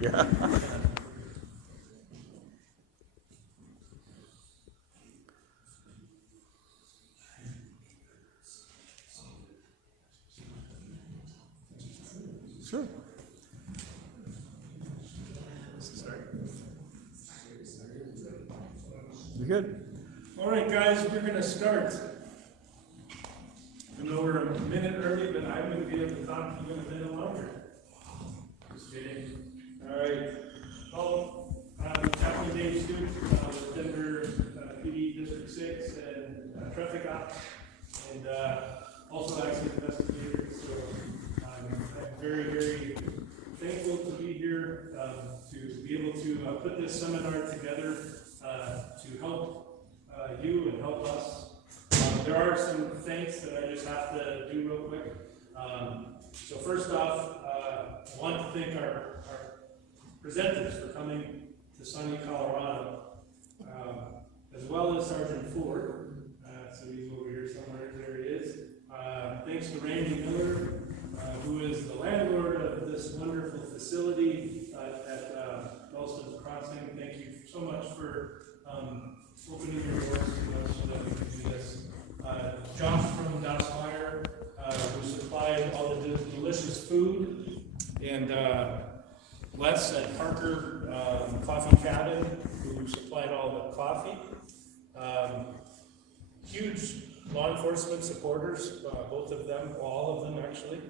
Yeah. Sure. You're good. All right, guys, we're going to start. I know we're a minute early, but I'm going to be able to talk even a minute longer. Just kidding. All right. Well, Captain Dave Stoops, Denver PD District 6 and traffic ops, and also accident investigator. So I'm very, very thankful to be here, to be able to put this seminar together to help you and help us. There are some thanks that I just have to do real quick. So first off, I want to thank our presenters for coming to sunny Colorado, as well as Sergeant Ford. So he's over here somewhere. There he is. Thanks to Randy Miller, who is the landlord of this wonderful facility at Wellstone's Crossing. Thank you so much for opening your doors to us so that we can do this. Josh from Dossmeyer, who supplied all the delicious food, and Les at Parker Coffee Cabin, who supplied all the coffee. Huge law enforcement supporters, both of them, all of them actually.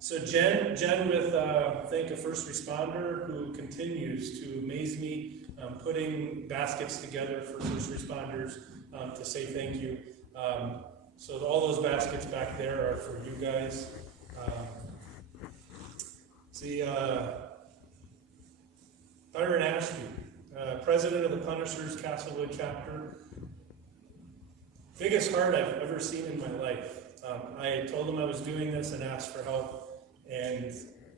So Jen with Thank a First Responder, who continues to amaze me, putting baskets together for first responders to say thank you. So all those baskets back there are for you guys. Byron Ashby, president of the Punishers Castlewood chapter. Biggest heart I've ever seen in my life. I told him I was doing this and asked for help, and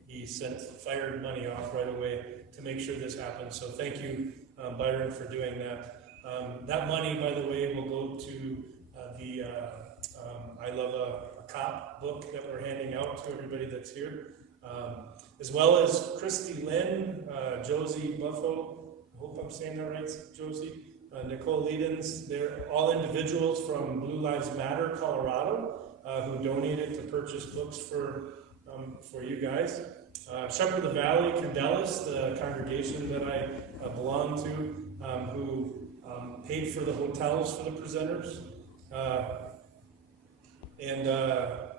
he fired money off right away to make sure this happened. So thank you, Byron, for doing that. That money, by the way, will go to the I Love a Cop book that we're handing out to everybody that's here, as well as Christy Lynn, Josie Buffo, I hope I'm saying that right, Josie, Nicole Leedens. They're all individuals from Blue Lives Matter, Colorado, who donated to purchase books for you guys. Shepherd of the Valley, Candelas, the congregation that I belong to, who paid for the hotels for the presenters. And I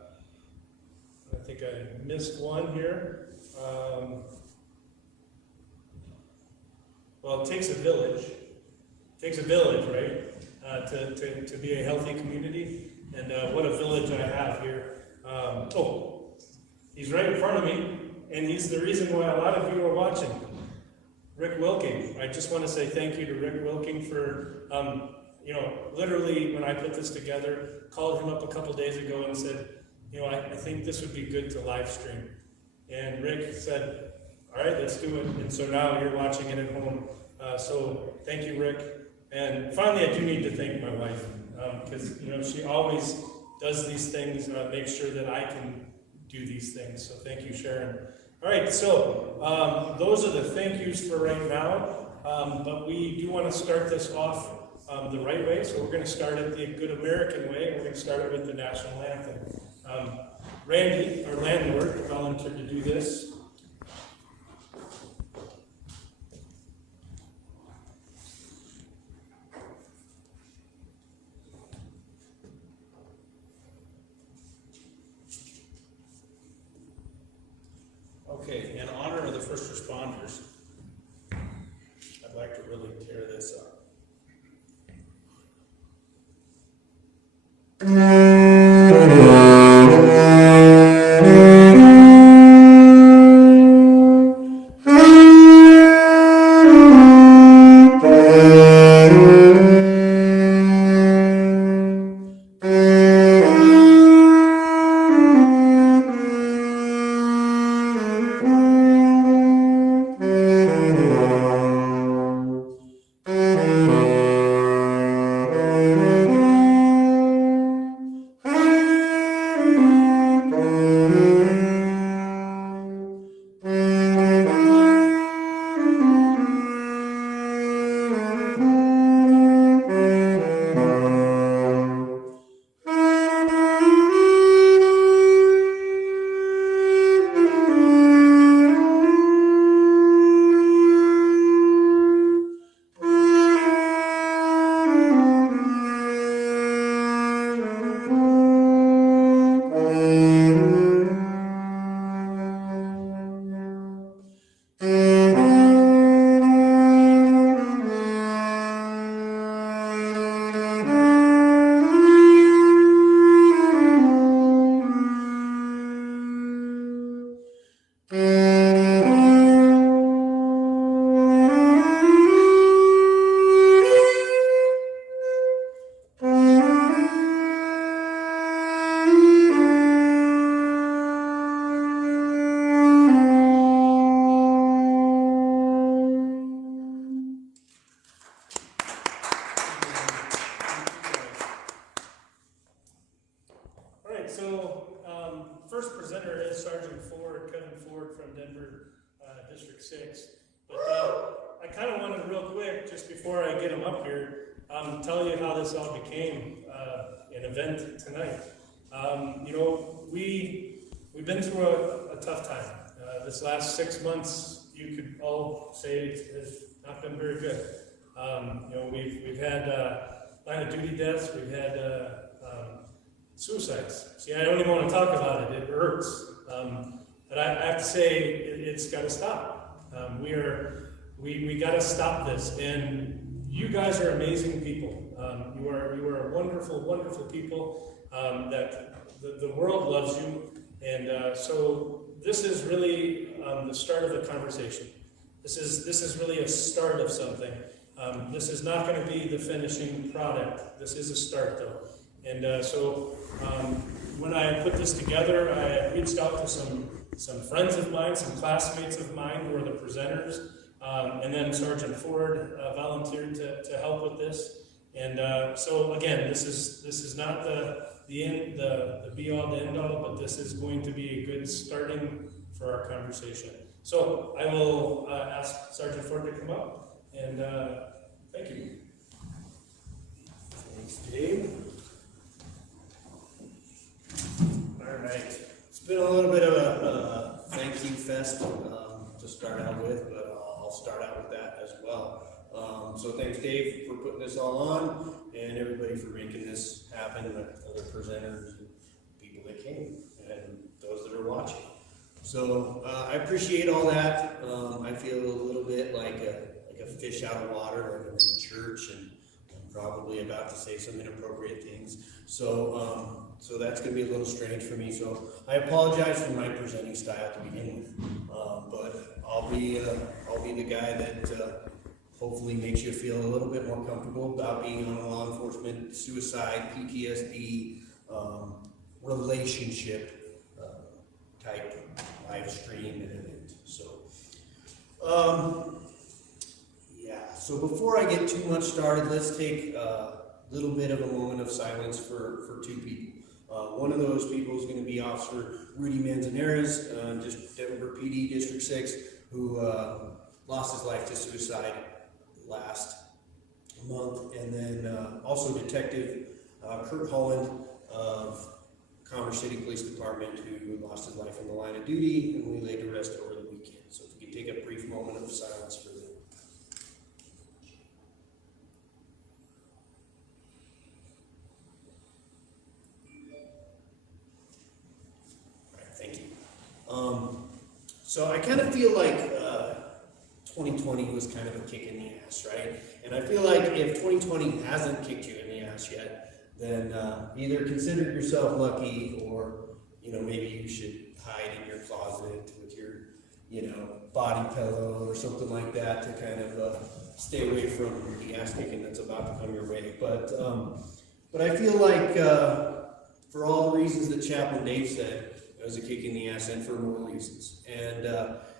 think I missed one here. Well, it takes a village. It takes a village, right, to be a healthy community. And what a village I have here. He's right in front of me, and he's the reason why a lot of you are watching. Rick Wilking. I just want to say thank you to Rick Wilking for, literally when I put this together, called him up a couple days ago and said, I think this would be good to live stream. And Rick said, all right, let's do it. And so now you're watching it at home. So thank you, Rick. And finally, I do need to thank my wife, because she always does these things, makes sure that I can do these things. So thank you, Sharon. All right, so those are the thank yous for right now, but we do want to start this off the right way, so we're going to start it the good American way, and we're going to start it with the national anthem. Randy, our landlord, volunteered to do this. Okay, in honor of the first responders, I'd like to really tear this up. first presenter is Sergeant Ford, Kevin Ford from Denver, District 6. But I kind of wanted real quick, just before I get him up here, tell you how this all became an event tonight. We've been through a tough time. This last 6 months, you could all say has not been very good. We've had line of duty deaths, we've had suicides. See, I don't even want to talk about it. It hurts. But I have to say, it's got to stop. We got to stop this. And you guys are amazing people. You are wonderful, wonderful people that the world loves you. And so this is really the start of a conversation. This is really a start of something. This is not going to be the finishing product. This is a start, though. And so when I put this together, I reached out to some friends of mine, some classmates of mine who are the presenters, and then Sergeant Ford volunteered to help with this. And so again, this is not the end, the be all, the end all, but this is going to be a good starting for our conversation. So I will ask Sergeant Ford to come up, and thank you. Thanks, Dave. All right. It's been a little bit of a thank you fest to start out with, but I'll start out with that as well. So thanks, Dave, for putting this all on, and everybody for making this happen, the other presenters and people that came, and those that are watching. So I appreciate all that. I feel a little bit like a fish out of water, like I'm in church, and I'm probably about to say some inappropriate things. So so that's going to be a little strange for me. So I apologize for my presenting style to begin with, but I'll be the guy that hopefully makes you feel a little bit more comfortable about being on a law enforcement, suicide, PTSD, relationship type live stream and event. So, yeah. So before I get too much started, let's take a little bit of a moment of silence for two people. One of those people is going to be Officer Rudy Manzanares, just Denver PD District 6, who lost his life to suicide last month, and then also Detective Kurt Holland of Commerce City Police Department, who lost his life in the line of duty and we laid to rest over the weekend. So if you could take a brief moment of silence for them. All right, thank you. So I kind of feel like 2020 was kind of a kick in the ass, right? And I feel like if 2020 hasn't kicked you in the ass yet, then either consider yourself lucky, or maybe you should hide in your closet with your body pillow or something like that to kind of stay away from the ass kicking that's about to come your way. But I feel like for all the reasons that Chaplain Dave said, it was a kick in the ass, and for more reasons. And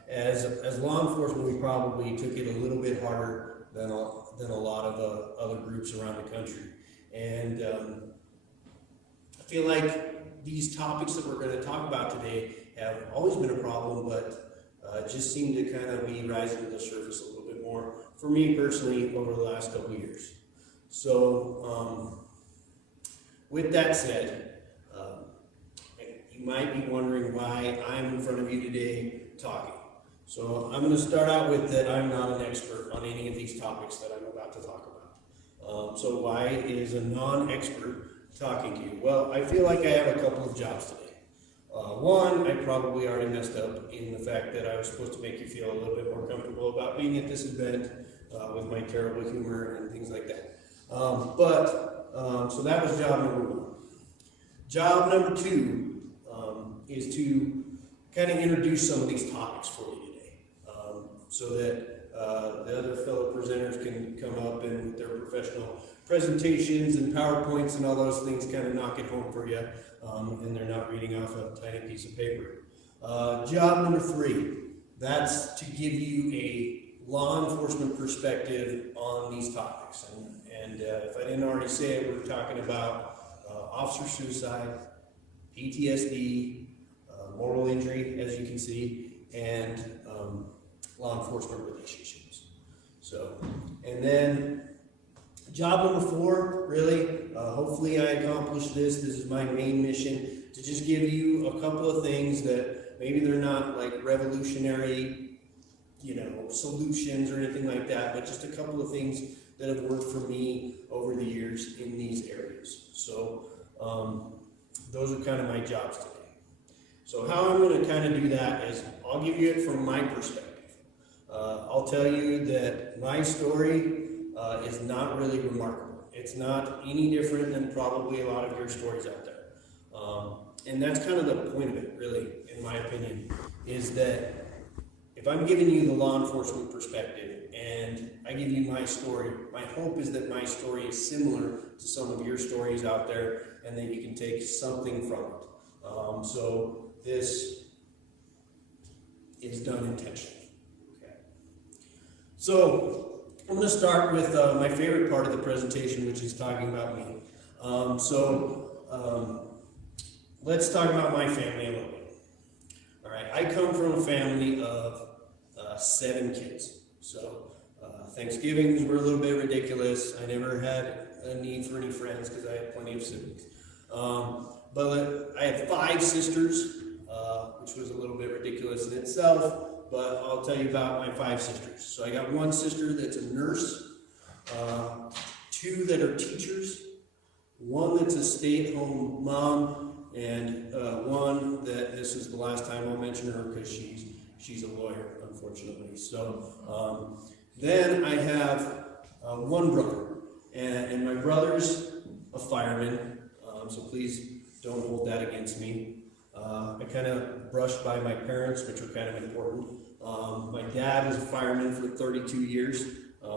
as law enforcement, we probably took it a little bit harder than a lot of other groups around the country. And I feel like these topics that we're going to talk about today have always been a problem, but just seem to kind of be rising to the surface a little bit more for me personally over the last couple of years. So with that said, you might be wondering why I'm in front of you today talking. So I'm going to start out with that I'm not an expert on any of these topics that I'm about to talk about. So why is a non-expert talking to you? Well, I feel like I have a couple of jobs today. One, I probably already messed up in the fact that I was supposed to make you feel a little bit more comfortable about being at this event with my terrible humor and things like that. So that was job number one. Job number two is to kind of introduce some of these topics for you today, so that the other fellow presenters can come up and with their professional presentations and PowerPoints and all those things kind of knock it home for you, and they're not reading off a tiny piece of paper. Job number three, that's to give you a law enforcement perspective on these topics. And if I didn't already say it, we're talking about officer suicide, PTSD, moral injury, as you can see, and law enforcement relationships. So, and then job number 4, really, hopefully I accomplished this. This is my main mission, to just give you a couple of things that maybe they're not like revolutionary, solutions or anything like that, but just a couple of things that have worked for me over the years in these areas. So those are kind of my jobs today. So how I'm going to kind of do that is I'll give you it from my perspective. I'll tell you that my story is not really remarkable. It's not any different than probably a lot of your stories out there. And that's kind of the point of it, really, in my opinion, is that if I'm giving you the law enforcement perspective and I give you my story, my hope is that my story is similar to some of your stories out there and that you can take something from it. So this is done intentionally. Okay. So I'm going to start with my favorite part of the presentation, which is talking about me. Let's talk about my family a little bit. All right, I come from a family of 7 kids. So Thanksgivings were a little bit ridiculous. I never had a need for any friends because I had plenty of siblings. But I had 5 sisters, which was a little bit ridiculous in itself, but I'll tell you about my 5 sisters. So I got 1 sister that's a nurse, 2 that are teachers, 1 that's a stay-at-home mom, and 1 that this is the last time I'll mention her because she's a lawyer, unfortunately. So then I have 1 brother, and my brother's a fireman, so please don't hold that against me. I kind of brushed by my parents, which were kind of important. My dad was a fireman for 32 years. A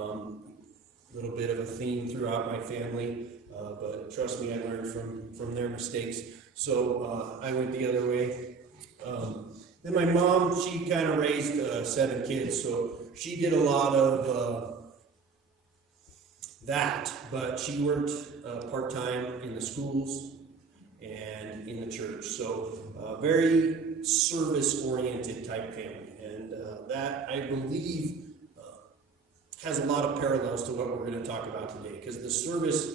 little bit of a theme throughout my family, but trust me, I learned from their mistakes. So I went the other way. Then my mom, she kind of raised 7 kids, so she did a lot of that, but she worked part-time in the schools and in the church. So very service-oriented type family, and that, I believe, has a lot of parallels to what we're going to talk about today, because the service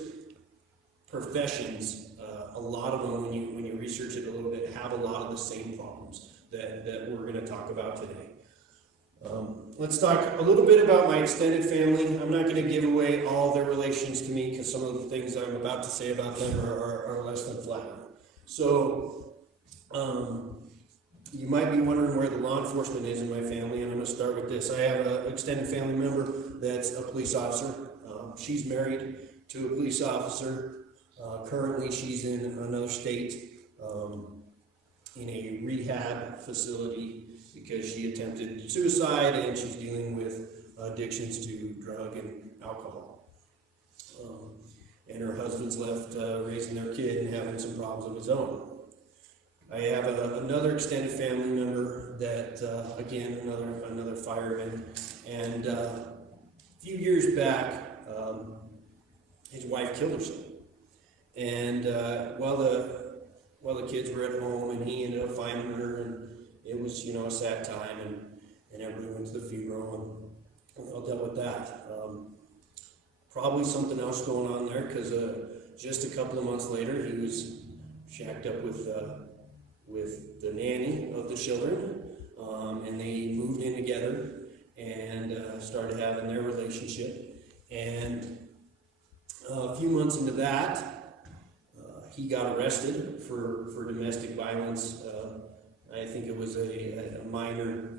professions, a lot of them, when you research it a little bit, have a lot of the same problems that we're going to talk about today. Let's talk a little bit about my extended family. I'm not going to give away all their relations to me because some of the things I'm about to say about them are less than flattering. So you might be wondering where the law enforcement is in my family, and I'm going to start with this. I have an extended family member that's a police officer. She's married to a police officer. Currently, she's in another state in a rehab facility because she attempted suicide and she's dealing with addictions to drug and alcohol. And her husband's left raising their kid and having some problems of his own. I have another extended family member that, again, another fireman. And a few years back, his wife killed herself. And while the kids were at home, and he ended up finding her, and it was, a sad time, and everybody went to the funeral, and we all dealt with that. Probably something else going on there, because just a couple of months later, he was shacked up with the nanny of the children, and they moved in together and started having their relationship. And a few months into that, he got arrested for domestic violence. I think it was a minor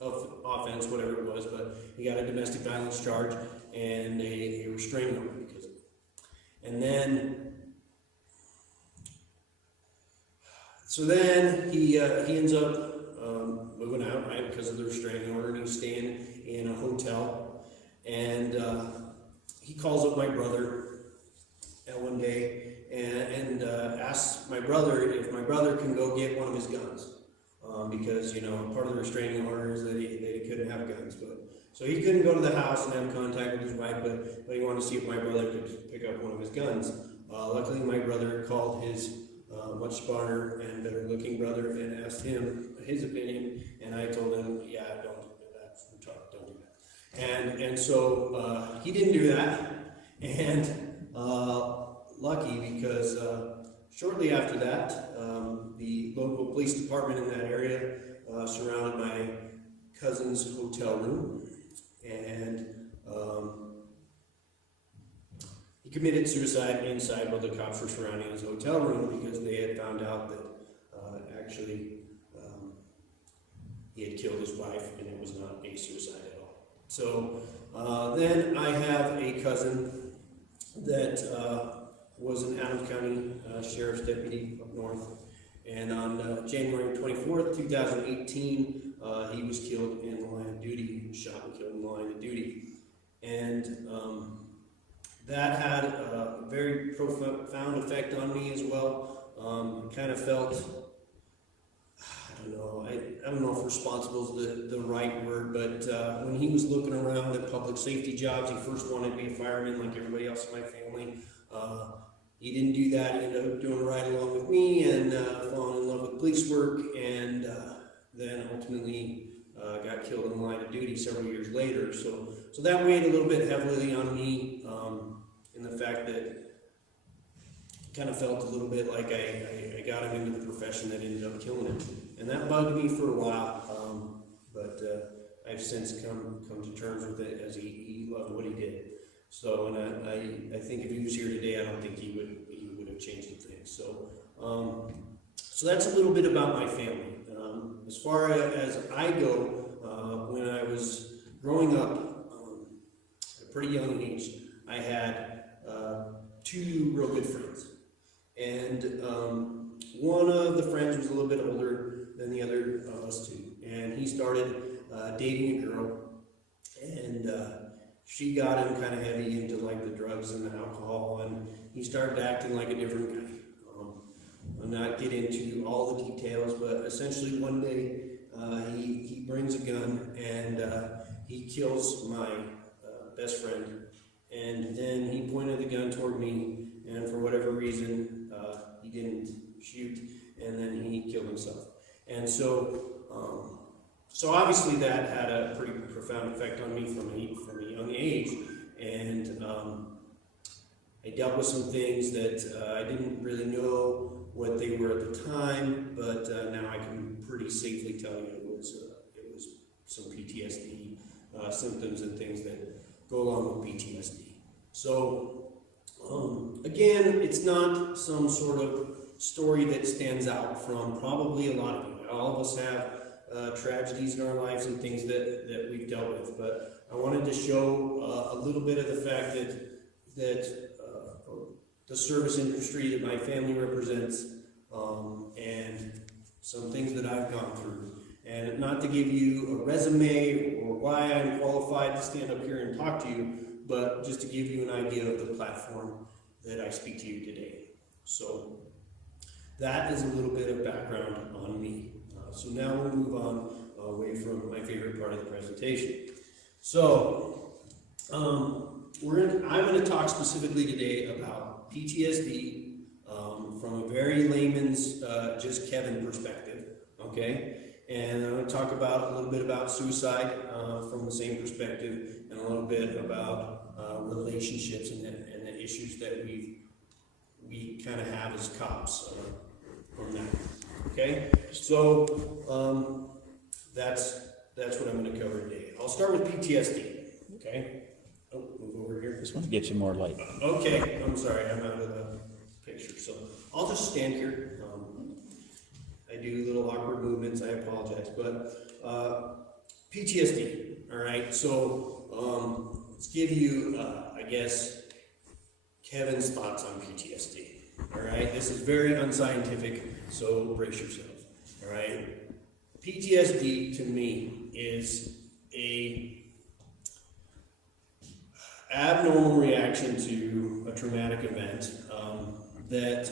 offense, whatever it was, but he got a domestic violence charge and a restraining order because of it. And then, so then he ends up moving out, right, because of the restraining order, and he's staying in a hotel. And he calls up my brother one day and asks my brother if my brother can go get one of his guns, because part of the restraining order is that he couldn't have guns. But so he couldn't go to the house and have contact with his wife, but he wanted to see if my brother could pick up one of his guns. Luckily, my brother called his much smarter and better looking brother, and asked him his opinion, and I told him, yeah, don't do that, don't do that. And so he didn't do that, and lucky because shortly after that, the local police department in that area surrounded my cousin's hotel room, and he committed suicide inside while the cops were surrounding his hotel room because they had found out that actually he had killed his wife, and it was not a suicide at all. So then I have a cousin that was an Adams County Sheriff's deputy up north, and on January 24th, 2018, he was killed in the line of duty, shot and killed in the line of duty. And that had a very profound effect on me as well. Kind of felt, I don't know if responsible is the right word, but when he was looking around at public safety jobs, he first wanted to be a fireman like everybody else in my family. He didn't do that. He ended up doing right along with me and falling in love with police work, and then ultimately got killed in the line of duty several years later. So that weighed a little bit heavily on me, in the fact that it kind of felt a little bit like I got him into the profession that ended up killing him. And that bugged me for a while, but I've since come to terms with it, as he loved what he did. So, and I think if he was here today, I don't think he would have changed a thing. So, so that's a little bit about my family. As far as I go, when I was growing up, at a pretty young age, I had two real good friends. And one of the friends was a little bit older than the other of us two. And he started dating a girl, and she got him kind of heavy into like the drugs and the alcohol, and he started acting like a different guy. I'll not get into all the details, but essentially one day he brings a gun and he kills my best friend, and then he pointed the gun toward me, and for whatever reason he didn't shoot, and then he killed himself. And so so obviously that had a pretty profound effect on me from a young age, and I dealt with some things that I didn't really know what they were at the time, but now I can pretty safely tell you it was some PTSD symptoms and things that go along with PTSD. So again, it's not some sort of story that stands out from probably a lot of you. All of us have tragedies in our lives and things that we've dealt with, but I wanted to show a little bit of the fact that the service industry that my family represents, and some things that I've gone through. And not to give you a resume or why I'm qualified to stand up here and talk to you, but just to give you an idea of the platform that I speak to you today. So that is a little bit of background on me. So now we'll move on away from my favorite part of the presentation. So I'm going to talk specifically today about PTSD from a very layman's, just Kevin perspective, okay? And I'm going to talk about a little bit about suicide from the same perspective, and a little bit about relationships and the issues that we kind of have as cops from that. Okay, so that's what I'm going to cover today. I'll start with PTSD. Okay. Oh, move over here. This one gets you more light. Okay, I'm sorry, I'm out of the picture, so I'll just stand here. I do little awkward movements, I apologize, but PTSD, all right, so let's give you, I guess, Kevin's thoughts on PTSD, all right? This is very unscientific, so brace yourselves, all right? PTSD, to me, is a abnormal reaction to a traumatic event, that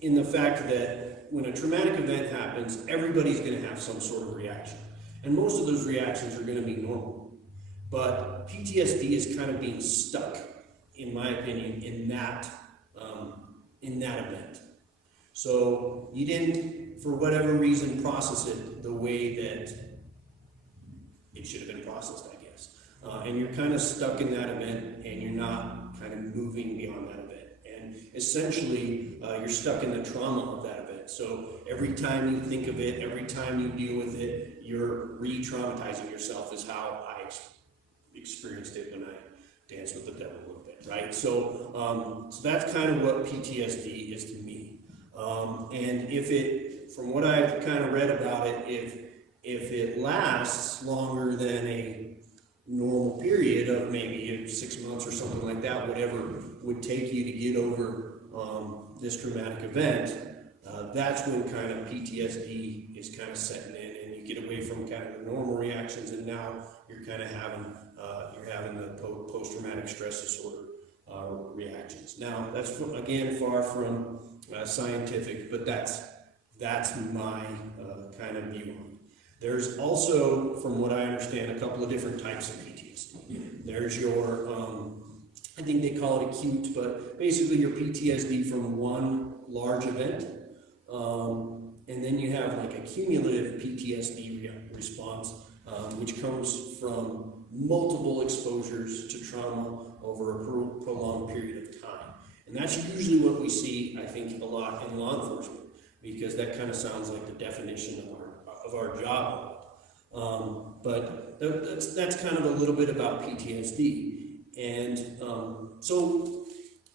in the fact that when a traumatic event happens, everybody's going to have some sort of reaction. And most of those reactions are going to be normal. But PTSD is kind of being stuck, in my opinion, in that event. So you didn't, for whatever reason, process it the way that it should have been processed, I guess. And you're kind of stuck in that event, and you're not kind of moving beyond that event. And essentially, you're stuck in the trauma of that event. So every time you think of it, every time you deal with it, you're re-traumatizing yourself, is how I experienced it when I danced with the devil a little bit, right? So, so that's kind of what PTSD is to me. And if it, from what I've kind of read about it, if it lasts longer than a normal period of maybe 6 months or something like that, whatever would take you to get over this traumatic event, that's when kind of PTSD is kind of setting in, and you get away from kind of the normal reactions, and now you're kind of having the post-traumatic stress disorder reactions. Now that's again far from scientific, but that's my kind of view on it. There's also, from what I understand, a couple of different types of PTSD. There's your, I think they call it acute, but basically your PTSD from one large event. And then you have like a cumulative PTSD response, which comes from multiple exposures to trauma over a prolonged period of time. And that's usually what we see, I think, a lot in law enforcement, because that kind of sounds like the definition of our job. But that's kind of a little bit about PTSD. And so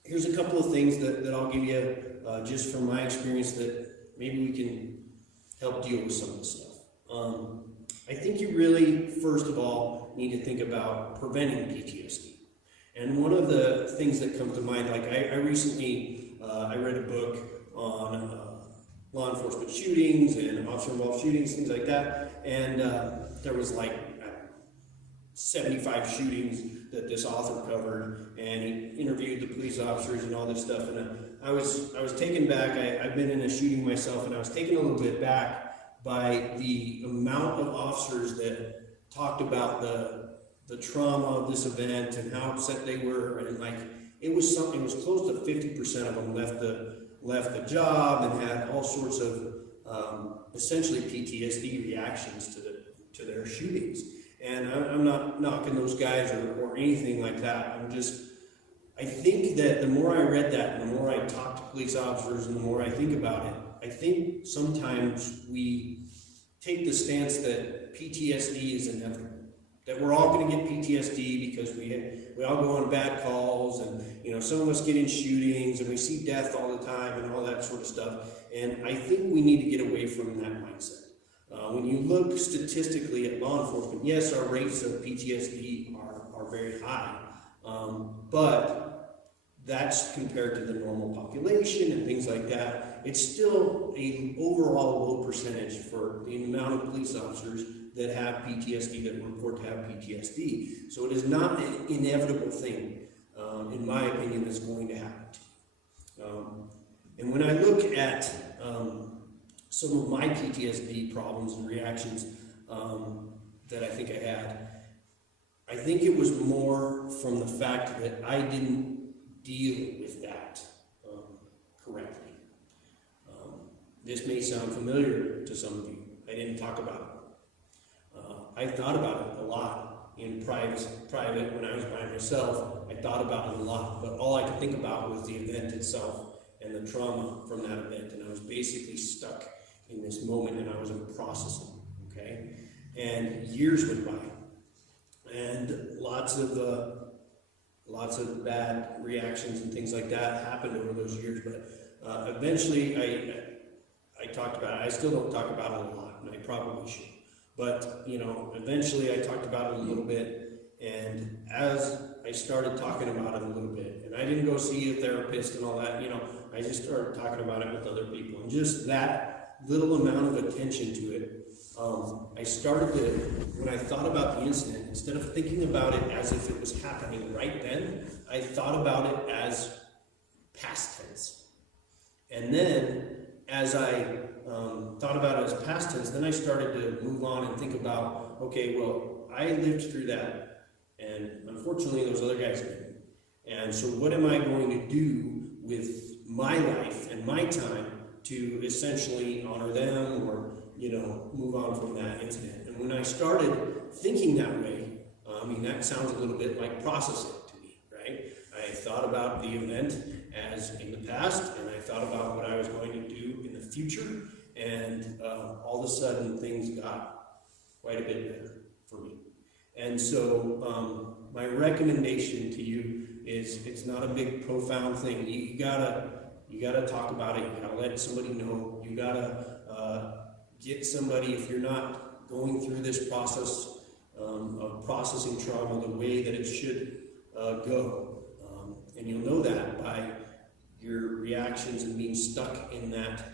here's a couple of things that I'll give you just from my experience that maybe we can help deal with some of this stuff. I think you really, first of all, need to think about preventing PTSD. And one of the things that comes to mind, like I recently, I read a book on law enforcement shootings and officer-involved shootings, things like that. And there was like 75 shootings that this author covered, and he interviewed the police officers and all this stuff. And I was taken back. I've been in a shooting myself, and I was taken a little bit back by the amount of officers that talked about the trauma of this event and how upset they were, and like it was close to 50% of them left the job and had all sorts of essentially PTSD reactions to their shootings. And I'm not knocking those guys or anything like that. I think that the more I read that, and the more I talk to police officers, and the more I think about it, I think sometimes we take the stance that PTSD is inevitable. That we're all going to get PTSD because we all go on bad calls, and some of us get in shootings, and we see death all the time and all that sort of stuff. And I think we need to get away from that mindset. When you look statistically at law enforcement, yes, our rates of PTSD are very high, but that's compared to the normal population and things like that. It's still an overall low percentage for the amount of police officers that have PTSD, that report to have PTSD. So it is not an inevitable thing, in my opinion, that's going to happen to you. And when I look at some of my PTSD problems and reactions that I think I had, I think it was more from the fact that I didn't deal with that correctly. This may sound familiar to some of you. I didn't talk about it. I thought about it a lot in private when I was by myself. I thought about it a lot, but all I could think about was the event itself and the trauma from that event, and I was basically stuck in this moment, and I was processing, okay? And years went by, and lots of bad reactions and things like that happened over those years, but eventually I talked about it. I still don't talk about it a lot, and I probably should. But, eventually I talked about it a little bit, and as I started talking about it a little bit, and I didn't go see a therapist and all that, I just started talking about it with other people, and just that little amount of attention to it, I started to, when I thought about the incident, instead of thinking about it as if it was happening right then, I thought about it as past tense. And then, as I thought about it as past tense, then I started to move on and think about, okay, well, I lived through that, and unfortunately those other guys didn't. And so what am I going to do with my life and my time to essentially honor them or, move on from that incident. And when I started thinking that way, that sounds a little bit like processing to me, right? I thought about the event as in the past, and I thought about what I was going to do in the future, and all of a sudden things got quite a bit better for me. And so my recommendation to you is, it's not a big profound thing. You gotta talk about it. You gotta let somebody know. You gotta get somebody, if you're not going through this process of processing trauma the way that it should go. And you'll know that by your reactions and being stuck in that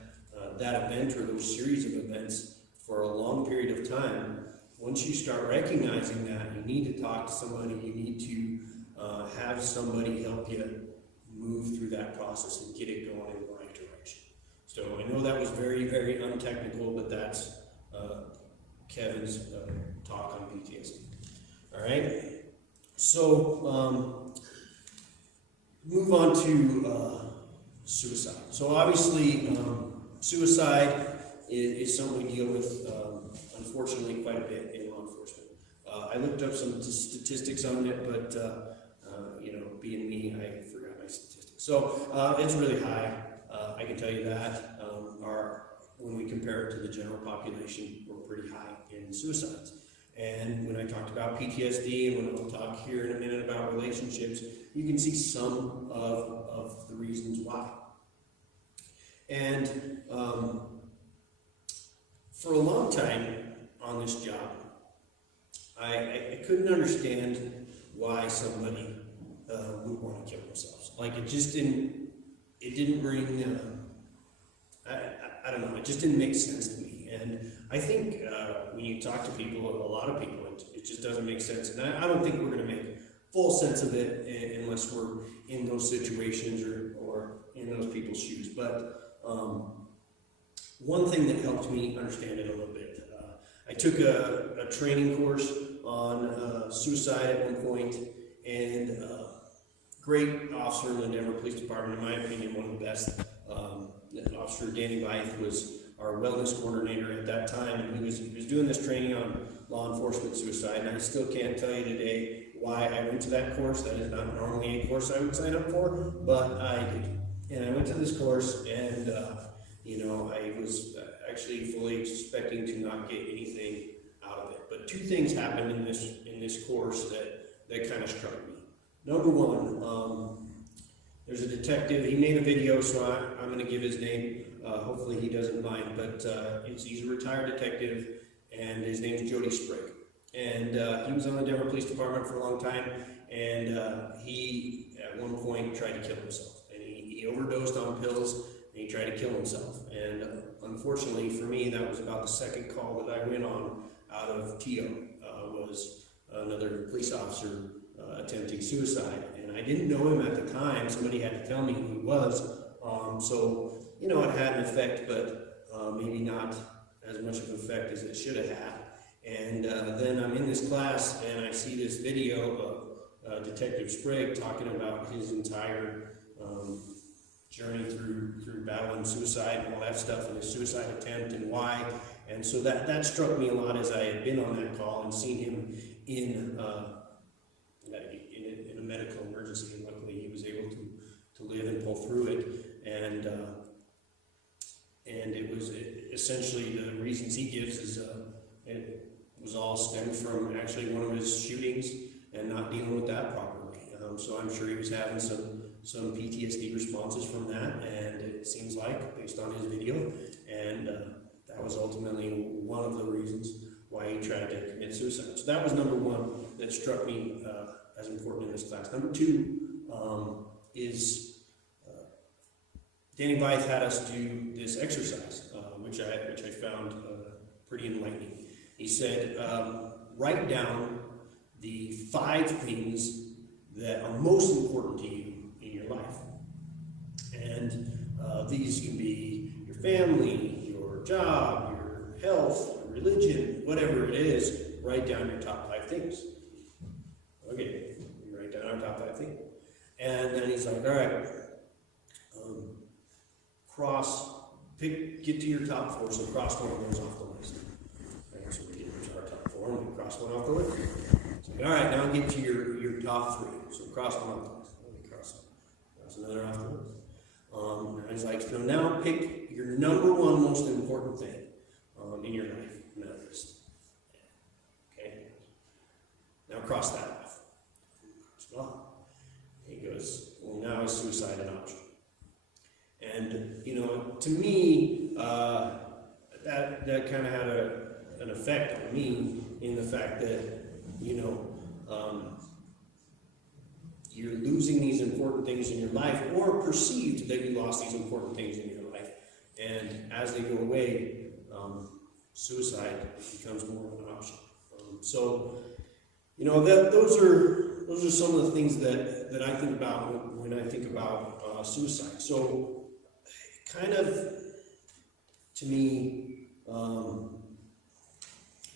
event or those series of events for a long period of time. Once you start recognizing that, you need to talk to somebody. You need to have somebody help you move through that process and get it going in the right direction. So I know that was very, very untechnical, but that's Kevin's talk on PTSD. All right. So move on to suicide. So obviously, suicide is something we deal with, unfortunately, quite a bit in law enforcement. I looked up some statistics on it, but being me, I forgot my statistics. So it's really high. I can tell you that. When we compare it to the general population, we're pretty high in suicides. And when I talked about PTSD, and when I'll talk here in a minute about relationships, you can see some of the reasons why. And for a long time on this job, I couldn't understand why somebody would want to kill themselves. Like, it didn't ring, I don't know, it just didn't make sense to me. And I think when you talk to people, a lot of people, it just doesn't make sense. And I don't think we're going to make full sense of it unless we're in those situations or in those people's shoes. But one thing that helped me understand it a little bit, I took a training course on suicide at one point, and great officer in the Denver Police Department, in my opinion, one of the best. Officer Danny Byth was our wellness coordinator at that time, and he was doing this training on law enforcement suicide, and I still can't tell you today why I went to that course. That is not normally a course I would sign up for, but I did. And I went to this course, and I was actually fully expecting to not get anything out of it. But two things happened in this course that kind of struck me. Number one, there's a detective. He made a video, so I'm going to give his name. Hopefully he doesn't mind, but he's a retired detective, and his name's Jody Sprague. And he was on the Denver Police Department for a long time, and he, at one point, tried to kill himself. And he overdosed on pills, and he tried to kill himself. And unfortunately for me, that was about the second call that I went on out of TO, was another police officer attempting suicide. And I didn't know him at the time. Somebody had to tell me who he was. So, it had an effect, but maybe not as much of an effect as it should have had. And then I'm in this class, and I see this video of Detective Sprague talking about his entire journey through battling suicide and all that stuff, and his suicide attempt and why. And so that struck me a lot, as I had been on that call and seen him in a medical emergency, and luckily he was able to live and pull through it. And it was essentially, the reasons he gives is it was all stemmed from actually one of his shootings and not dealing with that properly. So I'm sure he was having some PTSD responses from that, and it seems like, based on his video, and that was ultimately one of the reasons why he tried to commit suicide. So that was number one that struck me as important in this class. Number two is Danny Byth had us do this exercise, which I found pretty enlightening. He said, write down the 5 things that are most important to you in your life. And these can be your family, your job, your health, your religion, whatever it is. Write down your top 5 things. Okay, we write down our top 5 things. And then he's like, all right, cross get to your top 4, so cross one of those off the list. Right, so we get to our top 4 and we cross one off the list. So, all right, now get to your top 3. So cross one off the list. Let me cross another off the list. I was like, so now pick your number 1 most important thing in your life in that list. Okay? Now cross that off. Well, he goes, well, now is suicide an option? And, to me, that kind of had an effect on me in the fact that, you're losing these important things in your life, or perceived that you lost these important things in your life. And as they go away, suicide becomes more of an option. Those are some of the things that I think about when I think about suicide. So, kind of, to me,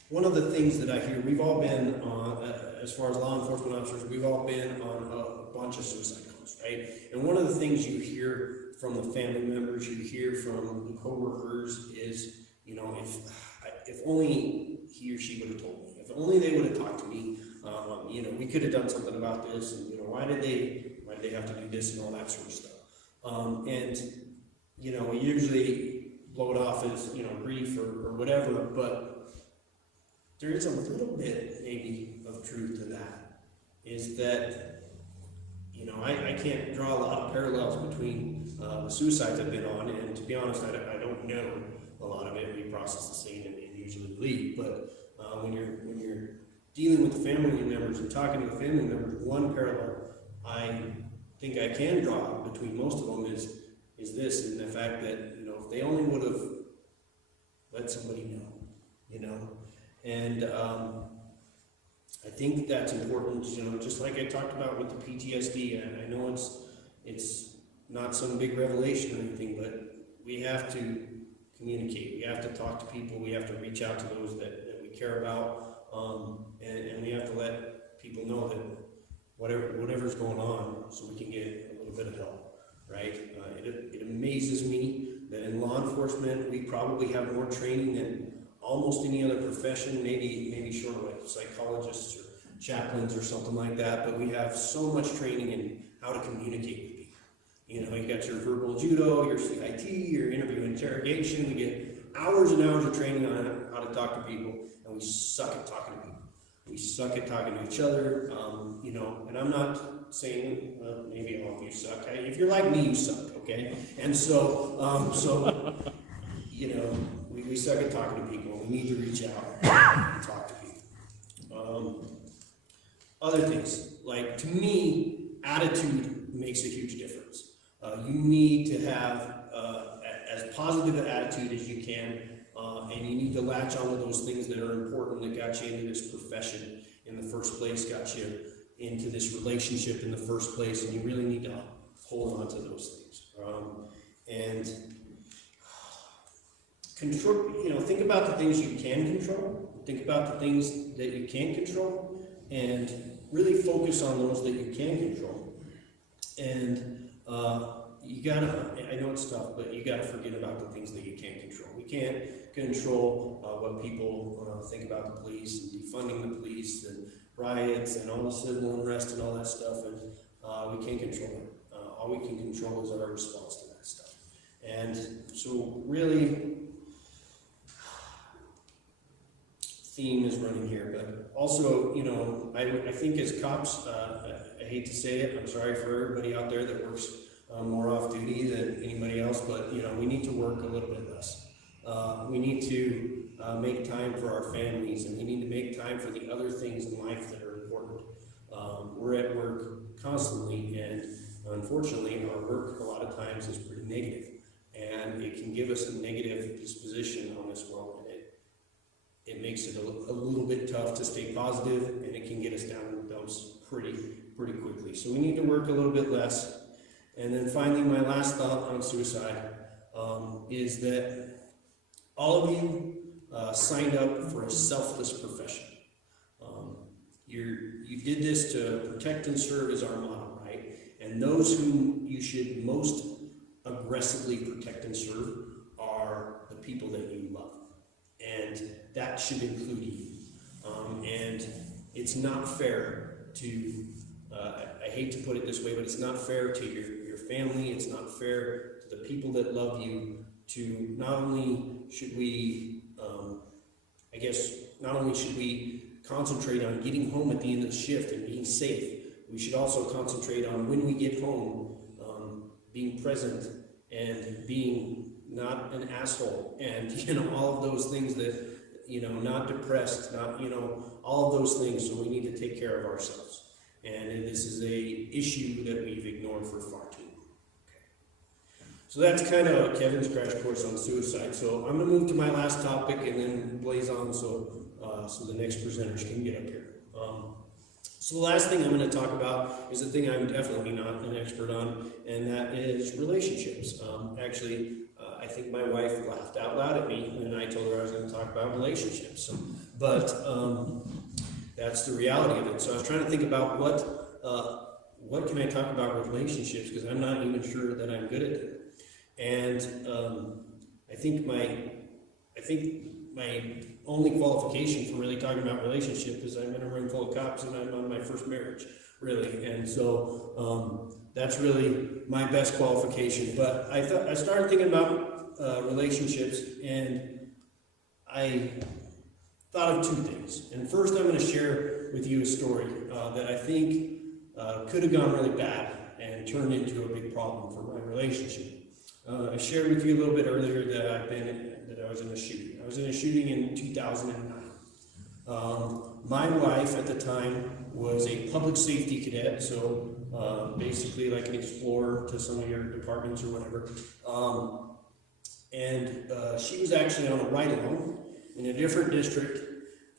one of the things that I hear, we've all been on, as far as law enforcement officers, we've all been on a bunch of suicide calls, right? And one of the things you hear from the family members, you hear from the coworkers is, if only he or she would have told me, if only they would have talked to me, we could have done something about this, and why did they have to do this and all that sort of stuff. We usually blow it off as grief or whatever, but there is a little bit maybe of truth to that. Is that I can't draw a lot of parallels between the suicides I've been on, and to be honest, I don't know a lot of it. We process the scene and usually leave, but when you're dealing with the family members and talking to the family members, one parallel I think I can draw between most of them is this, and the fact that if they only would have let somebody know, and I think that's important, just like I talked about with the PTSD. And I know it's not some big revelation or anything, but we have to communicate. We have to talk to people. We have to reach out to those that we care about, and we have to let people know that whatever's going on, so we can get a little bit of help, right? It amazes me that in law enforcement we probably have more training than almost any other profession, maybe short of like psychologists or chaplains or something like that, but we have so much training in how to communicate with people. You got your verbal judo, your CIT, your interview interrogation. We get hours and hours of training on how to talk to people, and we suck at talking to people. We suck at talking to each other, and I'm not saying, maybe all of you suck. If you're like me, you suck, okay? And so we suck at talking to people. We need to reach out and talk to people. Other things, like, to me, attitude makes a huge difference. You need to have as positive an attitude as you can, and you need to latch onto those things that are important, that got you into this profession in the first place, got you into this relationship in the first place, and you really need to hold on to those things. And control, think about the things you can control, think about the things that you can't control, and really focus on those that you can control. And you gotta, I know it's tough, but you gotta forget about the things that you can't control. We can't control what people think about the police and defunding the police and riots and all the civil unrest and all that stuff, and we can't control it. All we can control is our response to that stuff. And so really, theme is running here, but also, I think as cops, I hate to say it, I'm sorry for everybody out there that works more off duty than anybody else, but we need to work a little bit less. We need to make time for our families, and we need to make time for the other things in life that are important. We're at work constantly, and unfortunately our work a lot of times is pretty negative, and it can give us a negative disposition on this world, and it makes it a little bit tough to stay positive, and it can get us down in the dumps pretty quickly. So we need to work a little bit less. And then finally, my last thought on suicide is that all of you signed up for a selfless profession. You did this to protect and serve is our motto, right? And those whom you should most aggressively protect and serve are are the people that you love. And that should include you. And it's not fair to, I hate to put it this way, but it's not fair to your family, it's not fair to the people that love you, to not only should we, not only should we concentrate on getting home at the end of the shift and being safe, we should also concentrate on when we get home, being present and being not an asshole, and all of those things that, not depressed, not, all of those things. So we need to take care of ourselves. And this is a issue that we've ignored for far too long. Okay. So that's kind of Kevin's crash course on suicide. So I'm going to move to my last topic and then blaze on so the next presenters can get up here. So the last thing I'm going to talk about is the thing I'm definitely not an expert on, and that is relationships. I think my wife laughed out loud at me when I told her I was going to talk about relationships. But that's the reality of it. So I was trying to think about what can I talk about with relationships, because I'm not even sure that I'm good at it. And I think my only qualification for really talking about relationship is I'm in a room full of cops and I'm on my first marriage, really. And so that's really my best qualification. But I started thinking about relationships, and I thought of two things. And first I'm going to share with you a story that I think could have gone really bad and turned into a big problem for my relationship. I shared with you a little bit earlier that I was in a shooting. I was in a shooting in 2009. My wife at the time was a public safety cadet, so basically like an explorer to some of your departments or whatever. And she was actually on a ride-along in a different district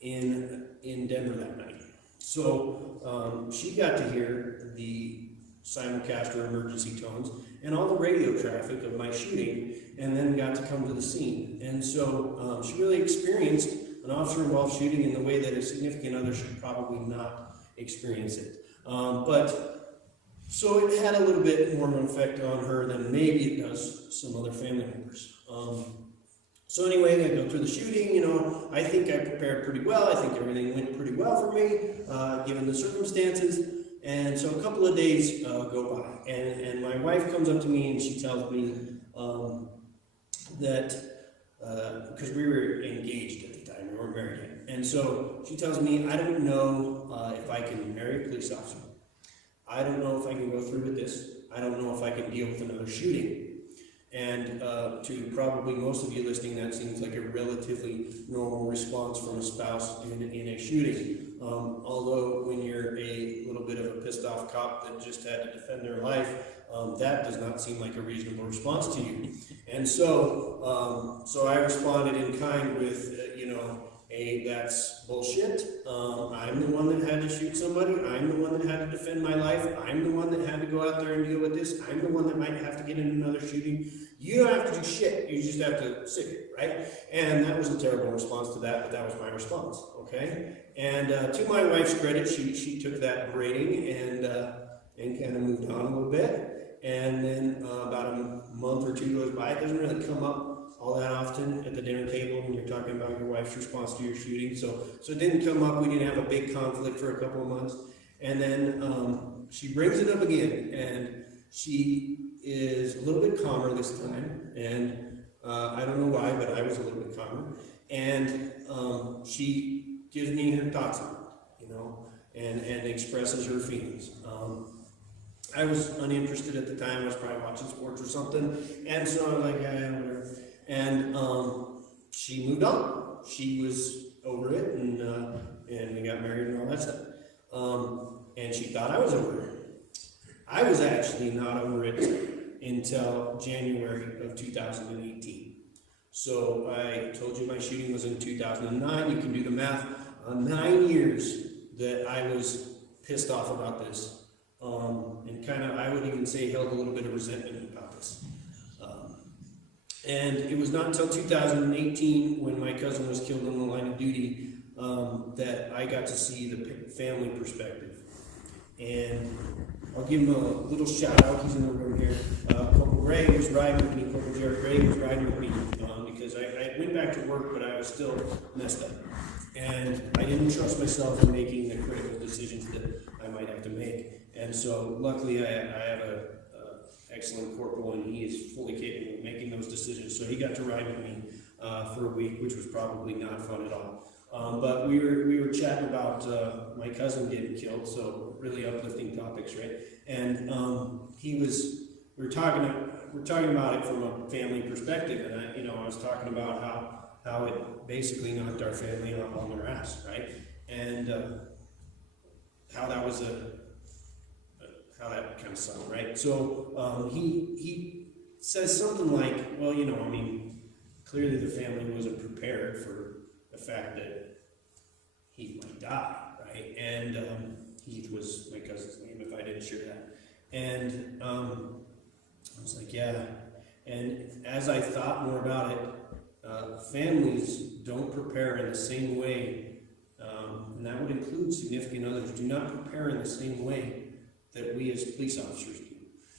in Denver that night. So she got to hear the simulcast or emergency tones and all the radio traffic of my shooting, and then got to come to the scene. And so she really experienced an officer-involved shooting in the way that a significant other should probably not experience it. So it had a little bit more of an effect on her than maybe it does some other family members. So anyway, I go through the shooting, I think I prepared pretty well. I think everything went pretty well for me, given the circumstances. And so a couple of days go by, and my wife comes up to me and she tells me that, because we were engaged at the time, we weren't married yet. And so she tells me, I don't know if I can marry a police officer. I don't know if I can go through with this. I don't know if I can deal with another shooting. And to probably most of you listening, that seems like a relatively normal response from a spouse in a shooting. Although when you're a little bit of a pissed off cop that just had to defend their life, that does not seem like a reasonable response to you. And so I responded in kind with, that's bullshit. I'm the one that had to shoot somebody. I'm the one that had to defend my life. I'm the one that had to go out there and deal with this. I'm the one that might have to get in another shooting. You don't have to do shit. You just have to sit here, right? And that was a terrible response to that, but that was my response, okay? And to my wife's credit, she took that grading and kind of moved on a little bit. And then about a month or two goes by. It doesn't really come up all that often at the dinner table when you're talking about your wife's response to your shooting. So it didn't come up. We didn't have a big conflict for a couple of months. And then she brings it up again, and she is a little bit calmer this time. And I don't know why, but I was a little bit calmer. And she gives me her thoughts on it, and expresses her feelings. I was uninterested at the time. I was probably watching sports or something. And so I was like, yeah, whatever. And she moved on. She was over it, and we got married and all that stuff. And she thought I was over it. I was actually not over it until January of 2018. So I told you my shooting was in 2009. You can do the math. 9 years that I was pissed off about this. And kind of, I would even say, held a little bit of resentment about this. And it was not until 2018, when my cousin was killed in the line of duty, that I got to see the family perspective. And I'll give him a little shout out. He's in the room here. Corporal Gray was riding with me. Corporal Jared Gray was riding with me because because I went back to work, but I was still messed up. And I didn't trust myself in making the critical decisions that I might have to make. And so luckily I have a excellent corporal, and he is fully capable of making those decisions. So he got to ride with me for a week, which was probably not fun at all. But we were chatting about my cousin getting killed, so really uplifting topics, right? And we're talking about it from a family perspective, and I was talking about how it basically knocked our family on their ass, right? And how that was how that kind of sucked, right? So he says something like, well, clearly the family wasn't prepared for the fact that Heath might die, right? And Heath was my cousin's name, if I didn't share that. And I was like, yeah. And as I thought more about it, families don't prepare in the same way, and that would include significant others, do not prepare in the same way that we as police officers do.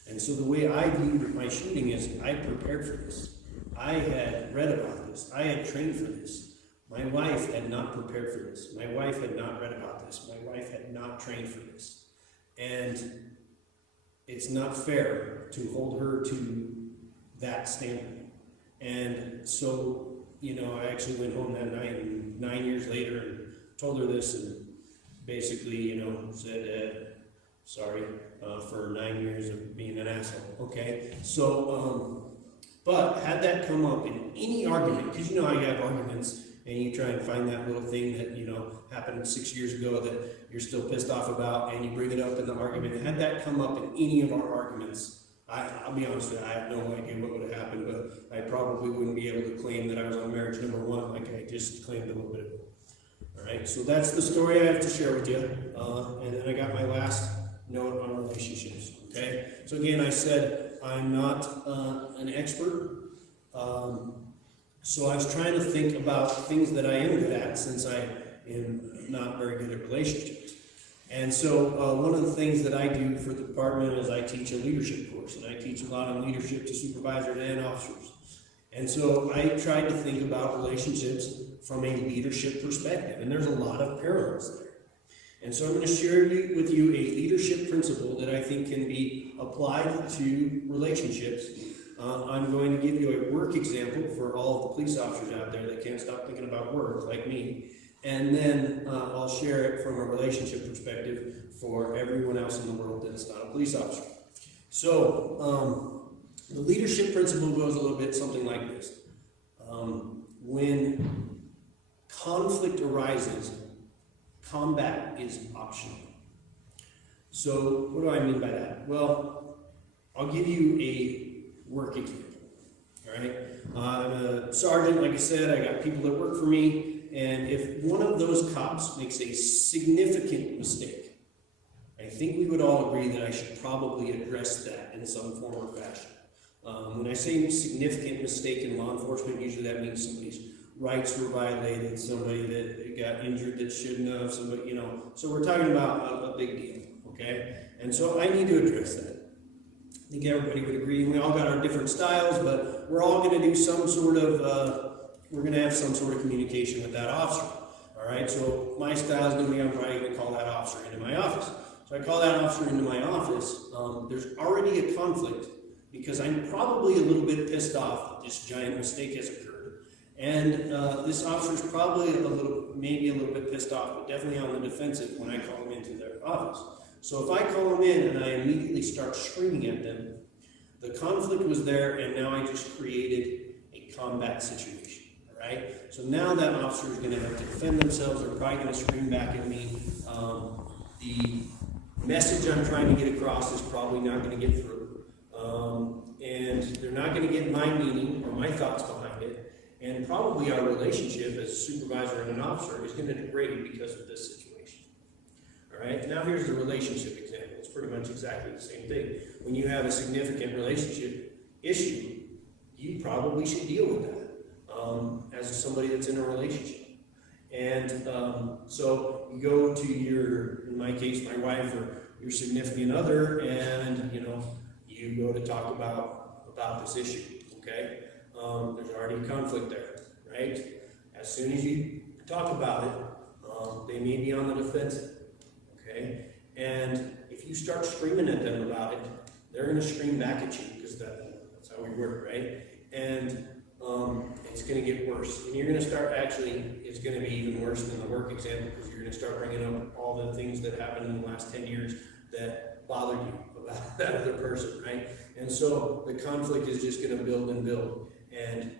And so the way I viewed my shooting is I prepared for this. I had read about this. I had trained for this. My wife had not prepared for this. My wife had not read about this. My wife had not trained for this. And it's not fair to hold her to that standard. And so, I actually went home that night, and 9 years later, and told her this, and basically, said, sorry for 9 years of being an asshole, okay? So, but had that come up in any argument, because how you have arguments, and you try and find that little thing that, happened 6 years ago that you're still pissed off about, and you bring it up in the argument. Had that come up in any of our arguments, I'll be honest with you, I have no idea what would have happened, but I probably wouldn't be able to claim that I was on marriage number 1 like I just claimed a little bit ago. All right, so that's the story I have to share with you. And then I got my last note on relationships, okay? So again, I said I'm not an expert. So I was trying to think about things that I am good at, since I am not very good at relationships. And so one of the things that I do for the department is I teach a leadership course, and I teach a lot on leadership to supervisors and officers. And so I tried to think about relationships from a leadership perspective, and there's a lot of parallels there. And so I'm going to share with you a leadership principle that I think can be applied to relationships. I'm going to give you a work example for all of the police officers out there that can't stop thinking about work, like me. And then I'll share it from a relationship perspective for everyone else in the world that's not a police officer. So the leadership principle goes a little bit something like this. When conflict arises, combat is optional. So what do I mean by that? Well, I'll give you a work example. All right, I'm a sergeant, like I said. I got people that work for me. And if one of those cops makes a significant mistake, I think we would all agree that I should probably address that in some form or fashion. When I say significant mistake in law enforcement, usually that means somebody's rights were violated, somebody that got injured that shouldn't have, somebody, So we're talking about a big deal, okay? And so I need to address that. I think everybody would agree. We all got our different styles, but we're all going to do some sort of we're going to have some sort of communication with that officer. All right, so my style is going to be, I'm probably going to call that officer into my office. So I call that officer into my office. There's already a conflict because I'm probably a little bit pissed off that this giant mistake has occurred. And this officer is probably maybe a little bit pissed off, but definitely on the defensive when I call him into their office. So if I call them in and I immediately start screaming at them, the conflict was there, and now I just created a combat situation. Right? So now that officer is going to have to defend themselves. They're probably going to scream back at me. The message I'm trying to get across is probably not going to get through. And they're not going to get my meaning or my thoughts behind it. And probably our relationship as a supervisor and an officer is going to degrade because of this situation. All right? Now here's the relationship example. It's pretty much exactly the same thing. When you have a significant relationship issue, you probably should deal with that. As somebody that's in a relationship. And so you go to in my case, my wife or your significant other, and you go to talk about this issue, okay? there's already conflict there, right? As soon as you talk about it, they may be on the defensive, okay? And if you start screaming at them about it, they're going to scream back at you, because that's how we work, right? And it's going to get worse. And you're going to start, actually, it's going to be even worse than the work example, because you're going to start bringing up all the things that happened in the last 10 years that bothered you about that other person, right? And so the conflict is just going to build and build. And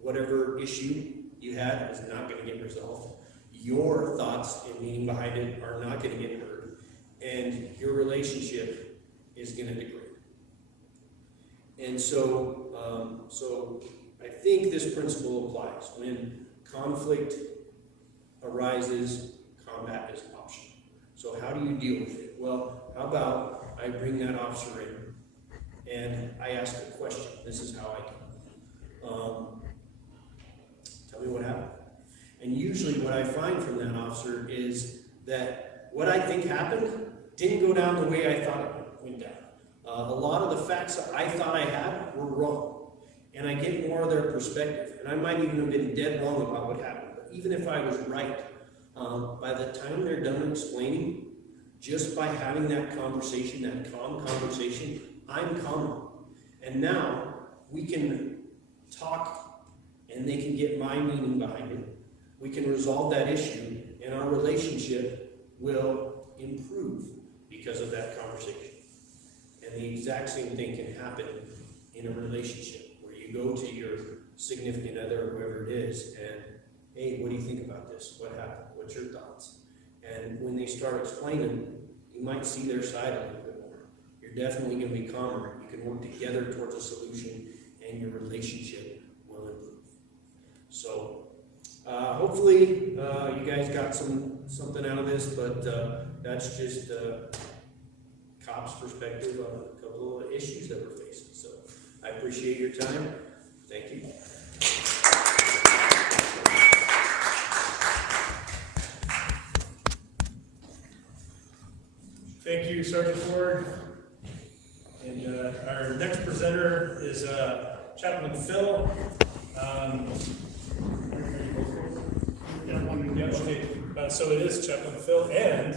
whatever issue you had is not going to get resolved. Your thoughts and meaning behind it are not going to get heard. And your relationship is going to degrade. And so, I think this principle applies. When conflict arises, combat is optional. So how do you deal with it? Well, how about I bring that officer in and I ask a question. This is how I do. Tell me what happened. And usually what I find from that officer is that what I think happened didn't go down the way I thought it went down. A lot of the facts that I thought I had were wrong. And I get more of their perspective. And I might even have been dead wrong about what happened. But even if I was right, by the time they're done explaining, just by having that conversation, that calm conversation, I'm calm. And now we can talk and they can get my meaning behind it. We can resolve that issue and our relationship will improve because of that conversation. And the exact same thing can happen in a relationship where you go to your significant other or whoever it is and, hey, what do you think about this? What happened? What's your thoughts? And when they start explaining, you might see their side a little bit more. You're definitely going to be calmer. You can work together towards a solution and your relationship will improve. So hopefully you guys got something out of this, but that's just cop's perspective on a couple of issues that we're facing. So I appreciate your time. Thank you. Thank you, Sergeant Ford. And our next presenter is Chaplain Phil. So it is Chaplain Phil and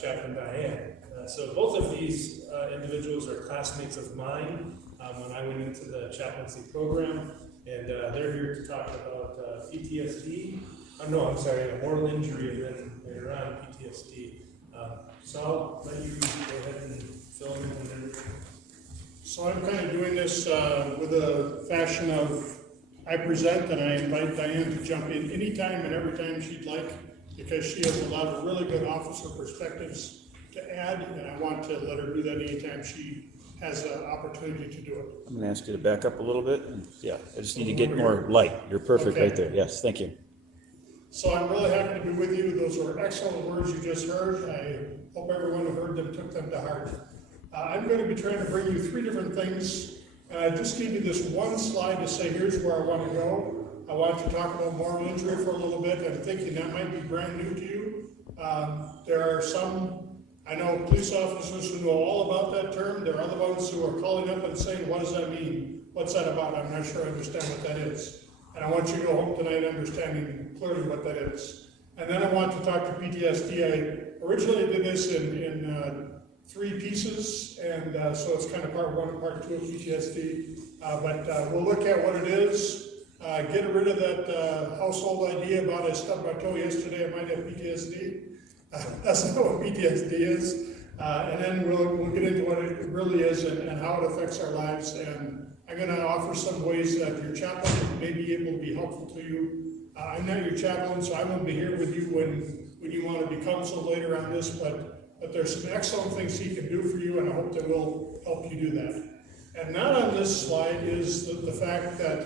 Chaplain Diane. So both of these individuals are classmates of mine when I went into the chaplaincy program, and they're here to talk about PTSD. No, I'm sorry, a moral injury, and then later on PTSD. So I'll let you go ahead and fill in and everything. So I'm kind of doing this with a fashion of I present and I invite Diane to jump in anytime and every time she'd like, because she has a lot of really good officer perspectives to add, and I want to let her do that anytime she has an opportunity to do it. I'm going to ask you to back up a little bit. And yeah, I just need to get more light. You're perfect right there. Yes, thank you. So I'm really happy to be with you. Those were excellent words you just heard. I hope everyone who heard them took them to heart. I'm going to be trying to bring you three different things. Just give you this one slide to say here's where I want to go. I want to talk about moral injury for a little bit. I'm thinking that might be brand new to you. There are some, I know, police officers who know all about that term. There are other ones who are calling up and saying, what does that mean? What's that about? I'm not sure I understand what that is. And I want you to go home tonight understanding clearly what that is. And then I want to talk to PTSD. I originally did this in 3 pieces, and so it's kind of part 1 and part 2 of PTSD. But we'll look at what it is, get rid of that household idea about I stubbed my toe yesterday, I might have PTSD. That's not what PTSD is. And then we'll get into what it really is and how it affects our lives. And I'm going to offer some ways that your chaplain may be able to be helpful to you. I'm not your chaplain, so I won't be here with you when you want to be counseled later on this, but there's some excellent things he can do for you, and I hope that we'll help you do that. And not on this slide is the fact that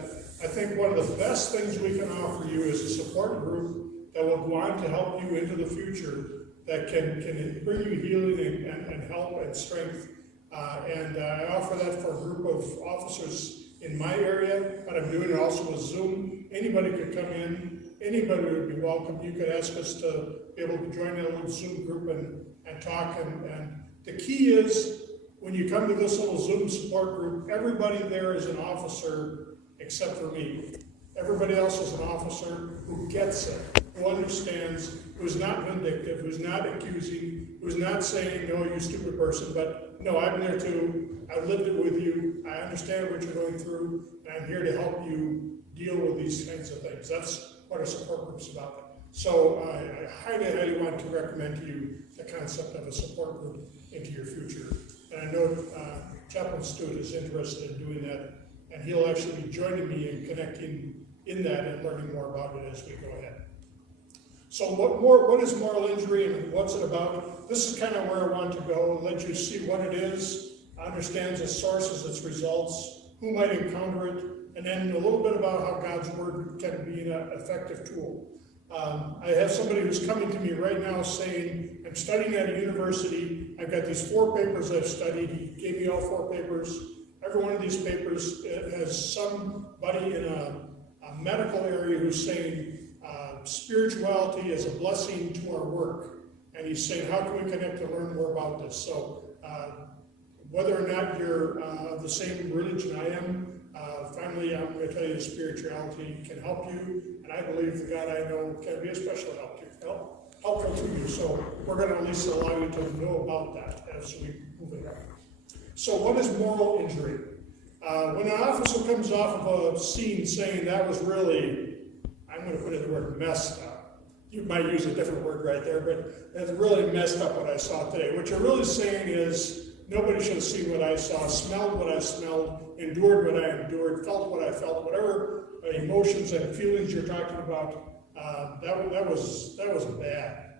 I think one of the best things we can offer you is a support group that will go on to help you into the future, that can bring you healing and help and strength. And I offer that for a group of officers in my area, but I'm doing it also with Zoom. Anybody could come in, anybody would be welcome. You could ask us to be able to join in a little Zoom group and talk. And the key is When you come to this little Zoom support group, everybody there is an officer except for me. Everybody else is an officer who gets it, who understands, who's not vindictive, who's not accusing, who's not saying, no, you stupid person, but no, I'm there too. I've lived it with you. I understand what you're going through, and I'm here to help you deal with these kinds of things. That's what a support group's about. So I highly, highly want to recommend to you the concept of a support group into your future. And I know Chaplain Stewart is interested in doing that, and he'll actually be joining me in connecting in that and learning more about it as we go ahead. So what is moral injury and what's it about? This is kind of where I want to go and let you see what it is, understand its sources, its results, who might encounter it, and then a little bit about how God's Word can be an effective tool. I have somebody who's coming to me right now saying, I'm studying at a university, I've got these 4 papers I've studied, he gave me all 4 papers. Every one of these papers has somebody in a medical area who's saying spirituality is a blessing to our work. And he's saying, how can we connect to learn more about this? So whether or not you're of the same religion I am, finally I'm going to tell you that spirituality can help you. And I believe the God I know can be a special helpful to you. So we're going to at least allow you to know about that as we move ahead. So what is moral injury? When an officer comes off of a scene saying that was really, I'm going to put in the word messed up. You might use a different word right there, but it's really messed up what I saw today. What you're really saying is nobody should have seen what I saw, smelled what I smelled, endured what I endured, felt what I felt, whatever emotions and feelings you're talking about, that was bad.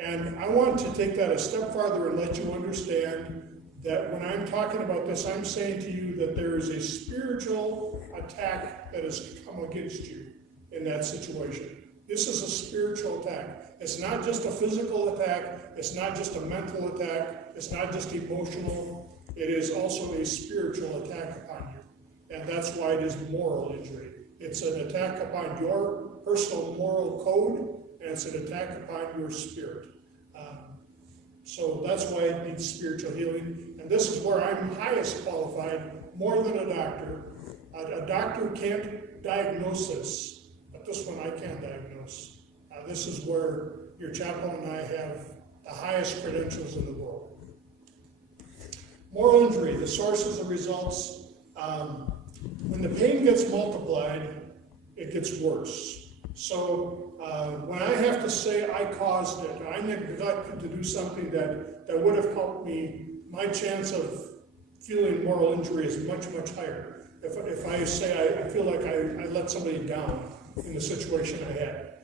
And I want to take that a step farther and let you understand that when I'm talking about this, I'm saying to you that there is a spiritual attack that has come against you in that situation. This is a spiritual attack. It's not just a physical attack. It's not just a mental attack. It's not just emotional. It is also a spiritual attack upon you. And that's why it is moral injury. It's an attack upon your personal moral code, and it's an attack upon your spirit. So that's why it needs spiritual healing. And this is where I'm highest qualified, more than a doctor. A doctor can't diagnose this, but this one I can diagnose. This is where your chaplain and I have the highest credentials in the world. Moral injury, the sources and results. When the pain gets multiplied, it gets worse. So when I have to say I caused it, I neglected to do something that would have helped me, my chance of feeling moral injury is much, much higher. If I say I feel like I let somebody down in the situation I had.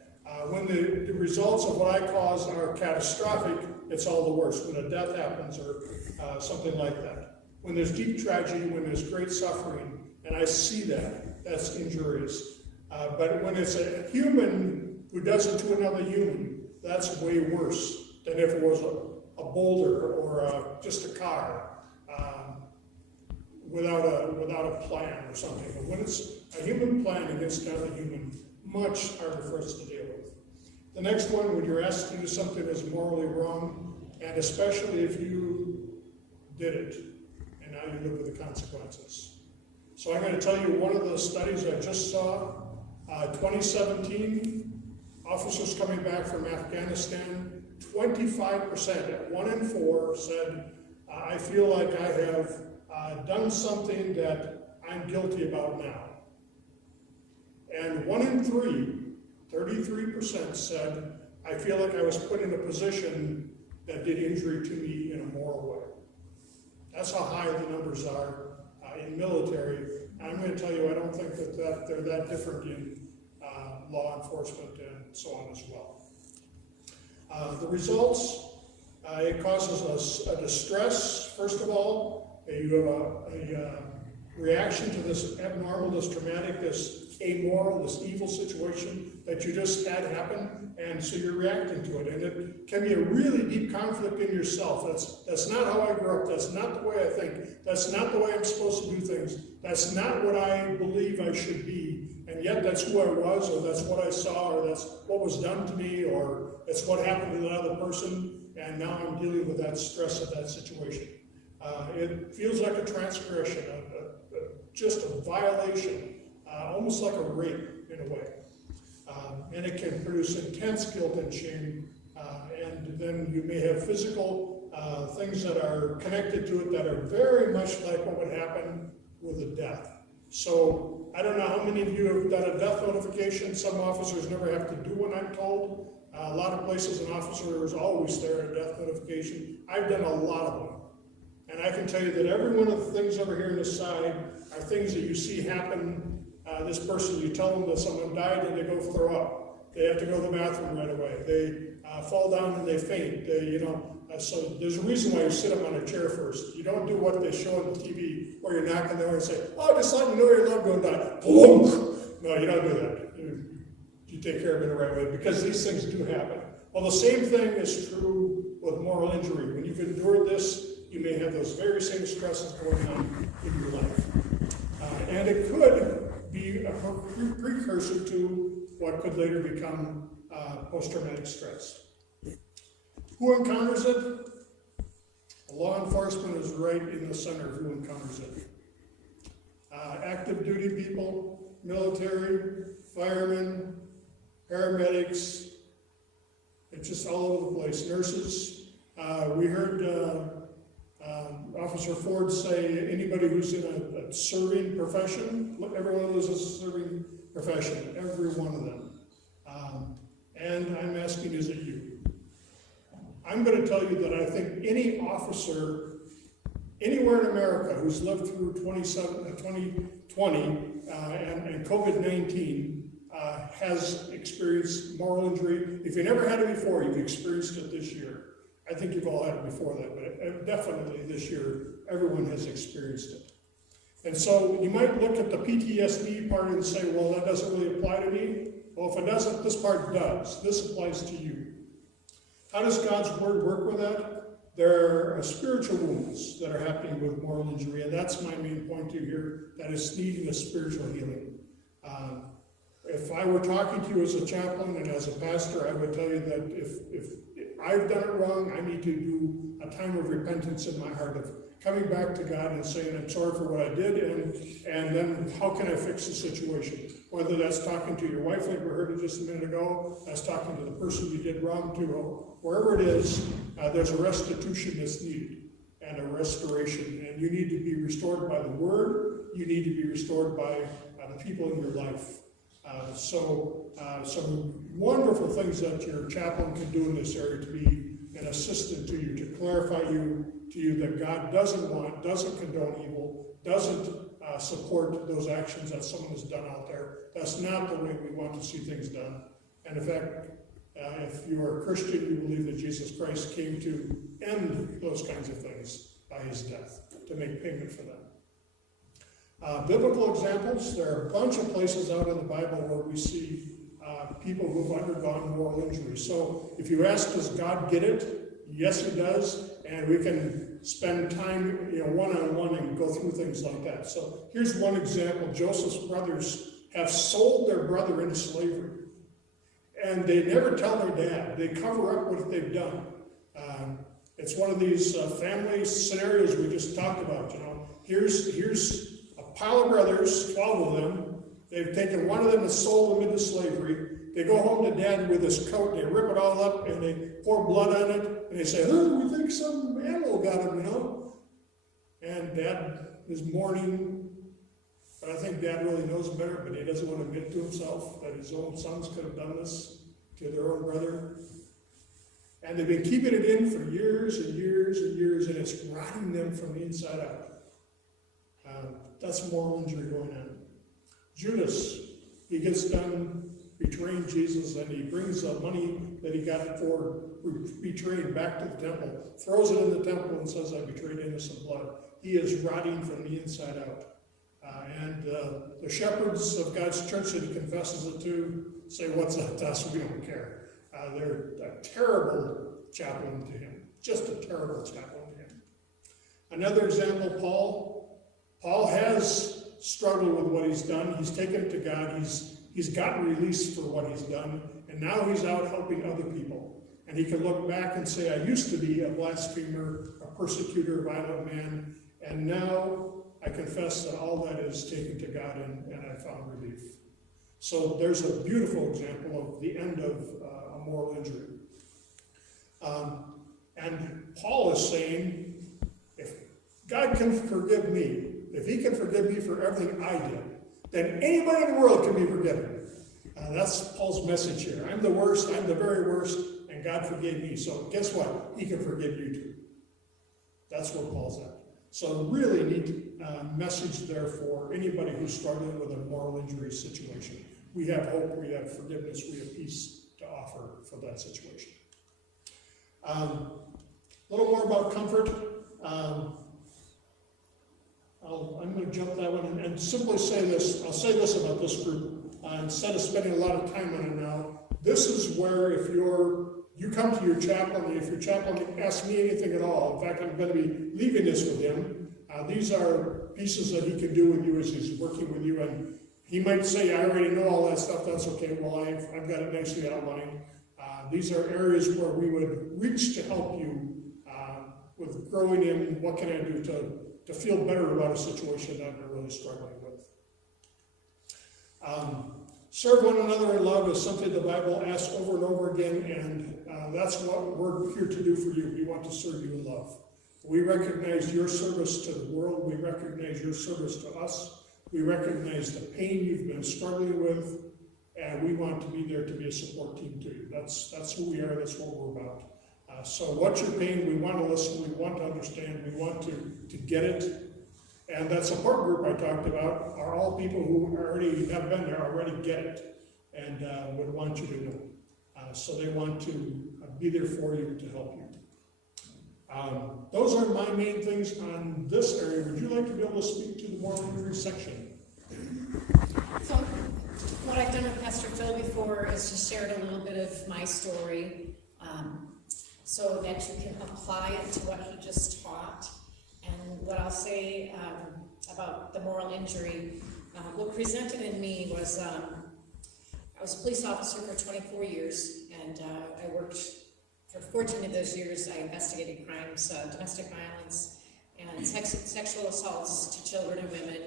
When the results of what I caused are catastrophic, it's all the worse. When a death happens or something like that. When there's deep tragedy, when there's great suffering, and I see that, that's injurious. But when it's a human who does it to another human, that's way worse than if it was a boulder or just a car without a plan or something. But when it's a human plan against another human, much harder for us to deal with. The next one, when you're asked to do something that's morally wrong, and especially if you did it, and now you live with the consequences. So I'm going to tell you one of the studies I just saw. 2017, officers coming back from Afghanistan, 25%, 1 in 4 said, I feel like I have done something that I'm guilty about now. And 1 in 3, 33% said, I feel like I was put in a position that did injury to me in a moral way. That's how high the numbers are in military. And I'm going to tell you, I don't think that they're that different in law enforcement and so on as well. The results, it causes us a distress, first of all. You have a reaction to this abnormal, this traumatic, this amoral, this evil situation that you just had happen, and so you're reacting to it. And it can be a really deep conflict in yourself. That's not how I grew up. That's not the way I think. That's not the way I'm supposed to do things. That's not what I believe I should be. And yet that's who I was, or that's what I saw, or that's what was done to me, or it's what happened to that other person, and now I'm dealing with that stress of that situation. It feels like a transgression, just a violation, almost like a rape in a way. And it can produce intense guilt and shame. And then you may have physical things that are connected to it that are very much like what would happen with a death. So I don't know how many of you have done a death notification. Some officers never have to do one, I'm told. A lot of places an officer is always there at a death notification. I've done a lot of them. And I can tell you that every one of the things over here on the side are things that you see happen. This person, you tell them that someone died and they go throw up. They have to go to the bathroom right away. They fall down and they faint. So there's a reason why you sit them on a chair first. You don't do what they show on the TV where you're knocking there and say, oh, just let you know your loved one died. Plunk! No, you don't do that. You take care of it the right way because these things do happen. Well, the same thing is true with moral injury. When you've endured this, you may have those very same stresses going on in your life. And it could be a precursor to what could later become post-traumatic stress. Who encounters it? Law enforcement is right in the center of who encounters it. Active duty people, military, firemen, paramedics, it's just all over the place. Nurses. We heard Officer Ford say anybody who's in a serving profession, every one of those is a serving profession, every one of them. And I'm asking, is it you? I'm going to tell you that I think any officer anywhere in America who's lived through 2020 and COVID-19 has experienced moral injury. If you never had it before, you've experienced it this year. I think you've all had it before that, but definitely this year, everyone has experienced it. And so you might look at the PTSD part and say, well, that doesn't really apply to me. Well, if it doesn't, this part does. This applies to you. How does God's word work with that? There are spiritual wounds that are happening with moral injury, and that's my main point to you here, that is needing a spiritual healing. If I were talking to you as a chaplain and as a pastor, I would tell you that if I've done it wrong, I need to do a time of repentance in my heart of coming back to God and saying, I'm sorry for what I did, and then how can I fix the situation? Whether that's talking to your wife, like we heard it just a minute ago, that's talking to the person you did wrong to, wherever it is, there's a restitution that's needed and a restoration. And you need to be restored by the Word. You need to be restored by the people in your life. Some wonderful things that your chaplain can do in this area to be an assistant to you, to clarify to you that God doesn't condone evil, doesn't support those actions that someone has done out there. That's not the way we want to see things done. And in fact, if you are a Christian, you believe that Jesus Christ came to end those kinds of things by his death, to make payment for them. Biblical examples, there are a bunch of places out in the Bible where we see people who've undergone moral injury. So if you ask, does God get it? Yes, he does. And we can spend time, one-on-one and go through things like that. So here's one example. Joseph's brothers have sold their brother into slavery. And they never tell their dad. They cover up what they've done. It's one of these family scenarios we just talked about. Here's a pile of brothers, 12 of them. They've taken one of them and sold them into slavery. They go home to dad with his coat, they rip it all up, and they pour blood on it, and they say, oh, we think some animal got him, And dad is mourning, but I think dad really knows better, but he doesn't want to admit to himself that his own sons could have done this to their own brother. And they've been keeping it in for years and years and years, and it's rotting them from the inside out. That's moral injury going on. Judas, he gets done betraying Jesus, and he brings the money that he got for betraying back to the temple, throws it in the temple and says, I betrayed innocent blood. He is rotting from the inside out. And the shepherds of God's church that he confesses it to say, what's that to us? We don't care. They're a terrible chaplain to him. Just a terrible chaplain to him. Another example, Paul has struggled with what he's done. He's taken it to God. He's gotten released for what he's done. And now he's out helping other people. And he can look back and say, I used to be a blasphemer, a persecutor, a violent man, and now I confess that all that is taken to God, and I found relief. So there's a beautiful example of the end of a moral injury. And Paul is saying, if God can forgive me, if he can forgive me for everything I did, then anybody in the world can be forgiven. That's Paul's message here. I'm the worst, I'm the very worst, and God forgave me. So guess what? He can forgive you too. That's where Paul's at. So really neat message there for anybody who's struggling with a moral injury situation. We have hope, we have forgiveness, we have peace to offer for that situation. A little more about comfort. I'm going to jump that one and simply say this. I'll say this about this group. Instead of spending a lot of time on it now, this is where if you come to your chaplain, and if your chaplain asks me anything at all, in fact, I'm going to be leaving this with him. These are pieces that he can do with you as he's working with you, and he might say, I already know all that stuff, that's okay, well, I've got it nicely outlined. These are areas where we would reach to help you with growing in what can I do to feel better about a situation that you're really struggling with. Serve one another in love is something the Bible asks over and over again, and that's what we're here to do for you. We want to serve you in love. We recognize your service to the world. We recognize your service to us. We recognize the pain you've been struggling with, and we want to be there to be a support team to you. That's who we are. That's what we're about. So what's your pain? We want to listen. We want to understand. We want to get it. And that support group I talked about are all people who already have been there, already get it, and would want you to know. So they want to be there for you to help you. Those are my main things on this area. Would you like to be able to speak to the moral injury section? So what I've done with Pastor Phil before is just shared a little bit of my story so that you can apply it to what he just taught. And what I'll say about the moral injury, what presented in me was I was a police officer for 24 years, and I worked for 14 of those years. I investigated crimes, domestic violence, and sexual assaults to children and women.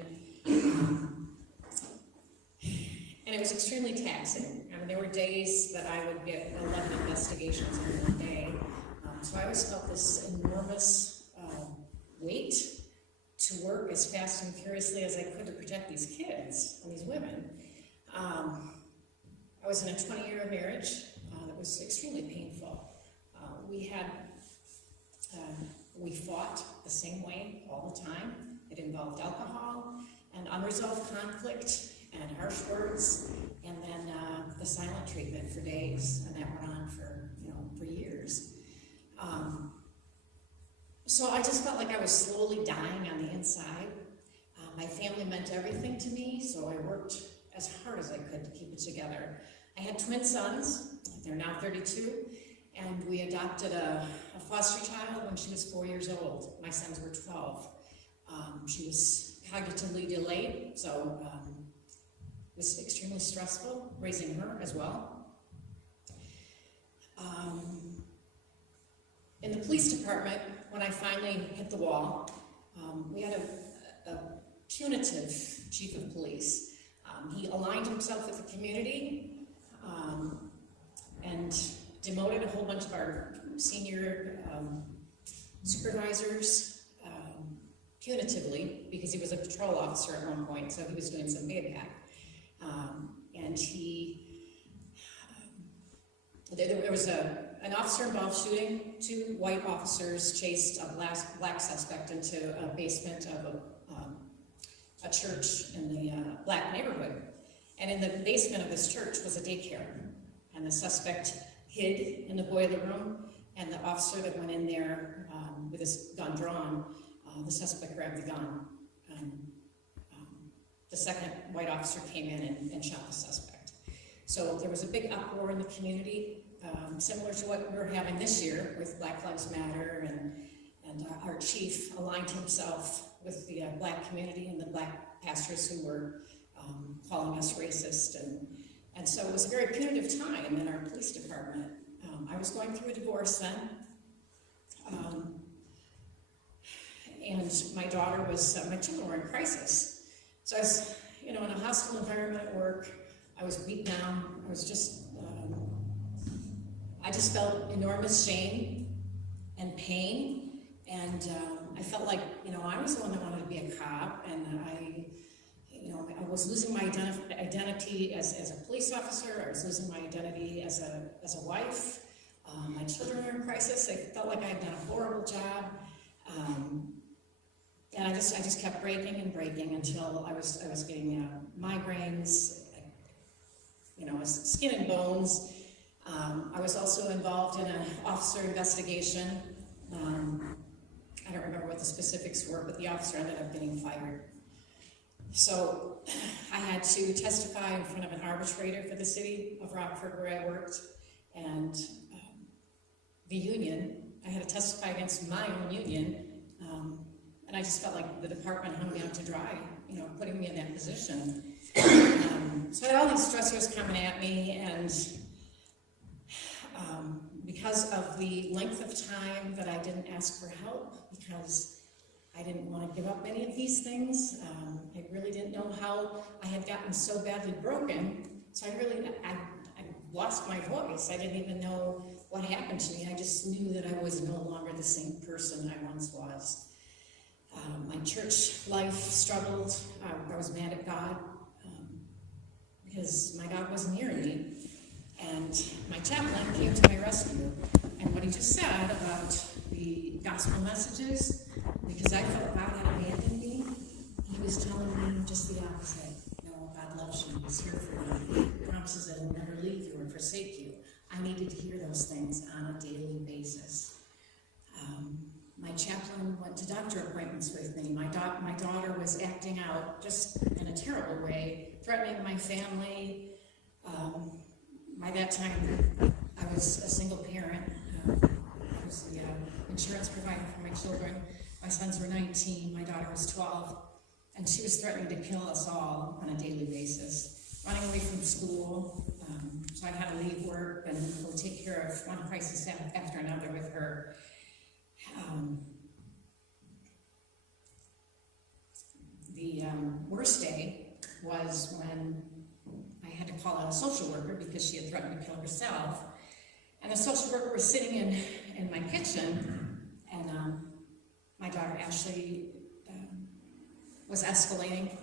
And it was extremely taxing. I mean, there were days that I would get 11 investigations in one day. So I always felt this enormous weight to work as fast and furiously as I could to protect these kids and these women. I was in a 20-year marriage that was extremely painful. We fought the same way all the time. It involved alcohol and unresolved conflict and harsh words, and then the silent treatment for days, and that went on for years. So I just felt like I was slowly dying on the inside. My family meant everything to me, so I worked as hard as I could to keep it together. I had twin sons. They're now 32, and we adopted a foster child when she was 4 years old. My sons were 12. She was cognitively delayed, so it was extremely stressful raising her as well. In the police department, when I finally hit the wall, we had a punitive chief of police. He aligned himself with the community and demoted a whole bunch of our senior supervisors punitively, because he was a patrol officer at one point, so he was doing some payback. And there was an officer-involved shooting. 2 white officers chased a black suspect into a basement of a church in the black neighborhood. And in the basement of this church was a daycare. And the suspect hid in the boiler room, and the officer that went in there with his gun drawn, the suspect grabbed the gun. The second white officer came in and shot the suspect. So there was a big uproar in the community, similar to what we're having this year with Black Lives Matter, and our chief aligned himself with the black community and the black pastors who were calling us racist, and so it was a very punitive time in our police department. I was going through a divorce then. And my daughter was, my children were in crisis. So I was, in a hostile environment at work. I was beat down. I was just, I just felt enormous shame and pain. And I felt like, I was the one that wanted to be a cop. And I was losing my identity as a police officer. I was losing my identity as a wife. My children were in crisis. I felt like I had done a horrible job. And I just kept breaking and breaking until I was getting migraines, skin and bones. I was also involved in an officer investigation. I don't remember what the specifics were, but the officer ended up getting fired. So I had to testify in front of an arbitrator for the city of Rockford where I worked, and the union. I had to testify against my own union. And I just felt like the department hung me out to dry, putting me in that position. So I had all these stressors coming at me, and because of the length of time that I didn't ask for help, because I didn't want to give up any of these things, I really didn't know how I had gotten so badly broken, so I lost my voice. I didn't even know what happened to me. I just knew that I was no longer the same person I once was. My church life struggled. I was mad at God because my God wasn't near me. And my chaplain came to my rescue. And what he just said about the gospel messages, because I felt God had abandoned me, he was telling me just the opposite. No, God loves you. He's here for you. He promises that he'll never leave you or forsake you. I needed to hear those things on a daily basis. My chaplain went to doctor appointments with me. My daughter was acting out just in a terrible way, threatening my family. By that time, I was a single parent. I was the insurance provider for my children. My sons were 19, my daughter was 12, and she was threatening to kill us all on a daily basis, running away from school. So I had to leave work and go take care of one crisis after another with her. The worst day was when I had to call out a social worker because she had threatened to kill herself. And the social worker was sitting in my kitchen, and my daughter Ashley was escalating.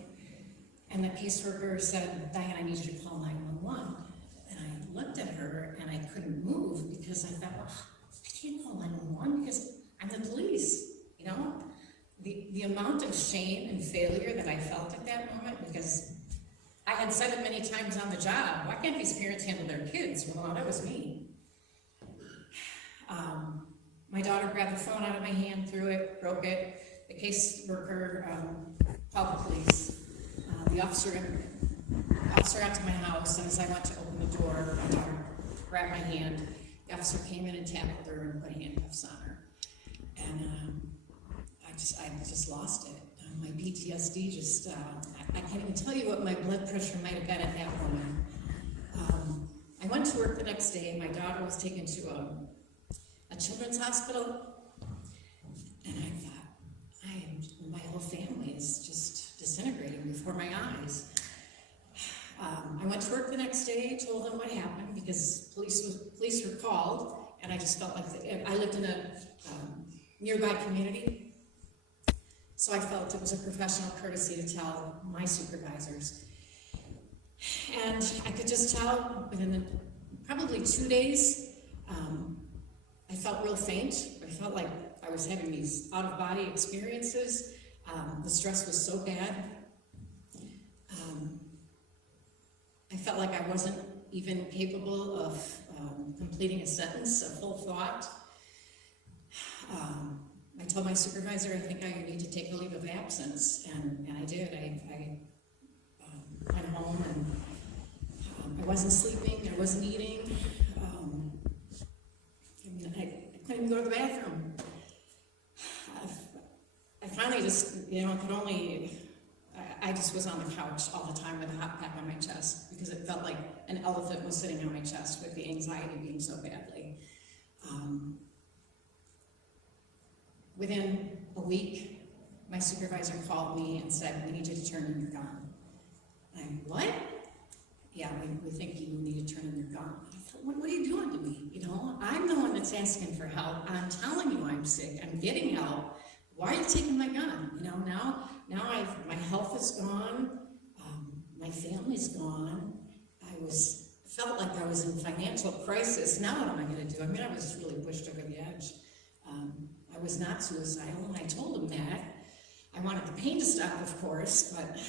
And the caseworker said, "Diane, I need you to call 911. And I looked at her and I couldn't move because I thought, well, I can't call 911 because I'm the police, The amount of shame and failure that I felt at that moment, because I had said it many times on the job, why can't these parents handle their kids? Well, that was me. My daughter grabbed the phone out of my hand, threw it, broke it. The caseworker called the police. The officer got to my house, and as I went to open the door, my daughter grabbed my hand. The officer came in and tackled her and put handcuffs on her. And I just lost it. My PTSD just, I can't even tell you what my blood pressure might have been at that moment. I went to work the next day, and my daughter was taken to a children's hospital, and I thought, my whole family is just disintegrating before my eyes. I went to work the next day, told them what happened, because police were called, and I just felt like I lived in a nearby community, so I felt it was a professional courtesy to tell my supervisors. And I could just tell within probably 2 days, I felt real faint. I felt like I was having these out-of-body experiences. The stress was so bad. I felt like I wasn't even capable of completing a sentence, a full thought. I told my supervisor, I think I need to take a leave of absence, and I did. I went home, and I wasn't sleeping, I wasn't eating. I couldn't even go to the bathroom. I finally I just was on the couch all the time with a hot pack on my chest because it it felt like an elephant was sitting on my chest with the anxiety being so badly. Within a week, my supervisor called me and said, "We need you to turn in your gun." I'm, "What?" "Yeah, we think you need to turn in your gun." I thought, what are you doing to me? You know, I'm the one that's asking for help. I'm telling you I'm sick. I'm getting help. Why are you taking my gun? You know, now my health is gone. My family's gone. Felt like I was in financial crisis. Now what am I going to do? I mean, I was really pushed over the edge. I was not suicidal, and I told him that. I wanted the pain to stop, of course, but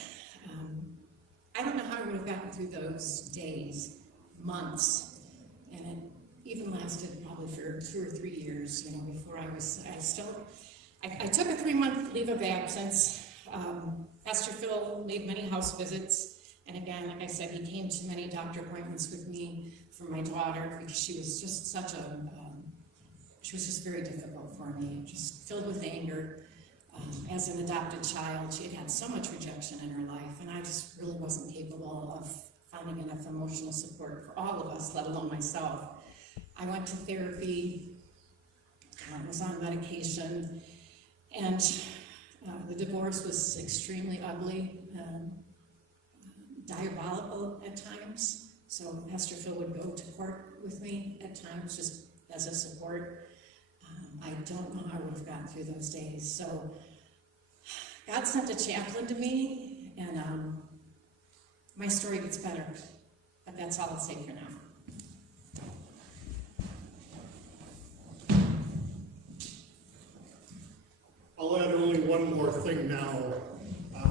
I don't know how I would have gotten through those days, months, and it even lasted probably for 2 or 3 years, you know, before I took a 3-month leave of absence. Pastor Phil made many house visits. And again, like I said, he came to many doctor appointments with me for my daughter because she was just she was just very difficult for me, just filled with anger. As an adopted child, she had had so much rejection in her life, and I just really wasn't capable of finding enough emotional support for all of us, let alone myself. I went to therapy, was on medication, and the divorce was extremely ugly. Diabolical at times, so Pastor Phil would go to court with me at times just as a support. I don't know how I would have gotten through those days. So God sent a chaplain to me, and my story gets better, but that's all I'll say for now. I'll add only one more thing now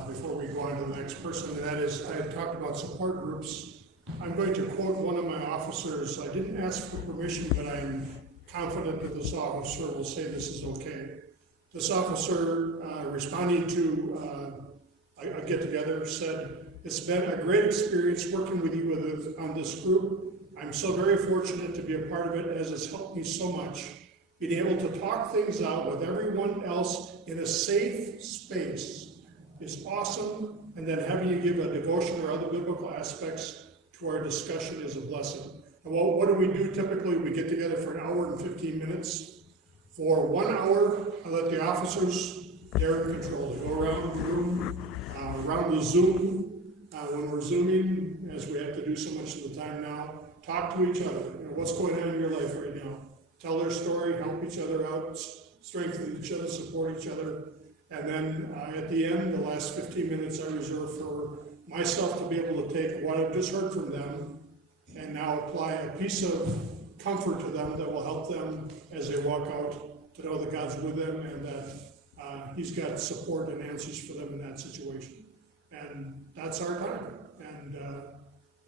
before we go on to the next person, and that is, I had talked about support groups. I'm going to quote one of my officers. I didn't ask for permission, but I'm confident that this officer will say this is okay. This officer, responding to a get-together, said, "It's been a great experience working with you on this group. I'm so very fortunate to be a part of it, as it's helped me so much. Being able to talk things out with everyone else in a safe space is awesome, and then having you give a devotion or other biblical aspects to our discussion is a blessing." And what do we do typically? We get together for an hour and 15 minutes. For 1 hour, I let the officers, they're in control. They go around the room, around the Zoom, when we're Zooming, as we have to do so much of the time now, talk to each other. You know, what's going on in your life right now? Tell their story, help each other out, strengthen each other, support each other. And then at the end, the last 15 minutes I reserve for myself to be able to take what I've just heard from them and now apply a piece of comfort to them that will help them as they walk out to know that God's with them and that He's got support and answers for them in that situation. And that's our time. And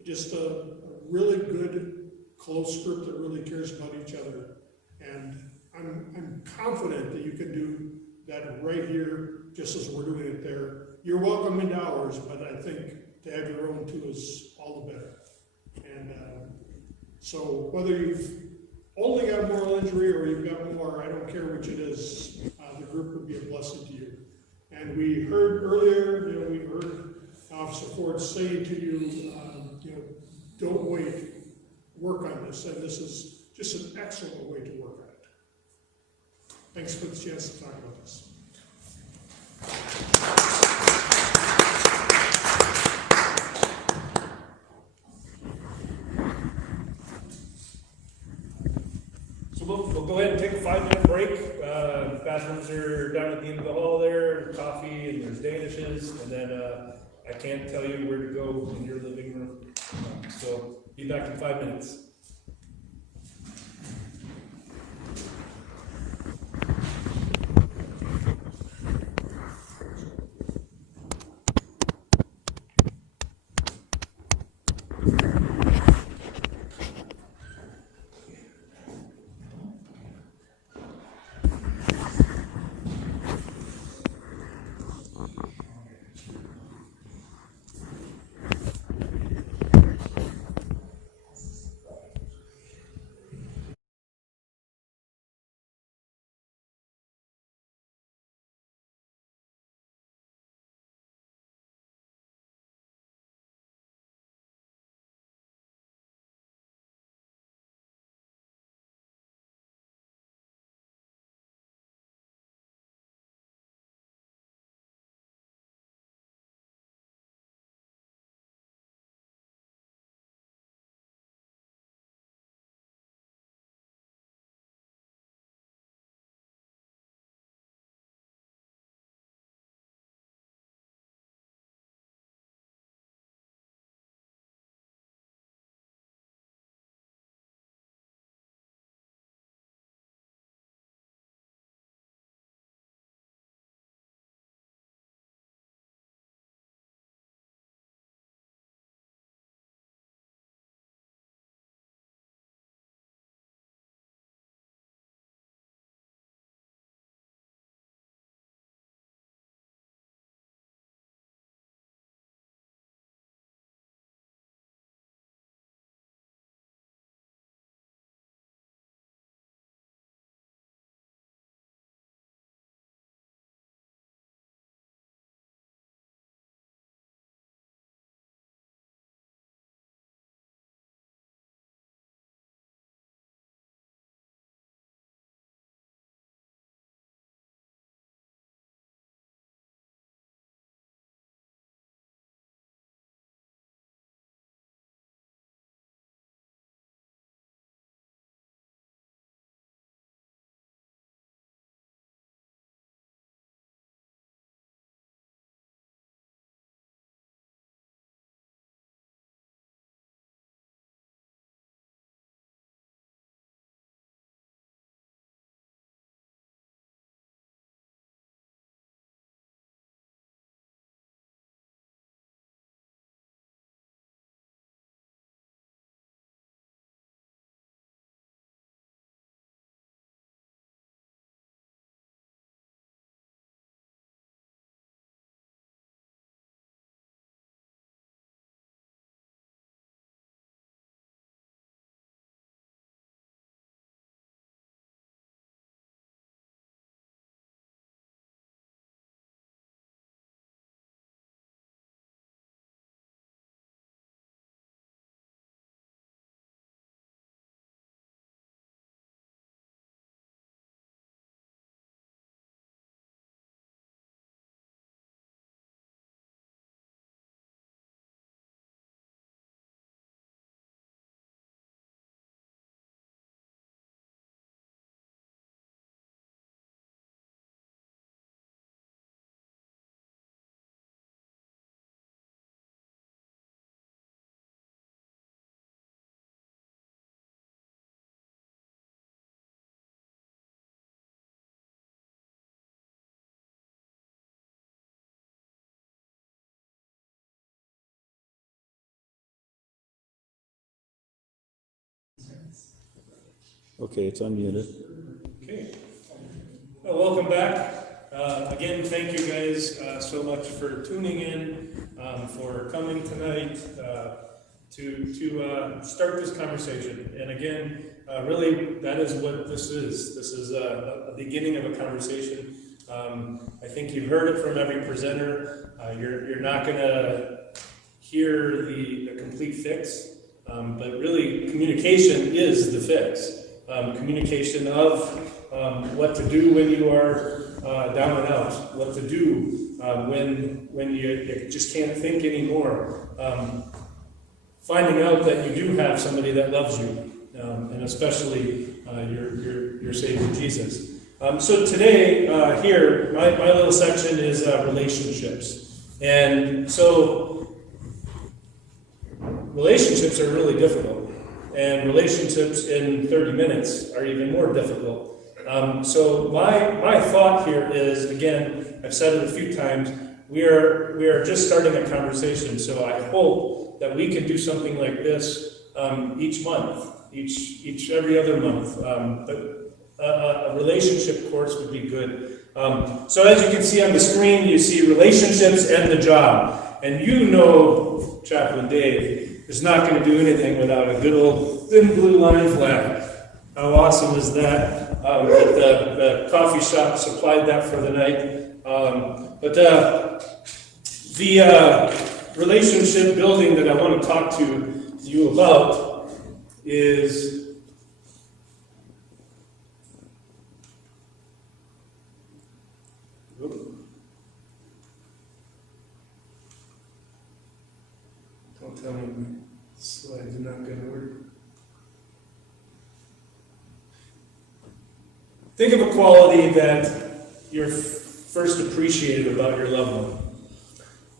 just a really good, close group that really cares about each other. And I'm confident that you can do that right here, just as we're doing it there. You're welcome into ours, but I think to have your own too is all the better. And so whether you've only got moral injury or you've got more, I don't care which it is, the group would be a blessing to you. And we heard earlier, we heard Officer Ford saying to you, don't wait, work on this. And this is just an excellent way to work on it. Thanks for the chance to talk about this. So we'll go ahead and take a 5-minute break. Bathrooms are down at the end of the hall there, coffee, and there's danishes, and then I can't tell you where to go in your living room. So be back in 5 minutes. Okay, it's unmuted. Okay. Well, welcome back. Again, thank you guys so much for tuning in, for coming tonight to start this conversation. And again, really, that is what this is. This is a beginning of a conversation. I think you've heard it from every presenter. You're not going to hear the complete fix, but really, communication is the fix. Communication of what to do when you are down and out, what to do when you just can't think anymore, finding out that you do have somebody that loves you, and especially your Savior Jesus. So today, here, my little section is relationships. And so, relationships are really difficult. And relationships in 30 minutes are even more difficult. So my thought here is, again, I've said it a few times, we are just starting a conversation. So I hope that we can do something like this each month, every other month. But a relationship course would be good. So as you can see on the screen, you see relationships and the job. And you know Chaplain Dave is not going to do anything without a good old thin blue line flag. How awesome is that? The coffee shop supplied that for the night. But the relationship building that I want to talk to you about is don't tell me my slides are not going to work. Think of a quality that you're first appreciated about your loved one.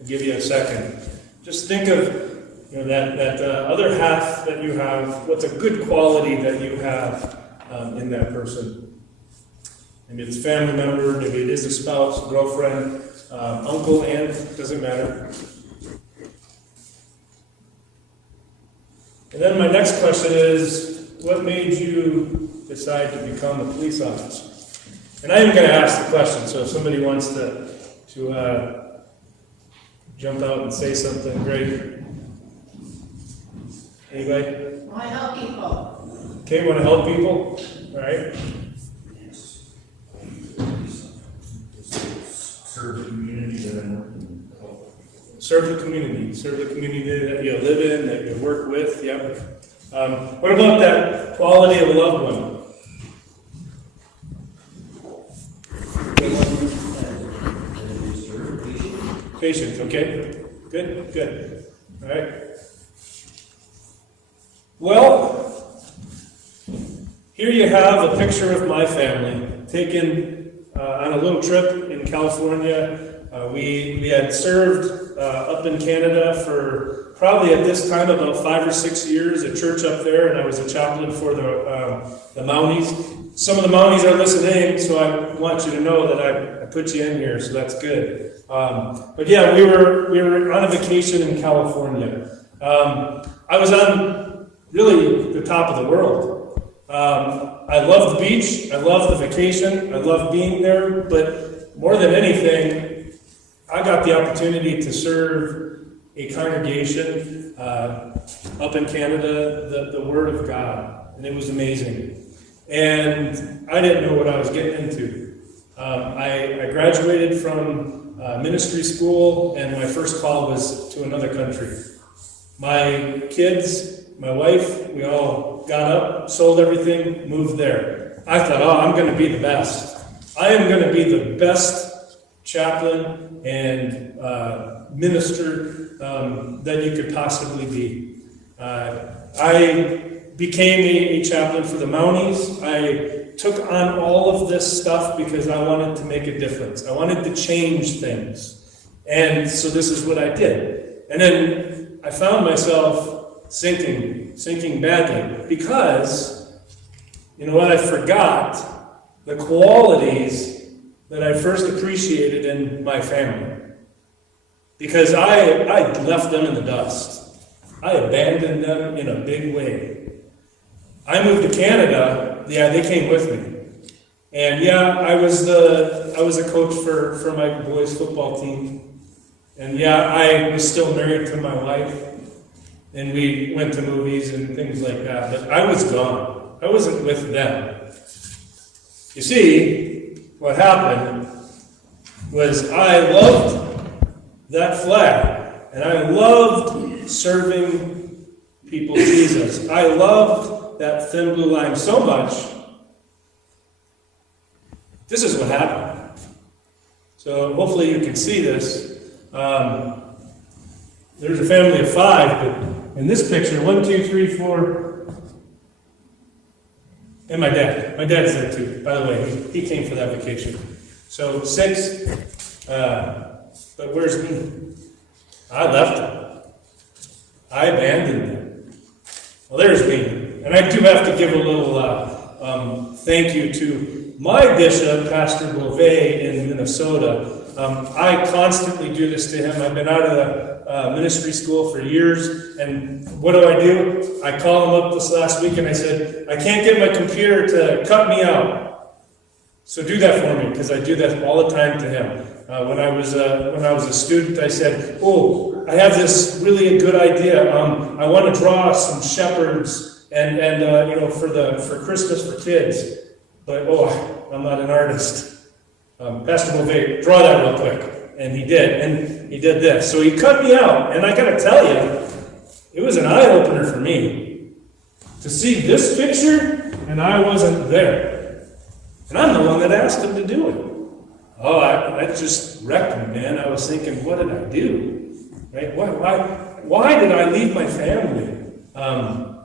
I'll give you a second. Just think of that other half that you have. What's a good quality that you have in that person? Maybe it's a family member, maybe it is a spouse, girlfriend, uncle, aunt, doesn't matter. And then my next question is, what made you decide to become a police officer? And I am going to ask the question, so if somebody wants to jump out and say something, great. Anybody? Want to help people. Okay, want to help people? All right. Serve the community that I'm working with. Serve the community. Serve the community that you live in, that you work with. Yep. What about that quality of a loved one? Patience, okay. Good. All right. Well, here you have a picture of my family taken on a little trip in California. We had served up in Canada for probably at this time about 5 or 6 years at church up there, and I was a chaplain for the Mounties. Some of the Mounties are listening, so I want you to know that I put you in here, so that's good. But yeah, we were on a vacation in California. I was on really the top of the world. I love the beach, I love the vacation, I love being there, but more than anything, I got the opportunity to serve a congregation up in Canada, the Word of God, and it was amazing. And I didn't know what I was getting into. I graduated from ministry school, and my first call was to another country. My kids, my wife, we all got up, sold everything, moved there. I thought, I'm going to be the best. I am going to be the best chaplain and minister that you could possibly be. I became a chaplain for the Mounties. I took on all of this stuff because I wanted to make a difference. I wanted to change things. And so this is what I did. And then I found myself sinking badly because, you know what, I forgot the qualities that I first appreciated in my family. Because I left them in the dust. I abandoned them in a big way. I moved to Canada, yeah, they came with me. And yeah, I was a coach for my boys' football team. And yeah, I was still married to my wife. And we went to movies and things like that. But I was gone. I wasn't with them. You see, what happened was I loved that flag. And I loved serving people Jesus. I loved that thin blue line so much. This is what happened. So hopefully you can see this. There's a family of 5, but in this picture, 1, 2, 3, 4, and my dad. My dad's there too, by the way. He came for that vacation. So 6, but where's me? I left them. I abandoned them. Well, there's me. And I do have to give a little thank you to my bishop, Pastor Beauvais in Minnesota. I constantly do this to him. I've been out of the ministry school for years, and what do? I call him up this last week, and I said, I can't get my computer to cut me out. So do that for me, because I do that all the time to him. When I was a student, I said, "Oh, I have this really good idea. I want to draw some shepherds and for Christmas for kids, but I'm not an artist." Pastor Beauvais, draw that real quick, and he did, and he did this. So he cut me out, and I got to tell you, it was an eye opener for me to see this picture, and I wasn't there, and I'm the one that asked him to do it. Oh, I just wrecked me, man. I was thinking, what did I do? Right? Why did I leave my family? I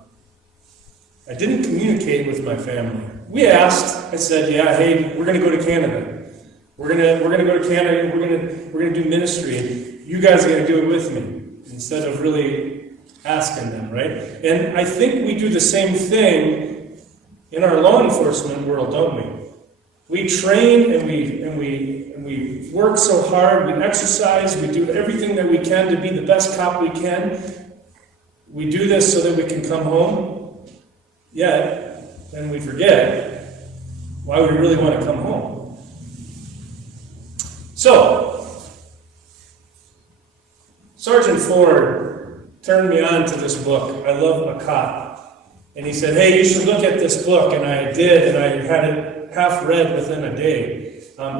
didn't communicate with my family. We asked. I said, "Yeah, hey, we're going to go to Canada. We're gonna go to Canada. We're gonna do ministry. You guys are going to do it with me." Instead of really asking them, right? And I think we do the same thing in our law enforcement world, don't we? We train and we work so hard, we exercise, we do everything that we can to be the best cop we can. We do this so that we can come home. Yet, then we forget why we really want to come home. So, Sergeant Ford turned me on to this book, I Love a Cop. And he said, "Hey, you should look at this book." And I did, and I had it half read within a day.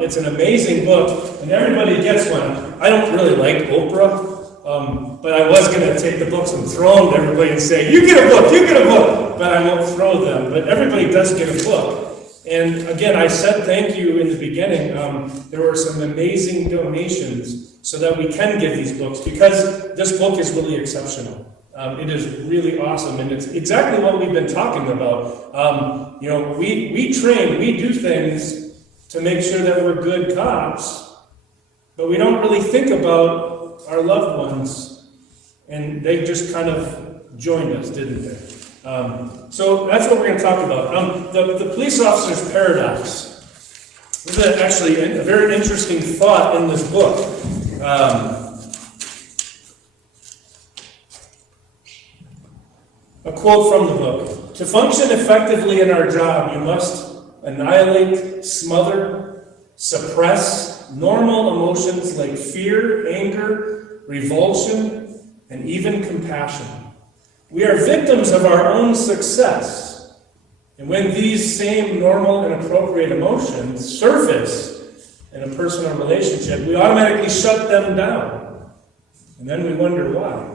It's an amazing book, and everybody gets one. I don't really like Oprah, but I was going to take the books and throw them to everybody and say, "You get a book, you get a book," but I won't throw them. But everybody does get a book. And again, I said thank you in the beginning. There were some amazing donations so that we can give these books, because this book is really exceptional. It is really awesome, and it's exactly what we've been talking about. We train, we do things to make sure that we're good cops, but we don't really think about our loved ones, and they just kind of joined us, didn't they? So that's what we're going to talk about. The police officer's paradox. This is actually a very interesting thought in this book. A quote from the book: "To function effectively in our job, you must annihilate, smother, suppress normal emotions like fear, anger, revulsion, and even compassion. We are victims of our own success, and when these same normal and appropriate emotions surface in a personal relationship, we automatically shut them down, and then we wonder why.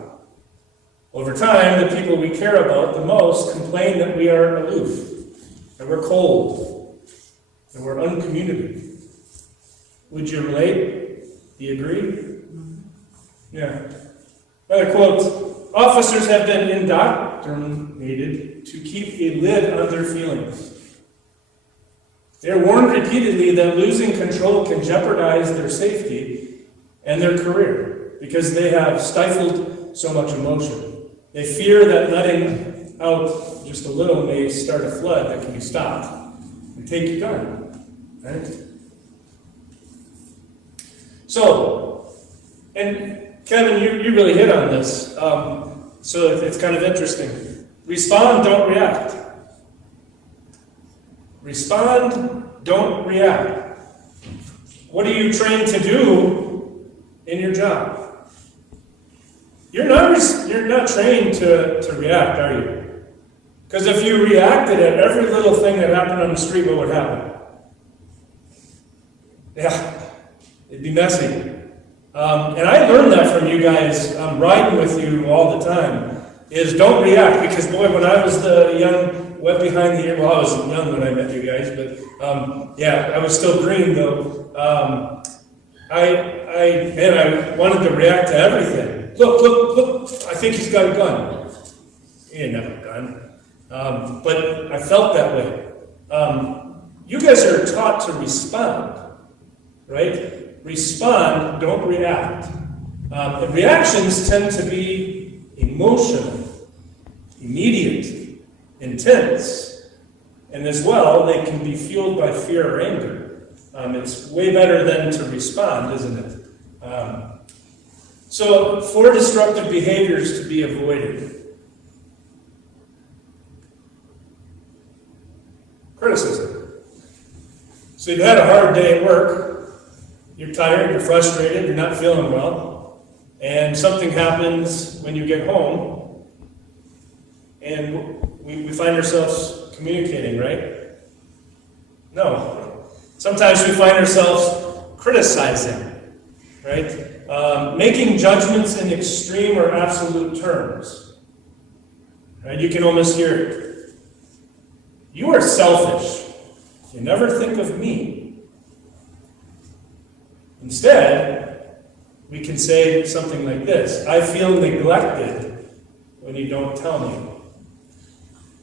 Over time, the people we care about the most complain that we are aloof, that we're cold, that we're uncommunicative. Would you relate? Do you agree? Yeah. Another quote: "Officers have been indoctrinated to keep a lid on their feelings. They are warned repeatedly that losing control can jeopardize their safety and their career because they have stifled so much emotion. They fear that letting out just a little may start a flood that can be stopped and take you down." Right? So, and Kevin, you really hit on this. So it's kind of interesting. Respond, don't react. Respond, don't react. What are you trained to do in your job? You're not trained to react, are you? Because if you reacted at every little thing that happened on the street, what would happen? Yeah, it'd be messy. And I learned that from you guys. I'm riding with you all the time. Is don't react, because boy, when I was the young, wet behind the ear, well, I was young when I met you guys, but yeah, I was still green though. I wanted to react to everything. Look, I think he's got a gun. He didn't have a gun. But I felt that way. You guys are taught to respond, right? Respond, don't react. And reactions tend to be emotional, immediate, intense, and as well, they can be fueled by fear or anger. It's way better than to respond, isn't it? So, 4 destructive behaviors to be avoided. Criticism. So you've had a hard day at work, you're tired, you're frustrated, you're not feeling well, and something happens when you get home, and we find ourselves communicating, right? No. Sometimes we find ourselves criticizing, right? Making judgments in extreme or absolute terms. Right? You can almost hear it. You are selfish. You never think of me. Instead, we can say something like this: I feel neglected when you don't tell me.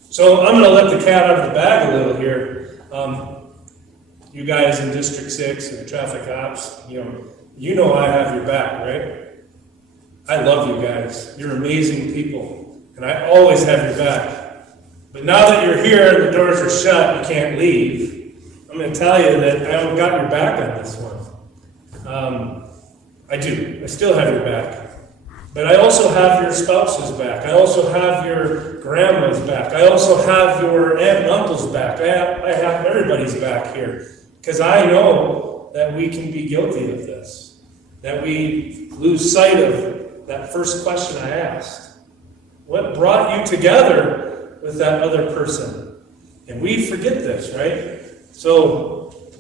So I'm going to let the cat out of the bag a little here. You guys in District 6 and traffic ops, you know I have your back, right? I love you guys. You're amazing people, and I always have your back. But now that you're here and the doors are shut, you can't leave, I'm going to tell you that I don't got your back on this one. I do. I still have your back. But I also have your spouse's back. I also have your grandma's back. I also have your aunt and uncle's back. I have everybody's back here. Because I know that we can be guilty of this. That we lose sight of that first question I asked. What brought you together with that other person? And we forget this, right? So,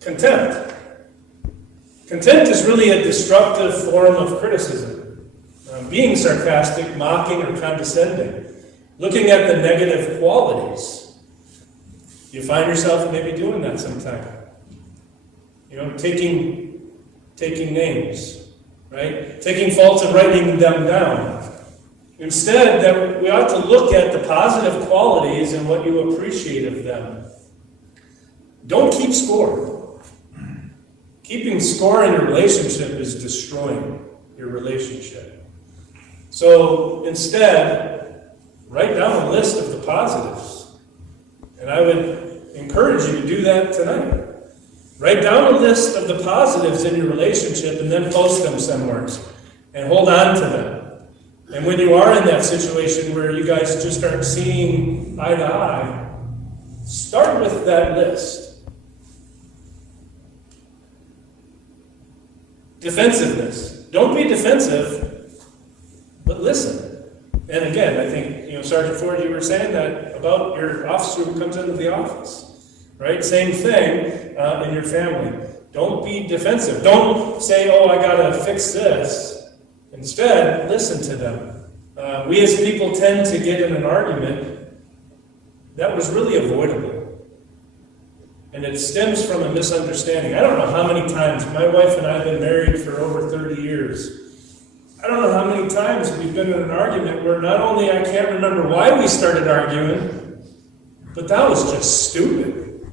contempt. Contempt is really a destructive form of criticism. Being sarcastic, mocking, or condescending. Looking at the negative qualities. You find yourself maybe doing that sometime. Taking names, right? Taking faults and writing them down. Instead, that we ought to look at the positive qualities and what you appreciate of them. Don't keep score. Keeping score in your relationship is destroying your relationship. So instead, write down a list of the positives. And I would encourage you to do that tonight. Write down a list of the positives in your relationship and then post them somewhere. And hold on to them. And when you are in that situation where you guys just aren't seeing eye to eye, start with that list. Defensiveness. Don't be defensive, but listen. And again, I think, Sergeant Ford, you were saying that about your officer who comes into the office, right? Same thing in your family. Don't be defensive. Don't say, oh, I got to fix this. Instead, listen to them. We as people tend to get in an argument that was really avoidable. And it stems from a misunderstanding. I don't know how many times, my wife and I have been married for over 30 years. I don't know how many times we've been in an argument where not only I can't remember why we started arguing, but that was just stupid.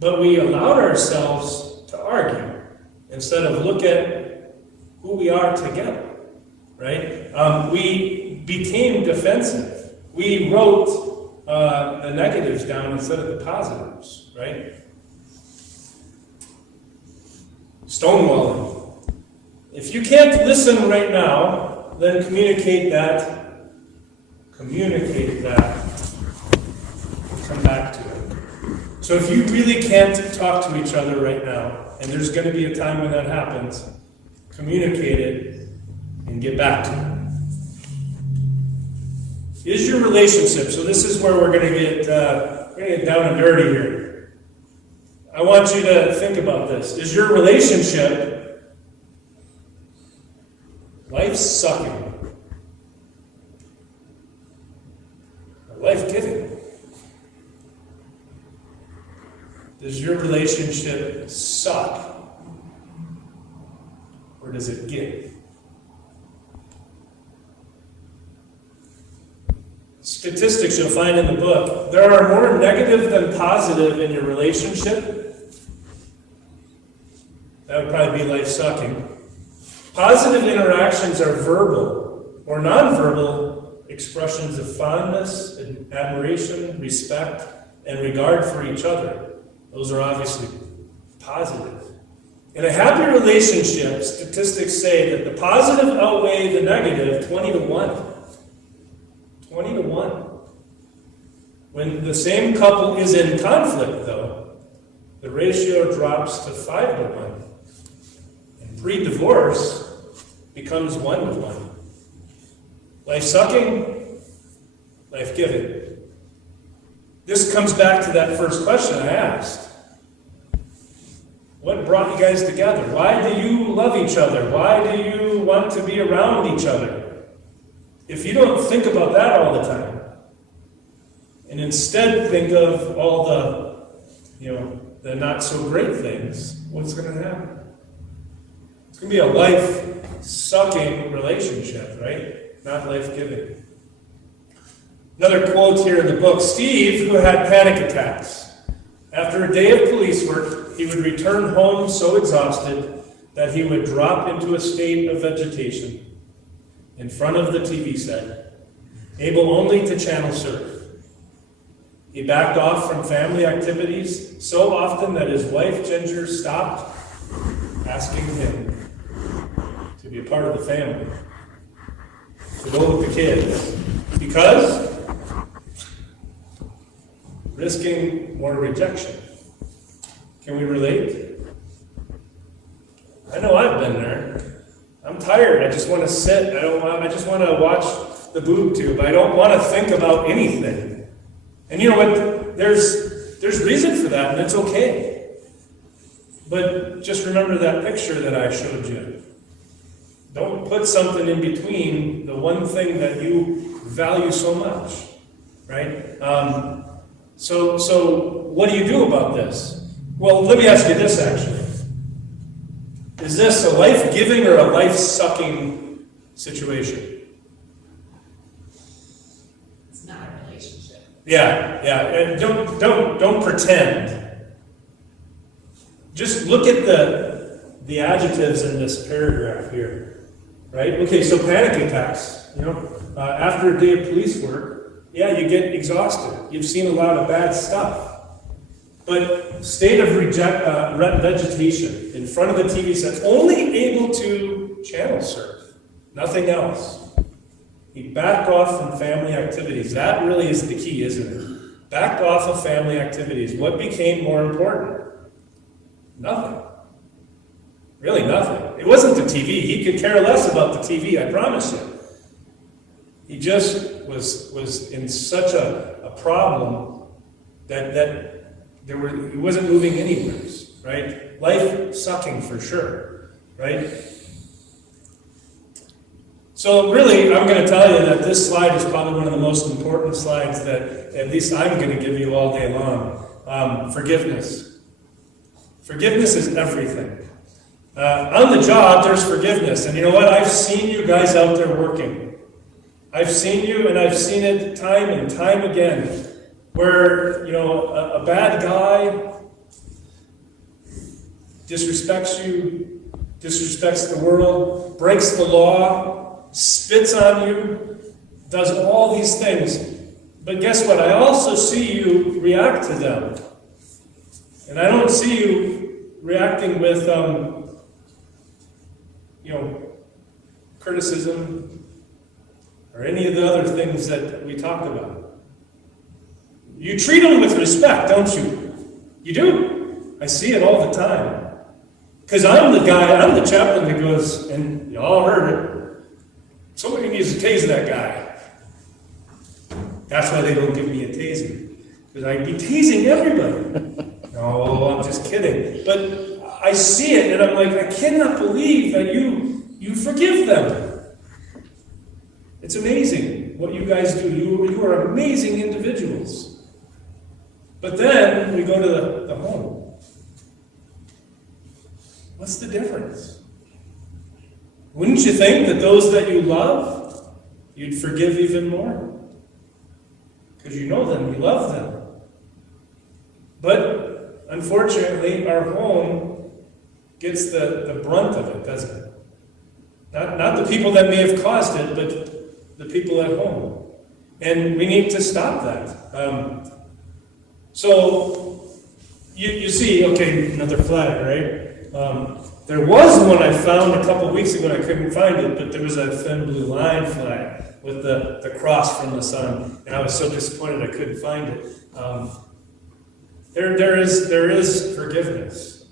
But we allowed ourselves to argue instead of look at who we are together, right? We became defensive. We wrote the negatives down instead of the positives, right? Stonewalling. If you can't listen right now, then communicate that. Communicate that. come back to it. So if you really can't talk to each other right now, and there's going to be a time when that happens, communicate it and get back to it. Is your relationship, so this is where we're going to get down and dirty here. I want you to think about this. Is your relationship life-sucking? Or life-giving? Does your relationship suck? Or does it give? Statistics you'll find in the book, there are more negative than positive in your relationship. That would probably be life-sucking. Positive interactions are verbal or nonverbal expressions of fondness, admiration, respect, and regard for each other. Those are obviously positive. In a happy relationship, statistics say that the positive outweigh the negative 20 to 1. 20 to 1. When the same couple is in conflict, though, the ratio drops to 5 to 1. And pre-divorce becomes 1 to 1. Life-sucking, life-giving. This comes back to that first question I asked. What brought you guys together? Why do you love each other? Why do you want to be around each other? If you don't think about that all the time, and instead think of all the not so great things, what's going to happen? It's going to be a life-sucking relationship, right? Not life-giving. Another quote here in the book, Steve, who had panic attacks. After a day of police work, he would return home so exhausted that he would drop into a state of vegetation in front of the TV set, able only to channel surf. He backed off from family activities so often that his wife, Ginger, stopped asking him to be a part of the family, to go with the kids, because risking more rejection. Can we relate? I know I've been there. I'm tired. I just want to sit. I just want to watch the boob tube. I don't want to think about anything. And you know what? There's reason for that, and it's okay. But just remember that picture that I showed you. Don't put something in between the one thing that you value so much, right? So what do you do about this? Well, let me ask you this, actually. Is this a life-giving or a life-sucking situation? It's not a relationship. Yeah. And don't pretend. Just look at the adjectives in this paragraph here, right? Okay, so panic attacks. After a day of police work, yeah, you get exhausted. You've seen a lot of bad stuff. But state of vegetation in front of the TV set, only able to channel surf, nothing else. He backed off from family activities. That really is the key, isn't it? Backed off of family activities. What became more important? Nothing. Really nothing. It wasn't the TV. He could care less about the TV, I promise you. He just was in such a problem that he wasn't moving anywhere, right? Life sucking for sure, right? So really, I'm going to tell you that this slide is probably one of the most important slides that at least I'm going to give you all day long. Forgiveness. Forgiveness is everything. On the job, there's forgiveness. And you know what? I've seen you guys out there working. I've seen you, and I've seen it time and time again. Where, a bad guy disrespects you, disrespects the world, breaks the law, spits on you, does all these things. But guess what? I also see you react to them. And I don't see you reacting with, criticism or any of the other things that we talked about. You treat them with respect, don't you? You do. I see it all the time. Because I'm the chaplain that goes, and you all heard it, somebody needs to tase that guy. That's why they don't give me a taser. Because I'd be tasing everybody. No, I'm just kidding. But I see it, and I'm like, I cannot believe that you forgive them. It's amazing what you guys do. You are amazing individuals. But then we go to the home. What's the difference? Wouldn't you think that those that you love, you'd forgive even more? Because you know them, you love them. But unfortunately, our home gets the brunt of it, doesn't it? Not the people that may have caused it, but the people at home. And we need to stop that. So, you see, okay, another flag, right? There was one I found a couple weeks ago, and I couldn't find it, but there was a thin blue line flag with the cross from the sun, and I was so disappointed I couldn't find it. There is forgiveness,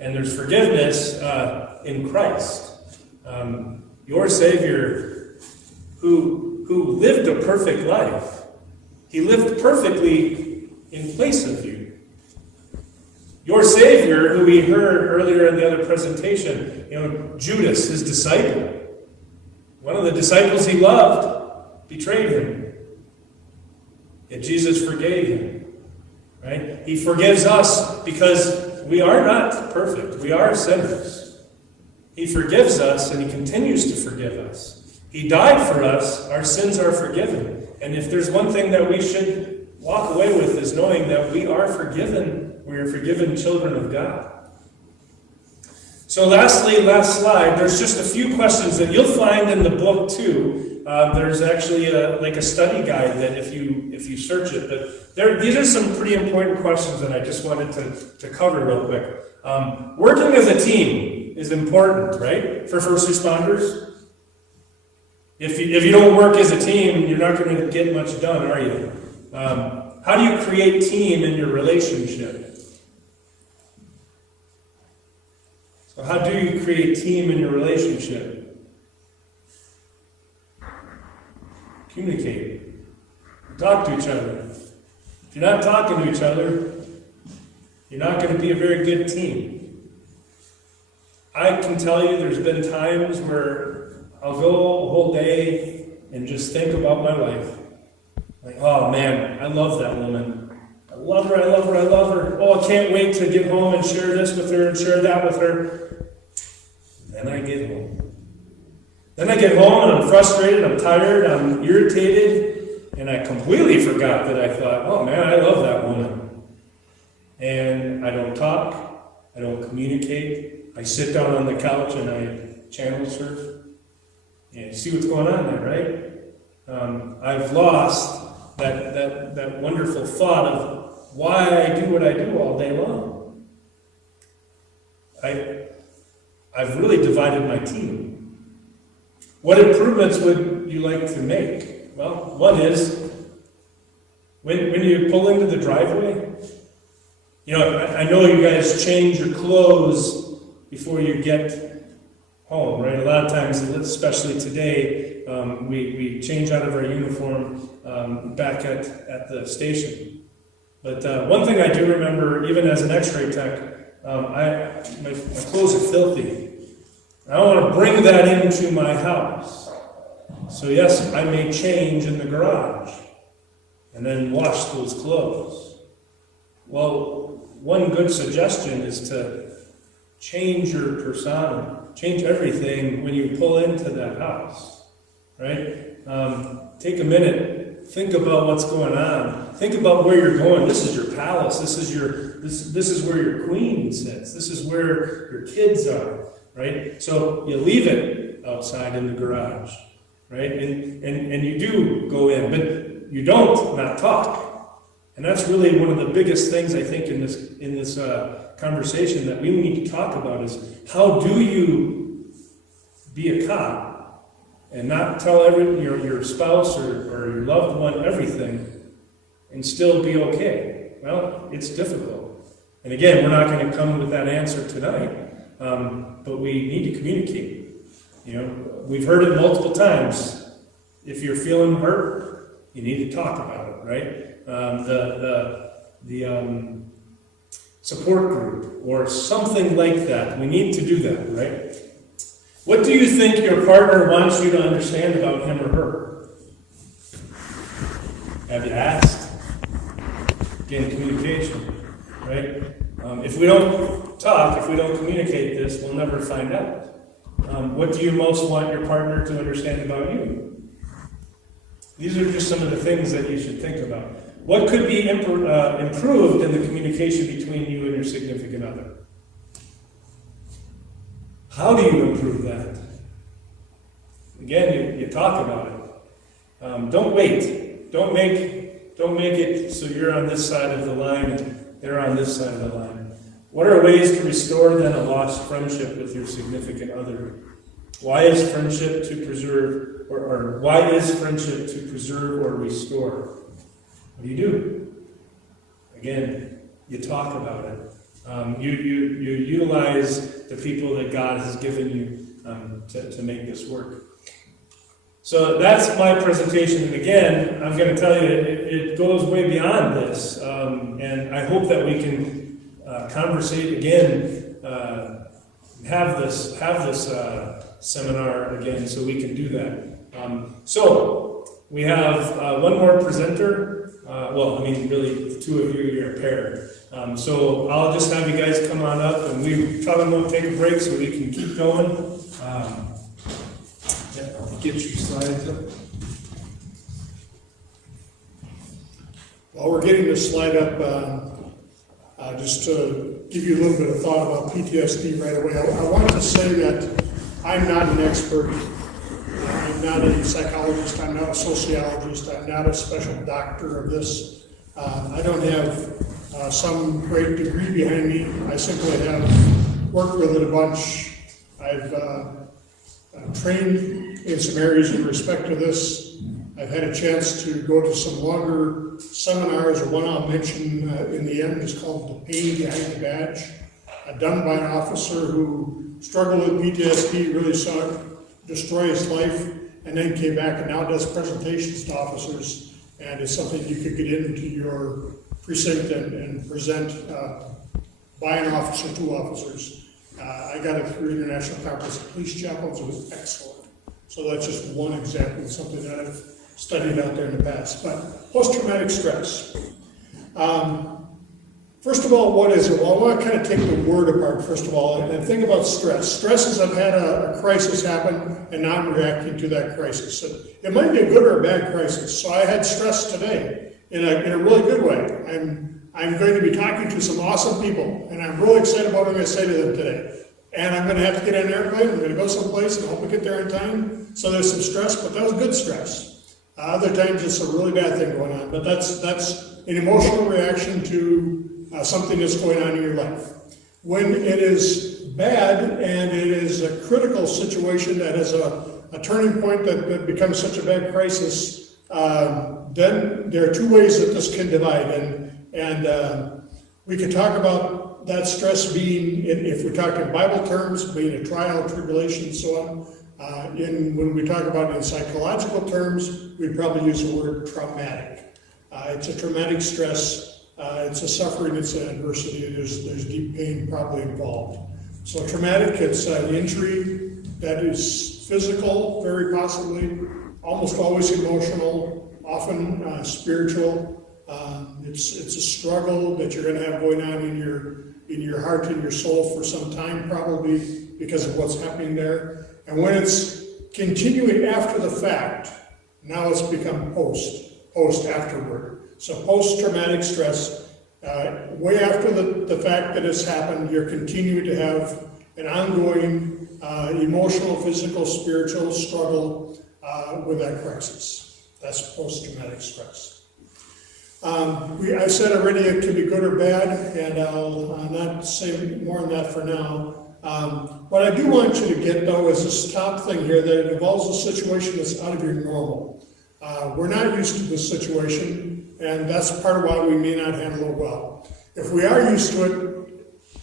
and there's forgiveness in Christ. Your Savior, who lived a perfect life, he lived perfectly in place of you. Your Savior, who we heard earlier in the other presentation, Judas, his disciple, one of the disciples he loved, betrayed him. Yet Jesus forgave him, right? He forgives us because we are not perfect. We are sinners. He forgives us, and he continues to forgive us. He died for us. Our sins are forgiven. And if there's one thing that we should walk away with is knowing that we are forgiven. We are forgiven children of God. So lastly, last slide, there's just a few questions that you'll find in the book too. There's actually like a study guide that if you search it, but these are some pretty important questions that I just wanted to cover real quick. Working as a team is important, right, for first responders? If you don't work as a team, you're not going to get much done, are you? How do you create team in your relationship? So how do you create team in your relationship? Communicate. Talk to each other. If you're not talking to each other, you're not going to be a very good team. I can tell you there's been times where I'll go a whole day and just think about my wife. Like, oh man, I love that woman. I love her, I love her, I love her. Oh, I can't wait to get home and share this with her and share that with her. Then I get home. Then I get home and I'm frustrated, I'm tired, I'm irritated, and I completely forgot that I thought, oh man, I love that woman. And I don't talk, I don't communicate, I sit down on the couch and I channel surf. And you see what's going on there, right? I've lost that wonderful thought of why I do what I do all day long. I've really divided my team. What improvements would you like to make? Well, one is, when you pull into the driveway, I know you guys change your clothes before you get home, right? A lot of times, especially today, we change out of our uniform back at the station. But one thing I do remember, even as an x-ray tech, my clothes are filthy. I don't want to bring that into my house. So yes, I may change in the garage and then wash those clothes. Well, one good suggestion is to change your persona, change everything when you pull into that house, right? Take a minute, think about what's going on. Think about where you're going. This is your palace. This is where your queen sits. This is where your kids are, right? So you leave it outside in the garage, right? And you do go in, but you don't not talk. And that's really one of the biggest things I think in this conversation that we need to talk about is how do you be a cop and not tell your spouse or your loved one everything, and still be okay? Well, it's difficult. And again, we're not going to come with that answer tonight, but we need to communicate. You know, we've heard it multiple times. If you're feeling hurt, you need to talk about it, right? The support group or something like that. We need to do that, right? What do you think your partner wants you to understand about him or her? Have you asked? Again, communication, right? If we don't talk, if we don't communicate this, we'll never find out. What do you most want your partner to understand about you? These are just some of the things that you should think about. What could be improved in the communication between you and your significant other? How do you improve that? Again, you talk about it. Don't wait. Don't make it so you're on this side of the line and they're on this side of the line. What are ways to restore then a lost friendship with your significant other? Why is friendship to preserve, or why is friendship to preserve or restore? What do you do? Again, you talk about it. You utilize the people that God has given you to make this work. So that's my presentation. And again, I'm going to tell you, it goes way beyond this. And I hope that we can conversate again, have this seminar again, so we can do that. So we have one more presenter. Really, the two of you, you're a pair. So I'll just have you guys come on up, and we probably won't take a break so we can keep going. I'll get your slides up. While we're getting this slide up, just to give you a little bit of thought about PTSD right away, I want to say that I'm not an expert. I'm not a psychologist. I'm not a sociologist. I'm not a special doctor of this. I don't have some great degree behind me. I simply have worked with it a bunch. I've trained in some areas in respect to this. I've had a chance to go to some longer seminars, or one I'll mention in the end is called The Pain Behind the Badge, done by an officer who struggled with PTSD, really saw it destroy his life, and then came back and now does presentations to officers, and it's something you could get into your precinct and present by an officer to officers. I got it through International Conference of Police Chaplains. It was excellent. So that's just one example of something that I've studied out there in the past. But post-traumatic stress. First of all, what is it? Well, I want to kind of take the word apart, first of all, and think about stress. Stress is I've had a crisis happen, and now I'm reacting to that crisis. So it might be a good or a bad crisis. So I had stress today in a really good way. I'm going to be talking to some awesome people, and I'm really excited about what I'm going to say to them today. And I'm going to have to get on an airplane. I'm going to go someplace and hope we get there in time. So there's some stress, but that was good stress. Other times it's a really bad thing going on, but that's an emotional reaction to something that's going on in your life. When it is bad and it is a critical situation that is a turning point that becomes such a bad crisis, then there are two ways that this can divide. And we can talk about that stress being, if we're talking Bible terms, being a trial, tribulation, and so on. When we talk about it in psychological terms, we probably use the word traumatic. It's a traumatic stress. It's a suffering, it's an adversity, there's deep pain probably involved. So traumatic, it's an injury that is physical, very possibly, almost always emotional, often spiritual. It's a struggle that you're going to have going on in your heart and your soul for some time, probably because of what's happening there. And when it's continuing after the fact, now it's become afterward. So post-traumatic stress, way after the fact that it's happened, you're continuing to have an ongoing emotional, physical, spiritual struggle with that crisis. That's post-traumatic stress. I said already it can be good or bad, and I'll not say more on that for now. What I do want you to get, though, is this top thing here, that it involves a situation that's out of your normal. We're not used to this situation, and that's part of why we may not handle it well. If we are used to it,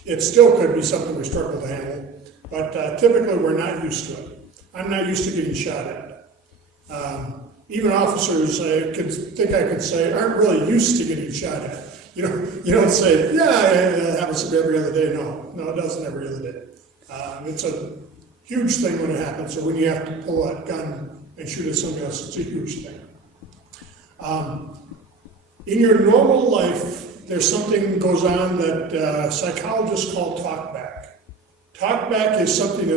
it still could be something we struggle to handle, but typically we're not used to it. I'm not used to getting shot at. Even officers, I could say, aren't really used to getting shot at. You don't say, yeah, it happens to me every other day. No, it doesn't every other day. It's a huge thing when it happens, or when you have to pull that gun and shoot at somebody else, it's a huge thing. In your normal life, there's something that goes on that psychologists call talkback. Talkback is something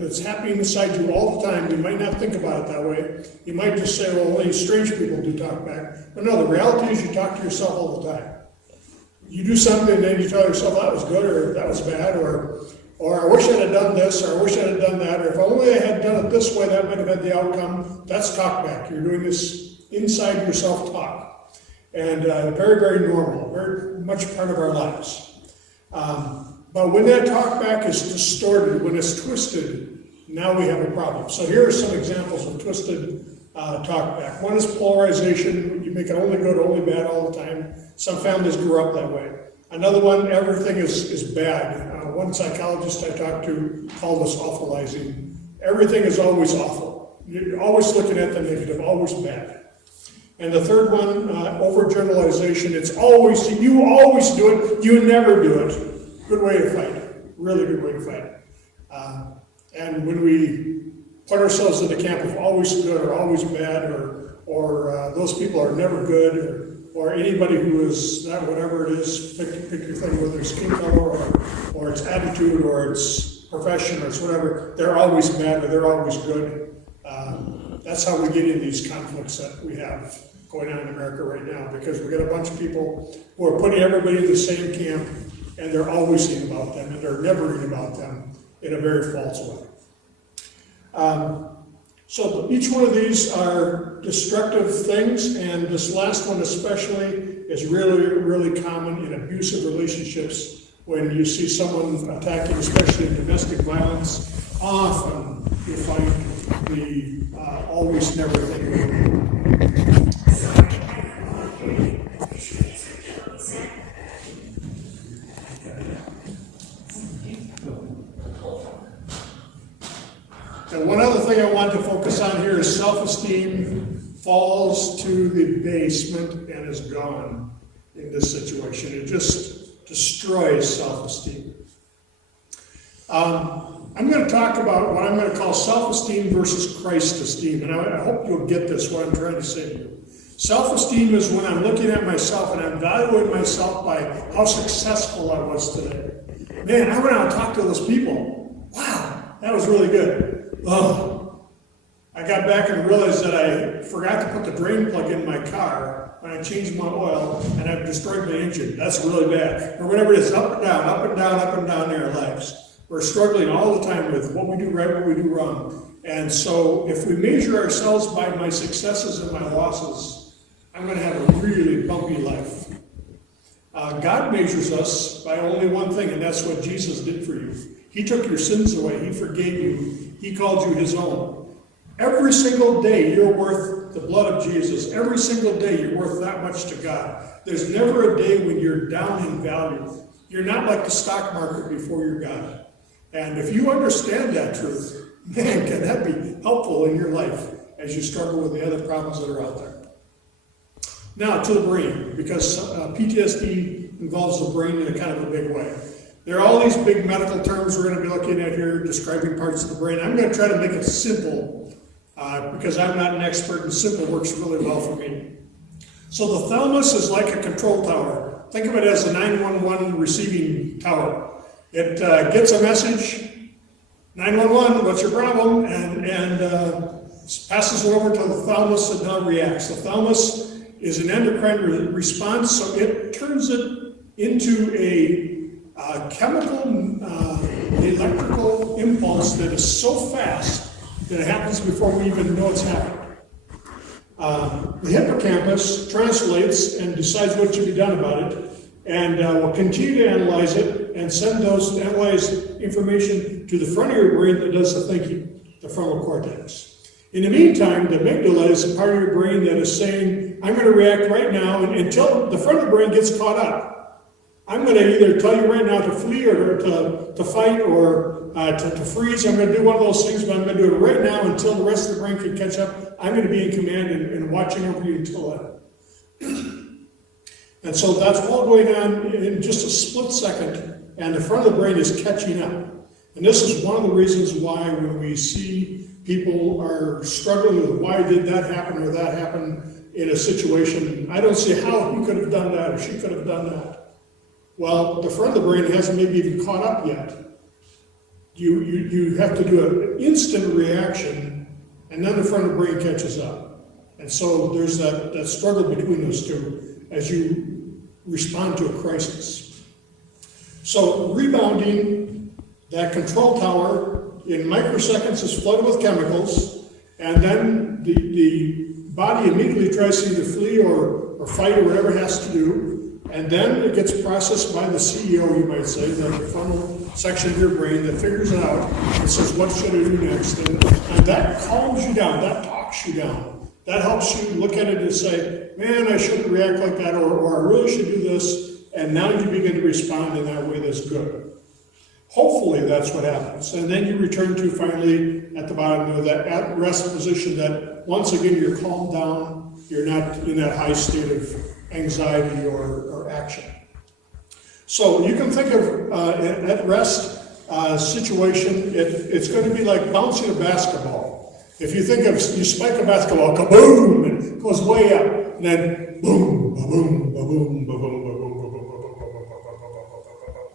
that's happening inside you all the time. You might not think about it that way. You might just say, well, only strange people do talkback. But no, the reality is you talk to yourself all the time. You do something and then you tell yourself that was good or that was bad, or I wish I'd have done this, or I wish I'd have done that, or if only I had done it this way, that might have had the outcome. That's talkback. You're doing this inside yourself talk. And very, very normal, very much part of our lives. But when that talkback is distorted, when it's twisted, now we have a problem. So here are some examples of twisted talkback. One is polarization. You make it only good, only bad all the time. Some families grew up that way. Another one, everything is bad. One psychologist I talked to called this awfulizing. Everything is always awful. You're always looking at the negative, always bad. And the third one, overgeneralization. It's always, you always do it, you never do it. Good way to fight it. Really good way to fight it. And when we put ourselves in the camp of always good or always bad, or those people are never good, or anybody who is not whatever it is, pick your thing, whether it's skin color or it's attitude or it's profession or it's whatever, they're always bad or they're always good. That's how we get in these conflicts that we have going on in America right now, because we got a bunch of people who are putting everybody in the same camp, and they're always saying about them, and they're never reading about them in a very false way. So each one of these are destructive things, and this last one especially is really, really common in abusive relationships. When you see someone attacking, especially in domestic violence, often you find the always never thing. And one other thing I want to focus on here is self-esteem falls to the basement and is gone in this situation. It just destroys self-esteem. I'm going to talk about what I'm going to call self-esteem versus Christ-esteem, and I hope you'll get this, what I'm trying to say to you. Self-esteem is when I'm looking at myself and I'm evaluating myself by how successful I was today. Man, I went out and talked to those people. Wow, that was really good. Oh, I got back and realized that I forgot to put the drain plug in my car when I changed my oil, and I've destroyed my engine. That's really bad. Or whatever it is, up and down, up and down, up and down in our lives. We're struggling all the time with what we do right, what we do wrong. And so if we measure ourselves by my successes and my losses, I'm going to have a really bumpy life. God measures us by only one thing, and that's what Jesus did for you. He took your sins away. He forgave you. He called you his own. Every single day you're worth the blood of Jesus. Every single day you're worth that much to God. There's never a day when you're down in value. You're not like the stock market before your God. And if you understand that truth, man, can that be helpful in your life as you struggle with the other problems that are out there. Now to the brain, because PTSD involves the brain in a kind of a big way. There are all these big medical terms we're going to be looking at here, describing parts of the brain. I'm going to try to make it simple, because I'm not an expert, and simple works really well for me. So the thalamus is like a control tower. Think of it as a 911 receiving tower. It gets a message, 911, what's your problem? And passes it over to the thalamus and now reacts. The thalamus is an endocrine response, so it turns it into a chemical, electrical impulse that is so fast that it happens before we even know it's happening. The hippocampus translates and decides what should be done about it, and will continue to analyze it and send those analyzed information to the front of your brain that does the thinking, the frontal cortex. In the meantime, the amygdala is a part of your brain that is saying, I'm going to react right now, and until the front of the brain gets caught up. I'm going to either tell you right now to flee or to fight or to freeze. I'm going to do one of those things, but I'm going to do it right now until the rest of the brain can catch up. I'm going to be in command and watching over you until then. And so that's all going on in just a split second, and the front of the brain is catching up. And this is one of the reasons why when we see people are struggling with why did that happen or that happen in a situation, I don't see how he could have done that or she could have done that. Well, the front of the brain hasn't maybe even caught up yet. You have to do an instant reaction, and then the front of the brain catches up. And so there's that struggle between those two as you respond to a crisis. So rebounding, that control tower in microseconds is flooded with chemicals, and then the body immediately tries to either flee or fight or whatever it has to do, and then it gets processed by the CEO, you might say, the frontal section of your brain that figures it out and says, what should I do next? And that calms you down, that talks you down. That helps you look at it and say, man, I shouldn't react like that, or I really should do this, and now you begin to respond in that way that's good. Hopefully that's what happens. And then you return to finally at the bottom of that at rest position that once again you're calmed down, you're not in that high state of anxiety or action. So you can think of at rest situation, it's going to be like bouncing a basketball. If you think of, you spike a basketball, kaboom, and it goes way up, and then boom, ba-boom, ba-boom, ba-boom, ba-boom, ba-boom, ba-boom, ba-boom,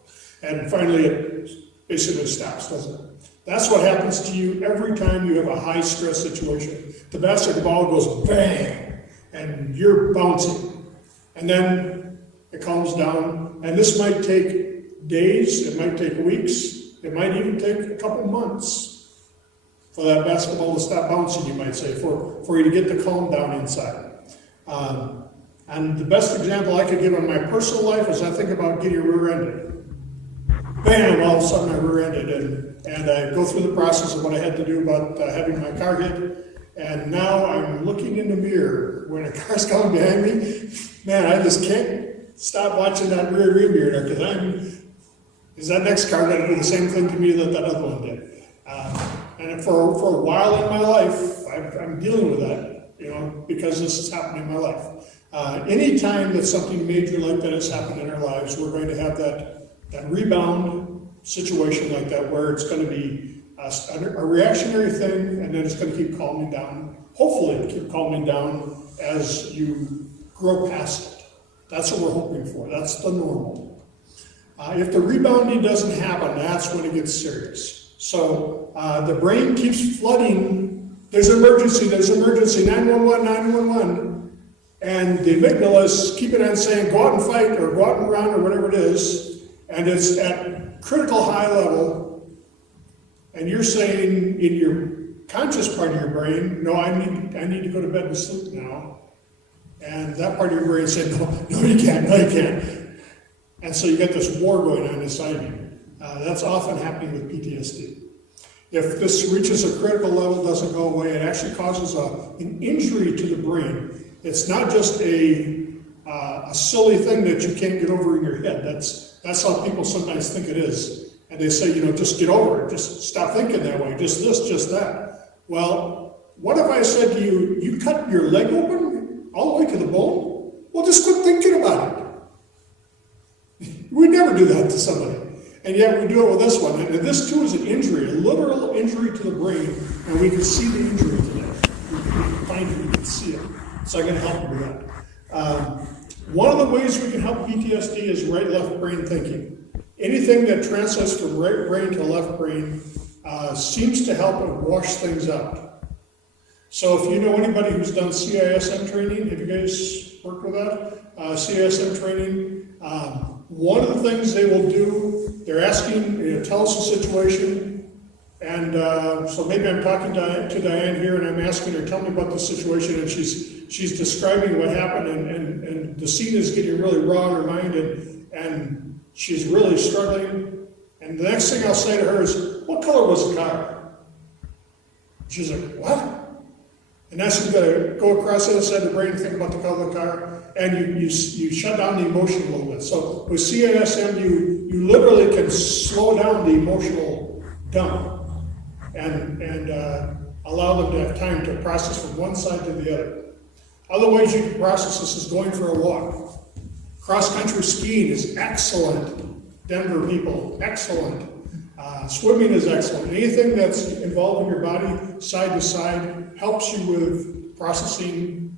and finally it basically stops, doesn't it? That's what happens to you every time you have a high stress situation. The basketball goes bang, and you're bouncing. And then it calms down, and this might take days, it might take weeks, it might even take a couple months for that basketball to stop bouncing, you might say, for you to get the calm down inside. And the best example I could give in my personal life is I think about getting rear-ended. Bam, all of a sudden I rear-ended, and I go through the process of what I had to do about having my car hit, and now I'm looking in the mirror when a car's coming behind me. Man, I just can't stop watching that rear mirror because is that next car going to do the same thing to me that other one did? And for a while in my life, I'm dealing with that, because this is happening in my life. Anytime that something major like that has happened in our lives, we're going to have that rebound situation like that where it's going to be a reactionary thing, and then it's going to keep calming down. Hopefully keep calming down as you grow past it. That's what we're hoping for. That's the normal. If the rebounding doesn't happen, that's when it gets serious. So the brain keeps flooding. There's emergency, 911, 911. And the amygdala is keeping on saying, go out and fight, or go out and run, or whatever it is. And it's at critical high level. And you're saying in your conscious part of your brain, no, I need to go to bed and sleep now. And that part of your brain said, no, you can't. And so you get this war going on inside you. That's often happening with PTSD. If this reaches a critical level, doesn't go away, it actually causes an injury to the brain. It's not just a silly thing that you can't get over in your head. That's how people sometimes think it is. And they say, just get over it. Just stop thinking that way. Just this, just that. Well, what if I said to you, you cut your leg open all the way to the bone? Well, just quit thinking about it. We never do that to somebody. And yet we do it with this one. And this too is an injury, a literal injury to the brain. And we can see the injury today. We can find it, we can see it. So I'm going to help you with that. One of the ways we can help PTSD is right-left brain thinking. Anything that translates from right brain to left brain seems to help and wash things out. So if you know anybody who's done CISM training, have you guys worked with that? CISM training, one of the things they will do, they're asking, tell us a situation, and so maybe I'm talking to Diane here and I'm asking her, tell me about the situation, and she's describing what happened, and the scene is getting really raw in her mind, and she's really struggling, and the next thing I'll say to her is, what color was the car? She's like, what? In essence, you gotta go across the other side of the brain and think about the color of the car, and you shut down the emotion a little bit. So with CISM, you literally can slow down the emotional dump and allow them to have time to process from one side to the other. Other ways you can process this is going for a walk. Cross-country skiing is excellent. Denver people, excellent. Swimming is excellent. Anything that's involving your body side to side helps you with processing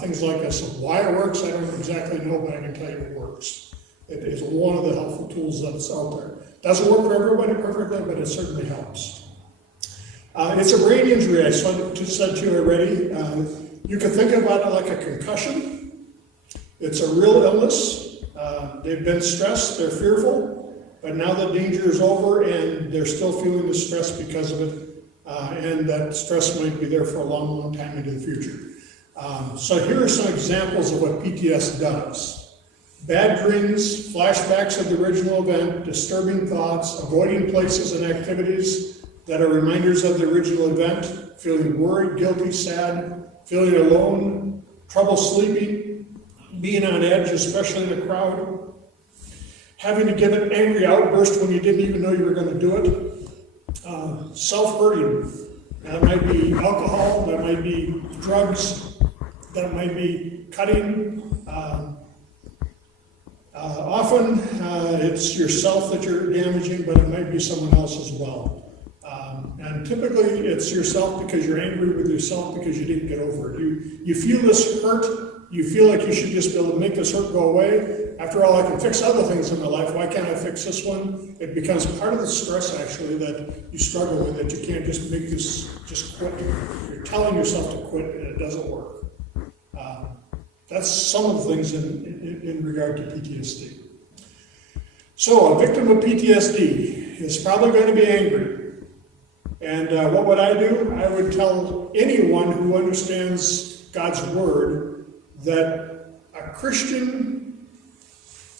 things like this. Why it works, I don't exactly know, but I can tell you it works. It is one of the helpful tools that's out there. Doesn't work for everybody perfectly, but it certainly helps. It's a brain injury, I said to you already. You can think about it like a concussion. It's a real illness. They've been stressed, they're fearful. But now the danger is over and they're still feeling the stress because of it. And that stress might be there for a long, long time into the future. So here are some examples of what PTS does. Bad dreams, flashbacks of the original event, disturbing thoughts, avoiding places and activities that are reminders of the original event, feeling worried, guilty, sad, feeling alone, trouble sleeping, being on edge, especially in a crowd, having to give an angry outburst when you didn't even know you were going to do it, self-hurting. That might be alcohol, that might be drugs, that might be cutting. Often it's yourself that you're damaging, but it might be someone else as well. And typically it's yourself because you're angry with yourself because you didn't get over it. You feel this hurt, you feel like you should just be able to make this hurt go away. After all, I can fix other things in my life, why can't I fix this one? It becomes part of the stress actually that you struggle with, that you can't just make this, just quit. You're telling yourself to quit and it doesn't work. That's some of the things in regard to PTSD. So a victim of PTSD is probably going to be angry. And what would I do? I would tell anyone who understands God's word that a Christian,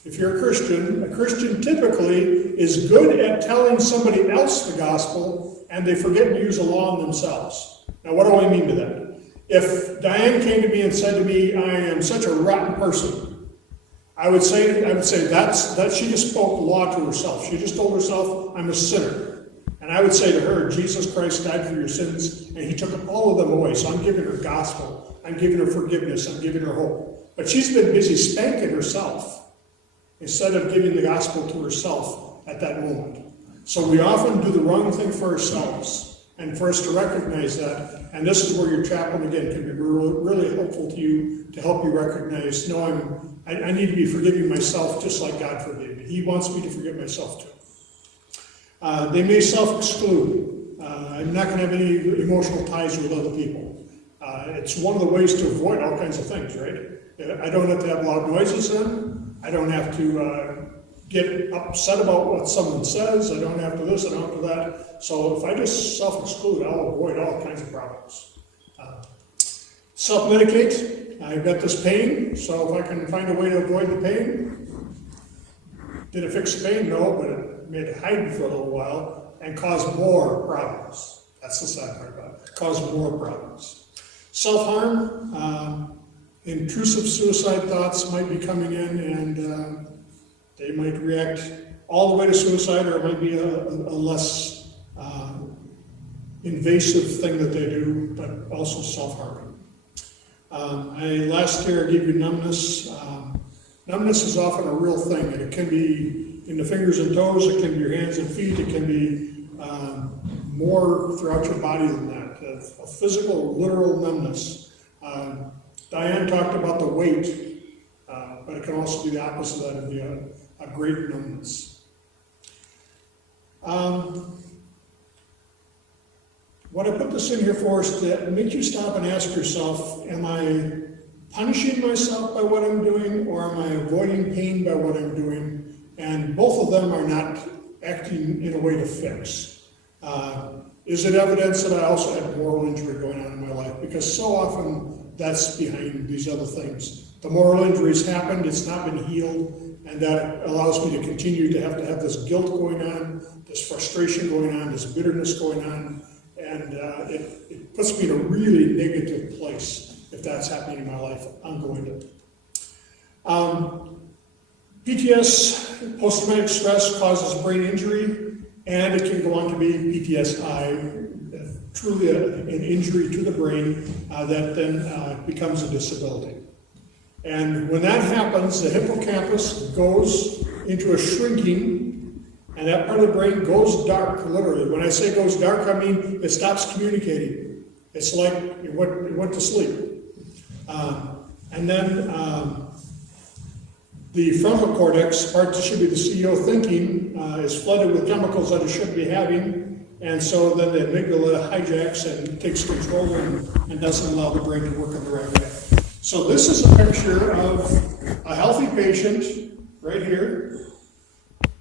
if you're a Christian typically is good at telling somebody else the gospel and they forget to use the law on themselves. Now what do I mean by that? If Diane came to me and said to me, I am such a rotten person, I would say that she just spoke law to herself. She just told herself, I'm a sinner. And I would say to her, Jesus Christ died for your sins, and he took all of them away. So I'm giving her gospel. I'm giving her forgiveness. I'm giving her hope. But she's been busy spanking herself instead of giving the gospel to herself at that moment. So we often do the wrong thing for ourselves. And for us to recognize that, and this is where your chaplain, again, can be really helpful to you to help you recognize, no, I need to be forgiving myself just like God forgave me. He wants me to forgive myself too. They may self-exclude. I'm not going to have any emotional ties with other people. It's one of the ways to avoid all kinds of things, right? I don't have to have loud noises in. I don't have to get upset about what someone says. I don't have to this, I don't have to that. So if I just self-exclude, I'll avoid all kinds of problems. Self-medicate. I've got this pain, so if I can find a way to avoid the pain. Did it fix the pain? No, but it made it hide for a little while and caused more problems. That's the sad part about it. Caused more problems. Self-harm. Intrusive suicide thoughts might be coming in and they might react all the way to suicide, or it might be a less invasive thing that they do, but also self-harming. Last year I gave you numbness. Numbness is often a real thing, and it can be in the fingers and toes, it can be your hands and feet, it can be more throughout your body than that. A physical, literal numbness. Diane talked about the weight, but it can also be the opposite of that, of a great numbness. What I put this in here for is to make you stop and ask yourself, am I punishing myself by what I'm doing, or am I avoiding pain by what I'm doing? And both of them are not acting in a way to fix. Is it evidence that I also have moral injury going on in my life? Because so often that's behind these other things. The moral injury's happened, it's not been healed, and that allows me to continue to have this guilt going on, this frustration going on, this bitterness going on, and it puts me in a really negative place if that's happening in my life. I'm going to. PTS, post-traumatic stress, causes brain injury, and it can go on to be PTSI, truly an injury to the brain that then becomes a disability. And when that happens, the hippocampus goes into a shrinking, and that part of the brain goes dark, literally. When I say goes dark, I mean it stops communicating. It's like it went to sleep. And then the frontal cortex, part that should be the CEO thinking, is flooded with chemicals that it shouldn't be having, and so then the amygdala hijacks and takes control and doesn't allow the brain to work in the right way. So this is a picture of a healthy patient right here,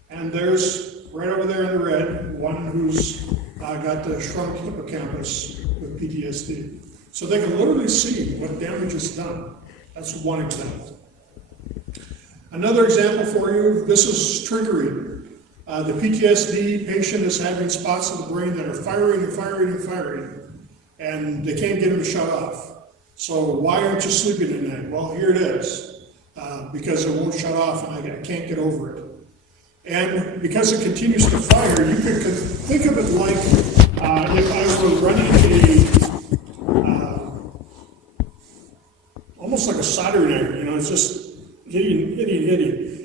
and there's right over there in the red, one who's got the shrunk hippocampus with PTSD. So they can literally see what damage is done. That's one example. Another example for you, this is triggering. The PTSD patient is having spots in the brain that are firing and firing and firing, and they can't get them to shut off. So why aren't you sleeping at night? Well, here it is, because it won't shut off and I can't get over it. And because it continues to fire, you could think of it like if I were running almost like a soldering iron, it's just hitting,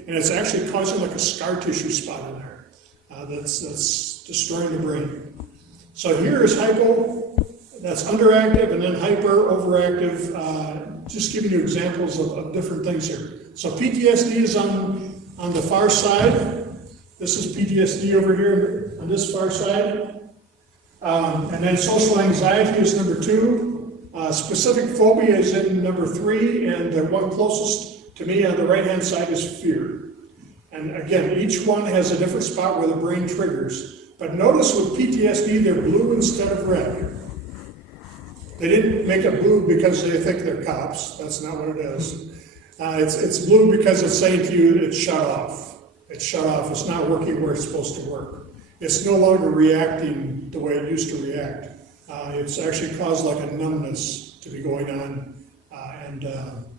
and it's actually causing like a scar tissue spot in there that's destroying the brain. So here is hypo, that's underactive, and then hyper, overactive, just giving you examples of different things here. So PTSD is on the far side. This is PTSD over here on this far side. And then social anxiety is number 2. Specific phobia is in number 3, and the one closest to me on the right-hand side is fear. And again, each one has a different spot where the brain triggers. But notice with PTSD, they're blue instead of red. They didn't make it blue because they think they're cops. That's not what it is. It's blue because it's saying to you, it's shut off. It's shut off. It's not working where it's supposed to work. It's no longer reacting the way it used to react. It's actually caused like a numbness to be going on.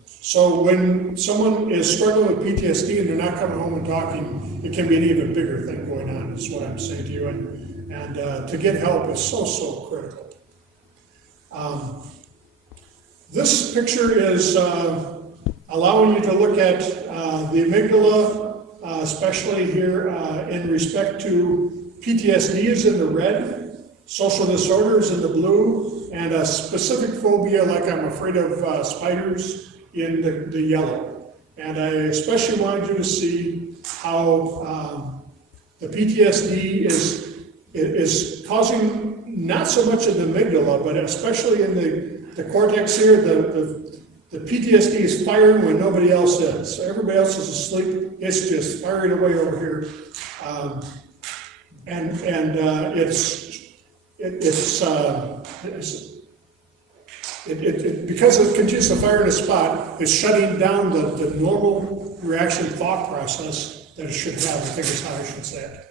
So when someone is struggling with PTSD and they're not coming home and talking, it can be an even bigger thing going on, is what I'm saying to you. And to get help is so critical. This picture is allowing you to look at the amygdala, especially here in respect to PTSD is in the red, social disorders in the blue, and a specific phobia like I'm afraid of spiders in the yellow. And I especially wanted you to see how the PTSD is causing not so much in the amygdala, but especially in the cortex here. The PTSD is firing when nobody else is. So everybody else is asleep. It's just firing away over here. Because it continues to fire in a spot, it's shutting down the normal reaction thought process that it should have. I think is how I should say it.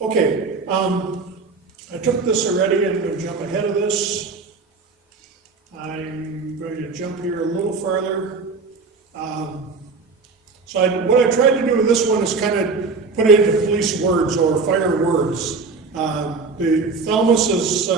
Okay, I took this already. I'm going to jump ahead of this. I'm going to jump here a little farther. What I tried to do with this one is kind of put it into police words or fire words. The thalamus is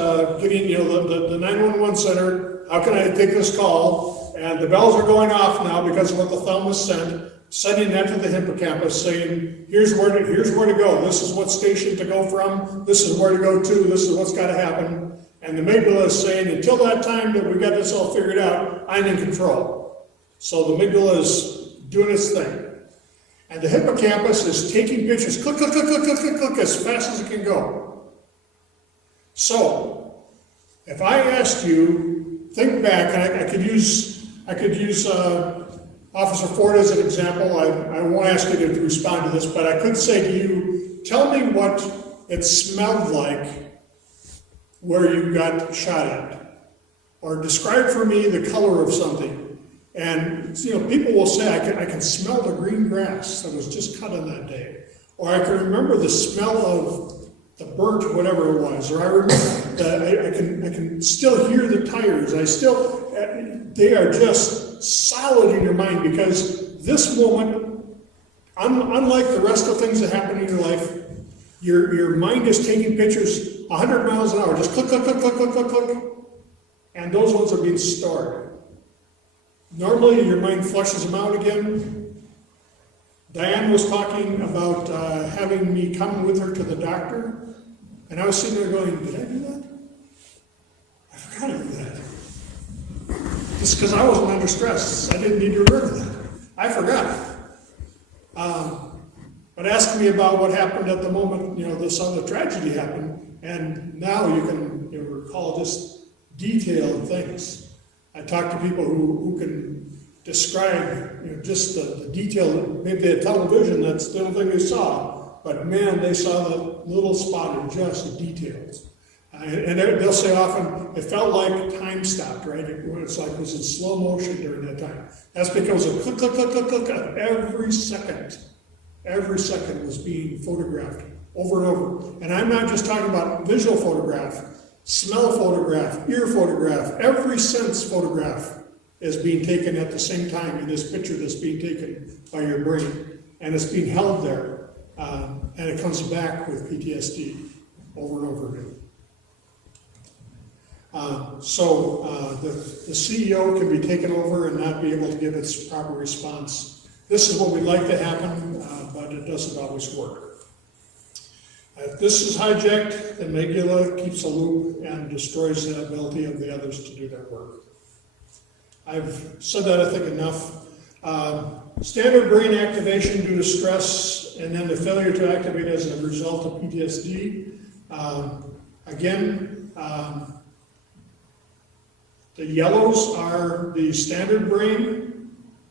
getting, the 911 center, how can I take this call? And the bells are going off now because of what the thalamus sent, sending that to the hippocampus, saying, here's where to go. This is what station to go from. This is where to go to. This is what's got to happen. And the amygdala is saying, until that time that we got this all figured out, I'm in control. So the amygdala is doing its thing. And the hippocampus is taking pictures, click, click, click, click, click, click, click, as fast as it can go. So, if I asked you, think back, and I could use Officer Ford as an example. I won't ask you to respond to this, but I could say to you, tell me what it smelled like where you got shot at, or describe for me the color of something. And people will say, I can smell the green grass that was just cut on that day, or I can remember the smell of the burnt whatever it was, or I remember, I can still hear the tires, they are just solid in your mind, because this moment, unlike the rest of things that happen in your life, your mind is taking pictures 100 miles an hour, just click, click, click, click, click, click, click, and those ones are being stored. Normally, your mind flushes them out again. Diane was talking about having me come with her to the doctor, and I was sitting there going, did I do that? I forgot to do that. Just because I wasn't under stress, I didn't need to remember that. I forgot. But ask me about what happened at the moment, this other tragedy happened, and now you can recall just detailed things. I talk to people who can describe just the detail. Maybe they had television, that's the only thing they saw, but man, they saw the little spot of just details. And they'll say often, it felt like time stopped, right? It's like it was in slow motion during that time. That's because of click, click, click, click, click, every second. Every second was being photographed over and over. And I'm not just talking about visual photograph, smell photograph, ear photograph, every sense photograph is being taken at the same time in this picture that's being taken by your brain. And it's being held there. And it comes back with PTSD over and over again. The CEO can be taken over and not be able to give its proper response. This is what we'd like to happen, but it doesn't always work. If this is hijacked, the amygdala keeps a loop and destroys the ability of the others to do their work. I've said that, I think, enough. Standard brain activation due to stress and then the failure to activate as a result of PTSD. The yellows are the standard brain,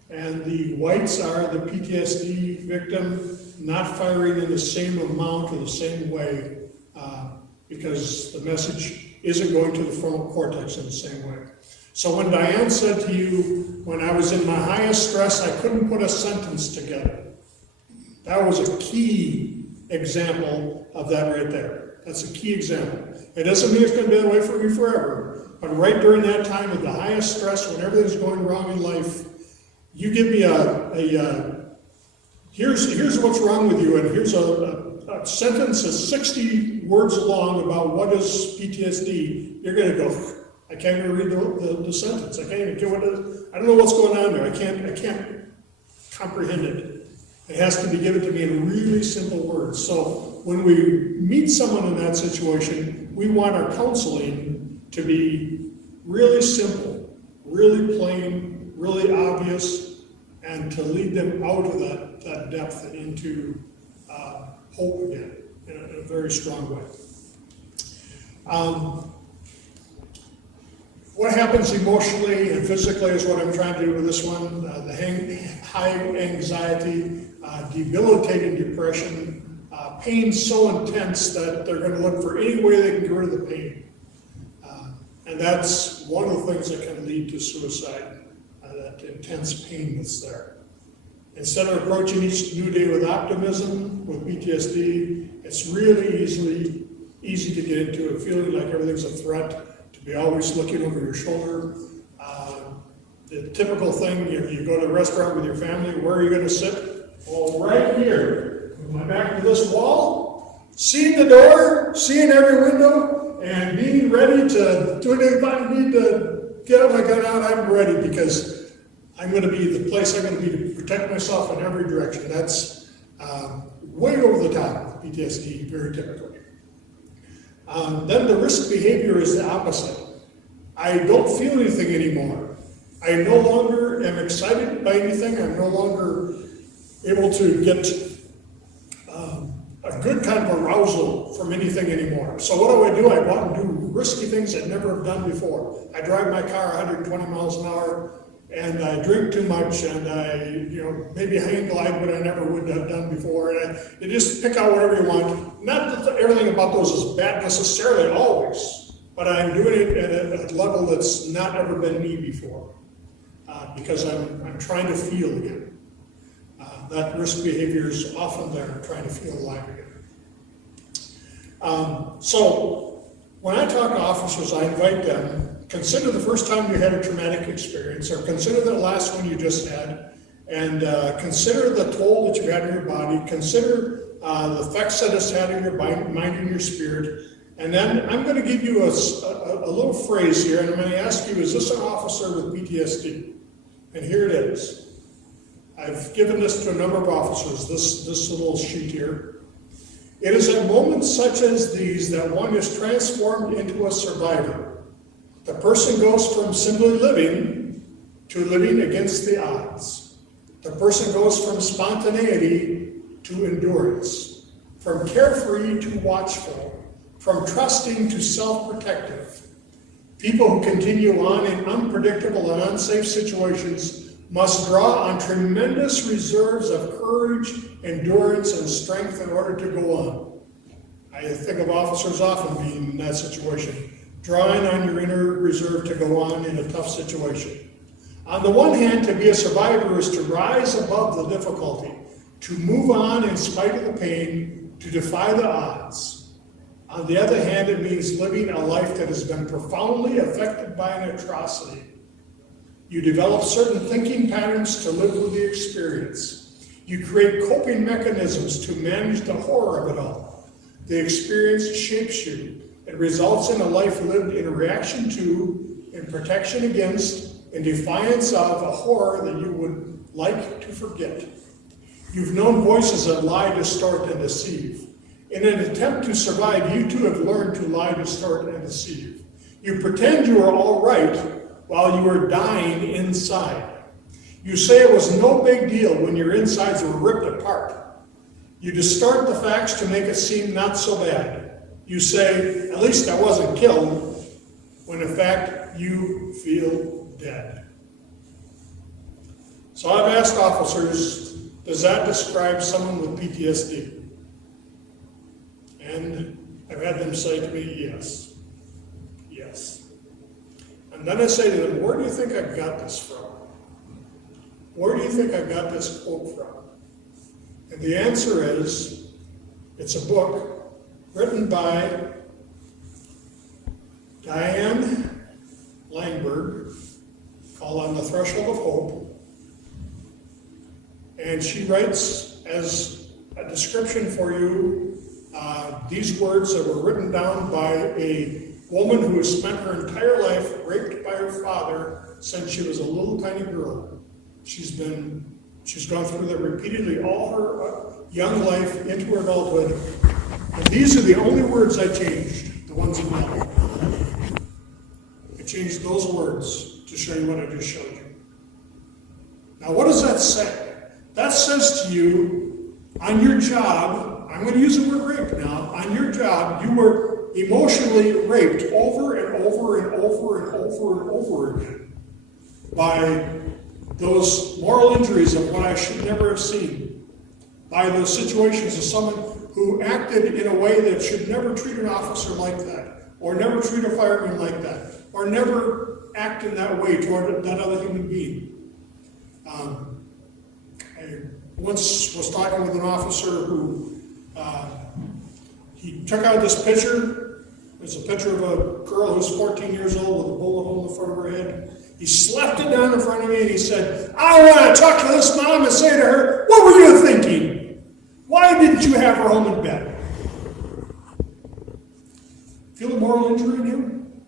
and the whites are the PTSD victim not firing in the same amount or the same way because the message isn't going to the frontal cortex in the same way. So when Diane said to you, when I was in my highest stress, I couldn't put a sentence together, that was a key example of that right there. That's a key example. It doesn't mean it's going to be that way for me forever, but right during that time of the highest stress, when everything's going wrong in life, you give me here's what's wrong with you, and here's a sentence that's 60 words long about what is PTSD, you're going to go, I can't even read the sentence. I can't even get what it is. I don't know what's going on there. I can't comprehend it. It has to be given to me in really simple words. So when we meet someone in that situation, we want our counseling to be really simple, really plain, really obvious, and to lead them out of that depth and into hope again in a very strong way. What happens emotionally and physically is what I'm trying to do with this one. The high anxiety, debilitating depression, pain so intense that they're going to look for any way they can get rid of the pain. And that's one of the things that can lead to suicide, that intense pain that's there. Instead of approaching each new day with optimism, with PTSD, it's really easy to get into it, feeling like everything's a threat, to be always looking over your shoulder. The typical thing, you go to a restaurant with your family, where are you going to sit? Well, right here, with my back to this wall, seeing the door, seeing every window, and being ready to do it. If I need to get my gun out, I'm ready, because I'm going to be the place I'm going to be to protect myself in every direction. That's way over the top with PTSD, very typically. Then the risk behavior is the opposite. I don't feel anything anymore. I no longer am excited by anything. I'm no longer able to get a good kind of arousal from anything anymore. So what do? I go out and do risky things I never have done before. I drive my car 120 miles an hour, and I drink too much, and I, maybe hang glide, but I never would have done before. And you just pick out whatever you want. Not that everything about those is bad necessarily, always, but I'm doing it at a level that's not ever been me before, because I'm trying to feel again. That risk behavior is often there, trying to feel alive again. So when I talk to officers, I invite them, consider the first time you had a traumatic experience, or consider the last one you just had, and consider the toll that you had on your body, consider the effects that it's had on your mind and your spirit, and then I'm going to give you a little phrase here, and I'm going to ask you, is this an officer with PTSD? And here it is. I've given this to a number of officers, this little sheet here. It is at moments such as these that one is transformed into a survivor. The person goes from simply living to living against the odds. The person goes from spontaneity to endurance, from carefree to watchful, from trusting to self-protective. People who continue on in unpredictable and unsafe situations must draw on tremendous reserves of courage, endurance, and strength in order to go on. I think of officers often being in that situation, drawing on your inner reserve to go on in a tough situation. On the one hand, to be a survivor is to rise above the difficulty, to move on in spite of the pain, to defy the odds. On the other hand, it means living a life that has been profoundly affected by an atrocity. You develop certain thinking patterns to live with the experience. You create coping mechanisms to manage the horror of it all. The experience shapes you. It results in a life lived in reaction to, in protection against, in defiance of a horror that you would like to forget. You've known voices that lie, distort, and deceive. In an attempt to survive, you too have learned to lie, distort, and deceive. You pretend you are all right while you are dying inside. You say it was no big deal when your insides were ripped apart. You distort the facts to make it seem not so bad. You say, at least I wasn't killed, when in fact you feel dead. So I've asked officers, does that describe someone with PTSD? And I've had them say to me, yes. Yes. And then I say to them, where do you think I got this from? Where do you think I got this quote from? And the answer is, it's a book written by Diane Langberg called On the Threshold of Hope. And she writes as a description for you these words that were written down by a woman who has spent her entire life raped by her father since she was a little tiny girl. She's gone through that repeatedly all her young life into her adulthood. And these are the only words I changed, the ones in my life. I changed those words to show you what I just showed you. Now, what does that say? That says to you, on your job, I'm going to use the word rape now, on your job, you were emotionally raped over and over and over and over and over again by those moral injuries of what I should never have seen, by those situations of someone who acted in a way that should never treat an officer like that, or never treat a fireman like that, or never act in that way toward that other human being. I once was talking with an officer who he took out this picture. It's a picture of a girl who's 14 years old with a bullet hole in the front of her head. He slapped it down in front of me and he said, I want to talk to this mom and say to her, what were you thinking? Why didn't you have her home in bed? Feel a moral injury in him?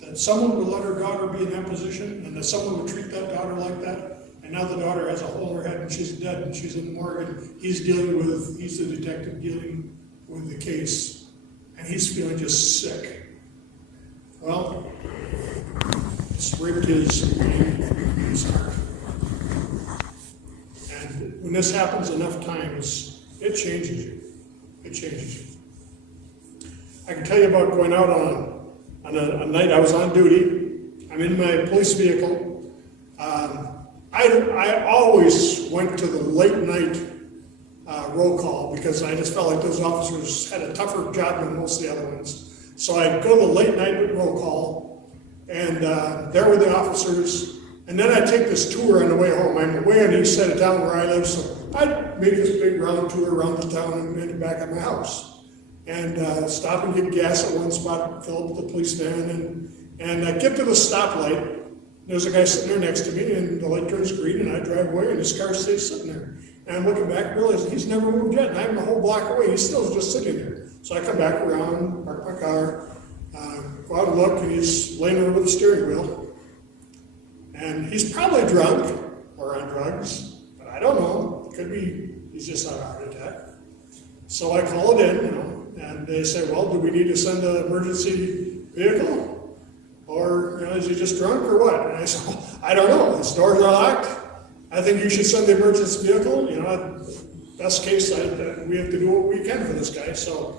That someone would let her daughter be in that position and that someone would treat that daughter like that? And now the daughter has a hole in her head and she's dead and she's in the morgue and he's the detective dealing with the case. And he's feeling just sick. Well, it's ripped his heart. And when this happens enough times, it changes you. It changes you. I can tell you about going out on a night I was on duty. I'm in my police vehicle. I always went to the late night roll call because I just felt like those officers had a tougher job than most of the other ones. So I'd go to the late night roll call, and there were the officers, and then I'd take this tour on the way home. I'm way on the east side of town where I live, so I'd make this big round tour around the town and back at my house. and stop and get gas at one spot, fill up the police van, and I get to the stoplight. There's a guy sitting there next to me, and the light turns green, and I drive away, and his car stays sitting there. And I'm looking back, realizing he's never moved yet, and I'm a whole block away. He's still just sitting there. So I come back around, park my car, go out and look, and he's laying over the steering wheel. And he's probably drunk or on drugs, but I don't know. It could be he's just had a heart attack. So I call it in, and they say, well, do we need to send an emergency vehicle? Or, is he just drunk or what? And I said, well, I don't know. His doors are locked. I think you should send the emergency vehicle. Best case, we have to do what we can for this guy. So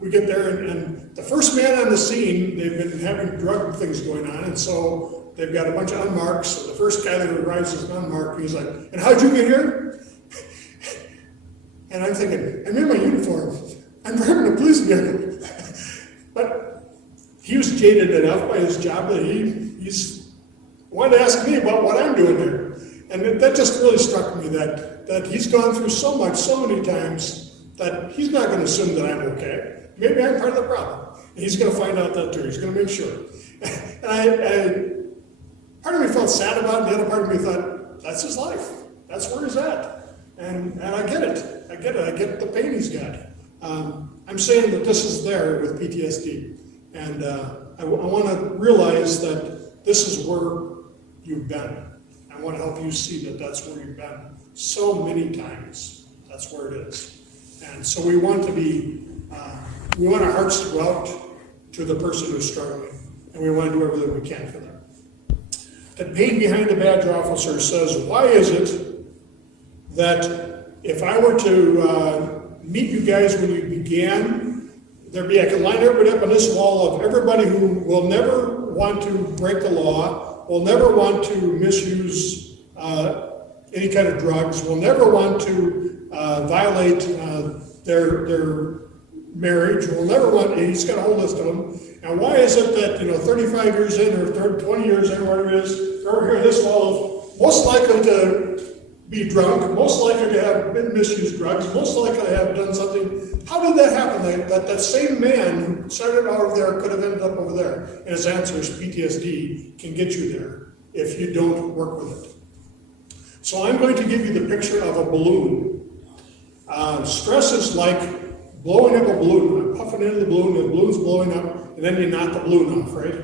we get there, and the first man on the scene, they've been having drug things going on, and so they've got a bunch of unmarked. So the first guy that arrives is an unmarked. He's like, and how'd you get here? And I'm thinking, I'm in my uniform. I'm driving a police vehicle. But he was jaded enough by his job that he's wanted to ask me about what I'm doing there. And that just really struck me that he's gone through so much, so many times, that he's not going to assume that I'm okay. Maybe I'm part of the problem. And he's going to find out that too. He's going to make sure. And part of me felt sad about it. The other part of me thought, that's his life. That's where he's at. And I get it. I get the pain he's got. I'm saying that this is there with PTSD. And I want to realize that this is where you've been. I want to help you see that that's where you've been so many times. That's where it is. And so we want our hearts to go out to the person who's struggling, and we want to do everything we can for them. The pain behind the badge officer says, why is it that if I were to meet you guys when you began, I could line everybody up on this wall of everybody who will never want to break the law, will never want to misuse any kind of drugs, will never want to violate their marriage, will never want, and he's got a whole list of them. And why is it that, 35 years in or 20 years in, whatever it is, over here, this wall, most likely to be drunk, most likely to have been misused drugs, most likely to have done something. How did that happen? That same man who started out over there could have ended up over there. And his answer is PTSD can get you there if you don't work with it. So I'm going to give you the picture of a balloon. Stress is like blowing up a balloon. I'm puffing into the balloon's blowing up, and then you knock the balloon off, right?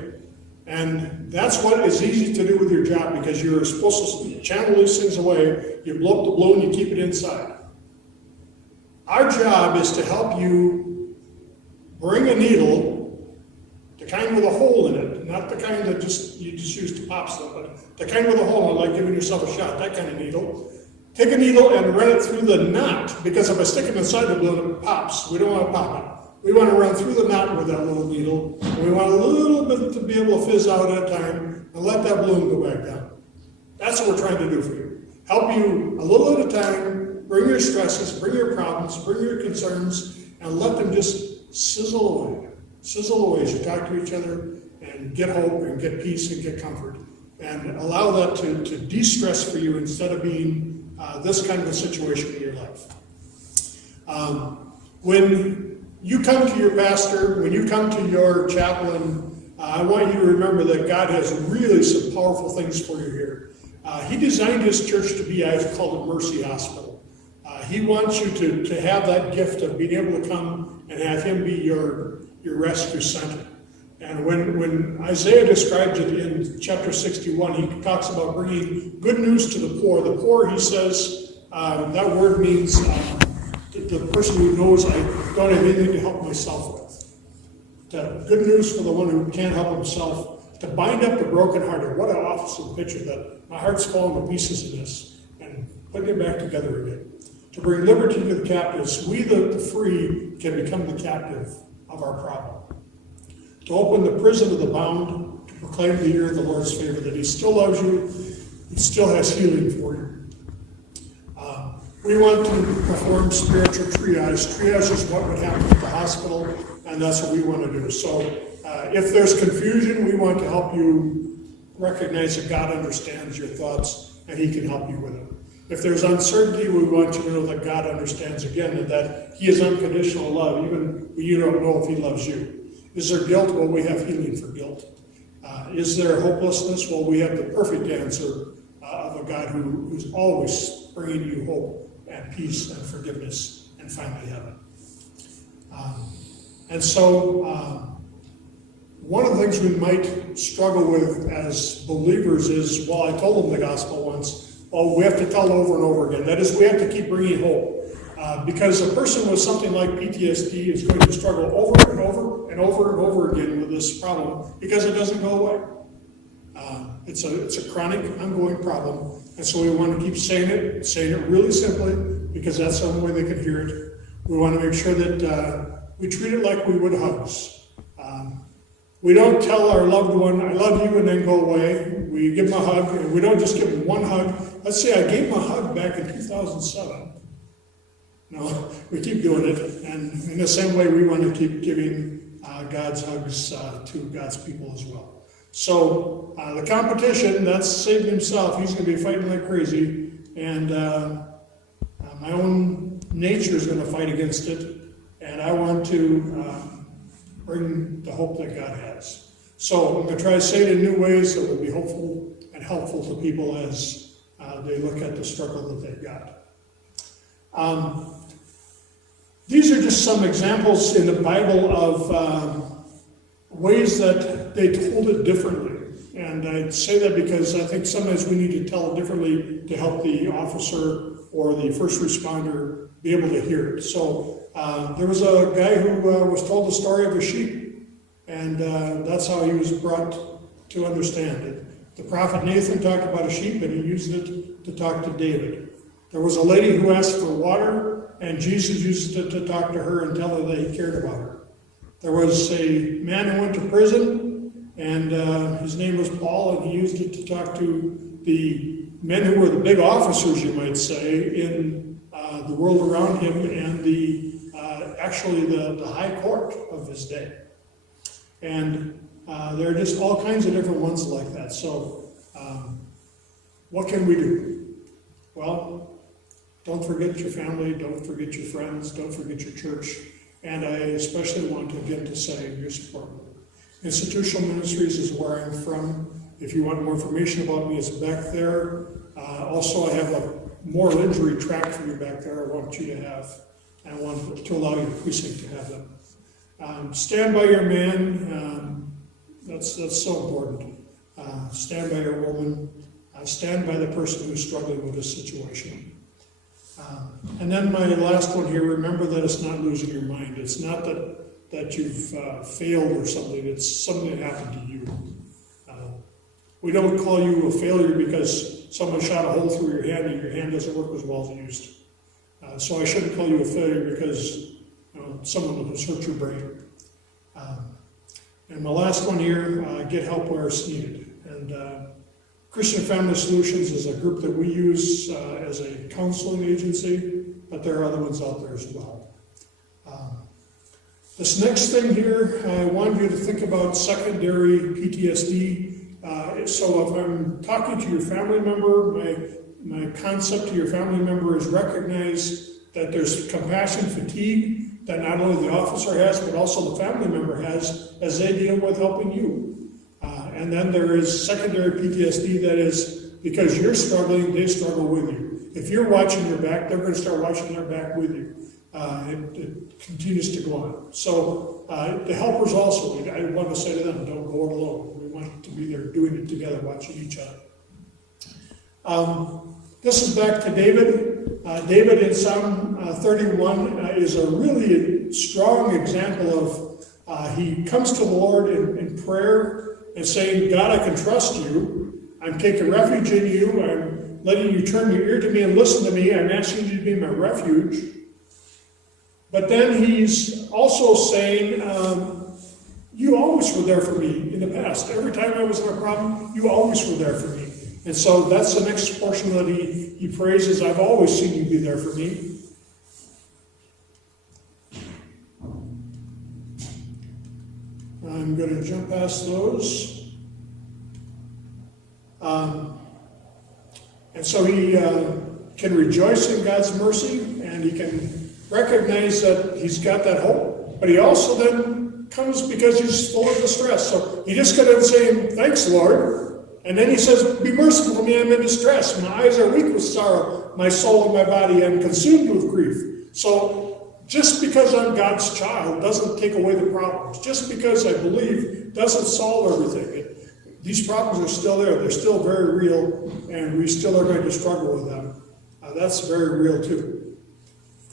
And that's what is easy to do with your job, because you're supposed to channel these things away. You blow up the balloon, you keep it inside. Our job is to help you bring a needle, the kind with a hole in it, not the kind that you just use to pop stuff, but the kind with a hole in it, like giving yourself a shot, that kind of needle. Take a needle and run it through the knot, because if I stick it inside the balloon, it pops. We don't want to pop it. We want to run through the knot with that little needle, and we want a little bit to be able to fizz out at a time and let that balloon go back down. That's what we're trying to do for you. Help you a little at a time, bring your stresses, bring your problems, bring your concerns, and let them just sizzle away. Sizzle away as you talk to each other and get hope and get peace and get comfort. And allow that to de-stress for you instead of being this kind of a situation in your life. When you come to your pastor, when you come to your chaplain, I want you to remember that God has really some powerful things for you here. He designed his church to be, I call it Mercy Hospital. He wants you to have that gift of being able to come and have him be your rescue center. And when Isaiah describes it in chapter 61, he talks about bringing good news to the poor. The poor, he says, that word means the person who knows I don't have anything to help myself with. The good news for the one who can't help himself. To bind up the brokenhearted. What an awesome picture that my heart's falling to pieces in this. And putting it back together again. To bring liberty to the captives. We, the free, can become the captive of our problem. To open the prison of the bound. To proclaim to the year of the Lord's favor. That he still loves you. He still has healing for you. We want to perform spiritual triage. Triage is what would happen at the hospital, and that's what we want to do. So if there's confusion, we want to help you recognize that God understands your thoughts, and he can help you with it. If there's uncertainty, we want you to know that God understands again, and that He is unconditional love, even when you don't know if He loves you. Is there guilt? Well, we have healing for guilt. Is there hopelessness? Well, we have the perfect answer of a God who's always bringing you hope and peace and forgiveness and finally heaven. And so, one of the things we might struggle with as believers is, well, I told them the gospel once, well, we have to tell over and over again. That is, we have to keep bringing hope. Because a person with something like PTSD is going to struggle over and over and over and over again with this problem because it doesn't go away. It's a chronic, ongoing problem. And so we want to keep saying it really simply, because that's the only way they can hear it. We want to make sure that we treat it like we would hugs. We don't tell our loved one, I love you, and then go away. We give them a hug, and we don't just give them one hug. Let's say I gave them a hug back in 2007. No, we keep doing it, and in the same way, we want to keep giving God's hugs to God's people as well. So the competition, that's Satan himself. He's going to be fighting like crazy, and my own nature is going to fight against it, and I want to bring the hope that God has. So I'm going to try to say it in new ways that will be hopeful and helpful to people as they look at the struggle that they've got. These are just some examples in the Bible of ways that they told it differently. And I say that because I think sometimes we need to tell it differently to help the officer or the first responder be able to hear it. So there was a guy who was told the story of a sheep, and that's how he was brought to understand it. The prophet Nathan talked about a sheep, and he used it to talk to David. There was a lady who asked for water, and Jesus used it to talk to her and tell her that he cared about her. There was a man who went to prison, and his name was Paul, and he used it to talk to the men who were the big officers, you might say, in the world around him, and actually the high court of his day. And there are just all kinds of different ones like that. So what can we do? Well, don't forget your family, don't forget your friends, don't forget your church, and I especially want to again to say your support. Institutional Ministries is where I'm from. If you want more information about me, it's back there. Also, I have a moral injury tract for you back there I want you to have, and I want to allow your precinct to have them. Stand by your man. That's so important. Stand by your woman. Stand by the person who's struggling with this situation. And then my last one here, remember that it's not losing your mind. It's not that you've failed or something. It's something that happened to you. We don't call you a failure because someone shot a hole through your hand and your hand doesn't work as well as it used to. So I shouldn't call you a failure because someone has hurt your brain. And my last one here, get help where it's needed. And Christian Family Solutions is a group that we use as a counseling agency, but there are other ones out there as well. This next thing here, I want you to think about secondary PTSD. So if I'm talking to your family member, my concept to your family member is recognize that there's compassion fatigue that not only the officer has, but also the family member has as they deal with helping you. And then there is secondary PTSD, that is because you're struggling, they struggle with you. If you're watching your back, they're going to start watching their back with you. It continues to go on. So the helpers also, I want to say to them, don't go it alone. We want to be there doing it together, watching each other. This is back to David. David in Psalm 31 is a really strong example of he comes to the Lord in prayer and saying, God, I can trust you. I'm taking refuge in you. I'm letting you turn your ear to me and listen to me. I'm asking you to be my refuge. But then he's also saying, you always were there for me in the past. Every time I was in a problem, you always were there for me. And so that's the next portion that he praises. I've always seen you be there for me. I'm going to jump past those. And so he can rejoice in God's mercy, and he can recognize that he's got that hope, but he also then comes because he's full of distress. So he just got done saying, thanks, Lord. And then he says, be merciful to me, I'm in distress. My eyes are weak with sorrow. My soul and my body am consumed with grief. So just because I'm God's child doesn't take away the problems. Just because I believe doesn't solve everything. These problems are still there. They're still very real, and we still are going to struggle with them. That's very real too.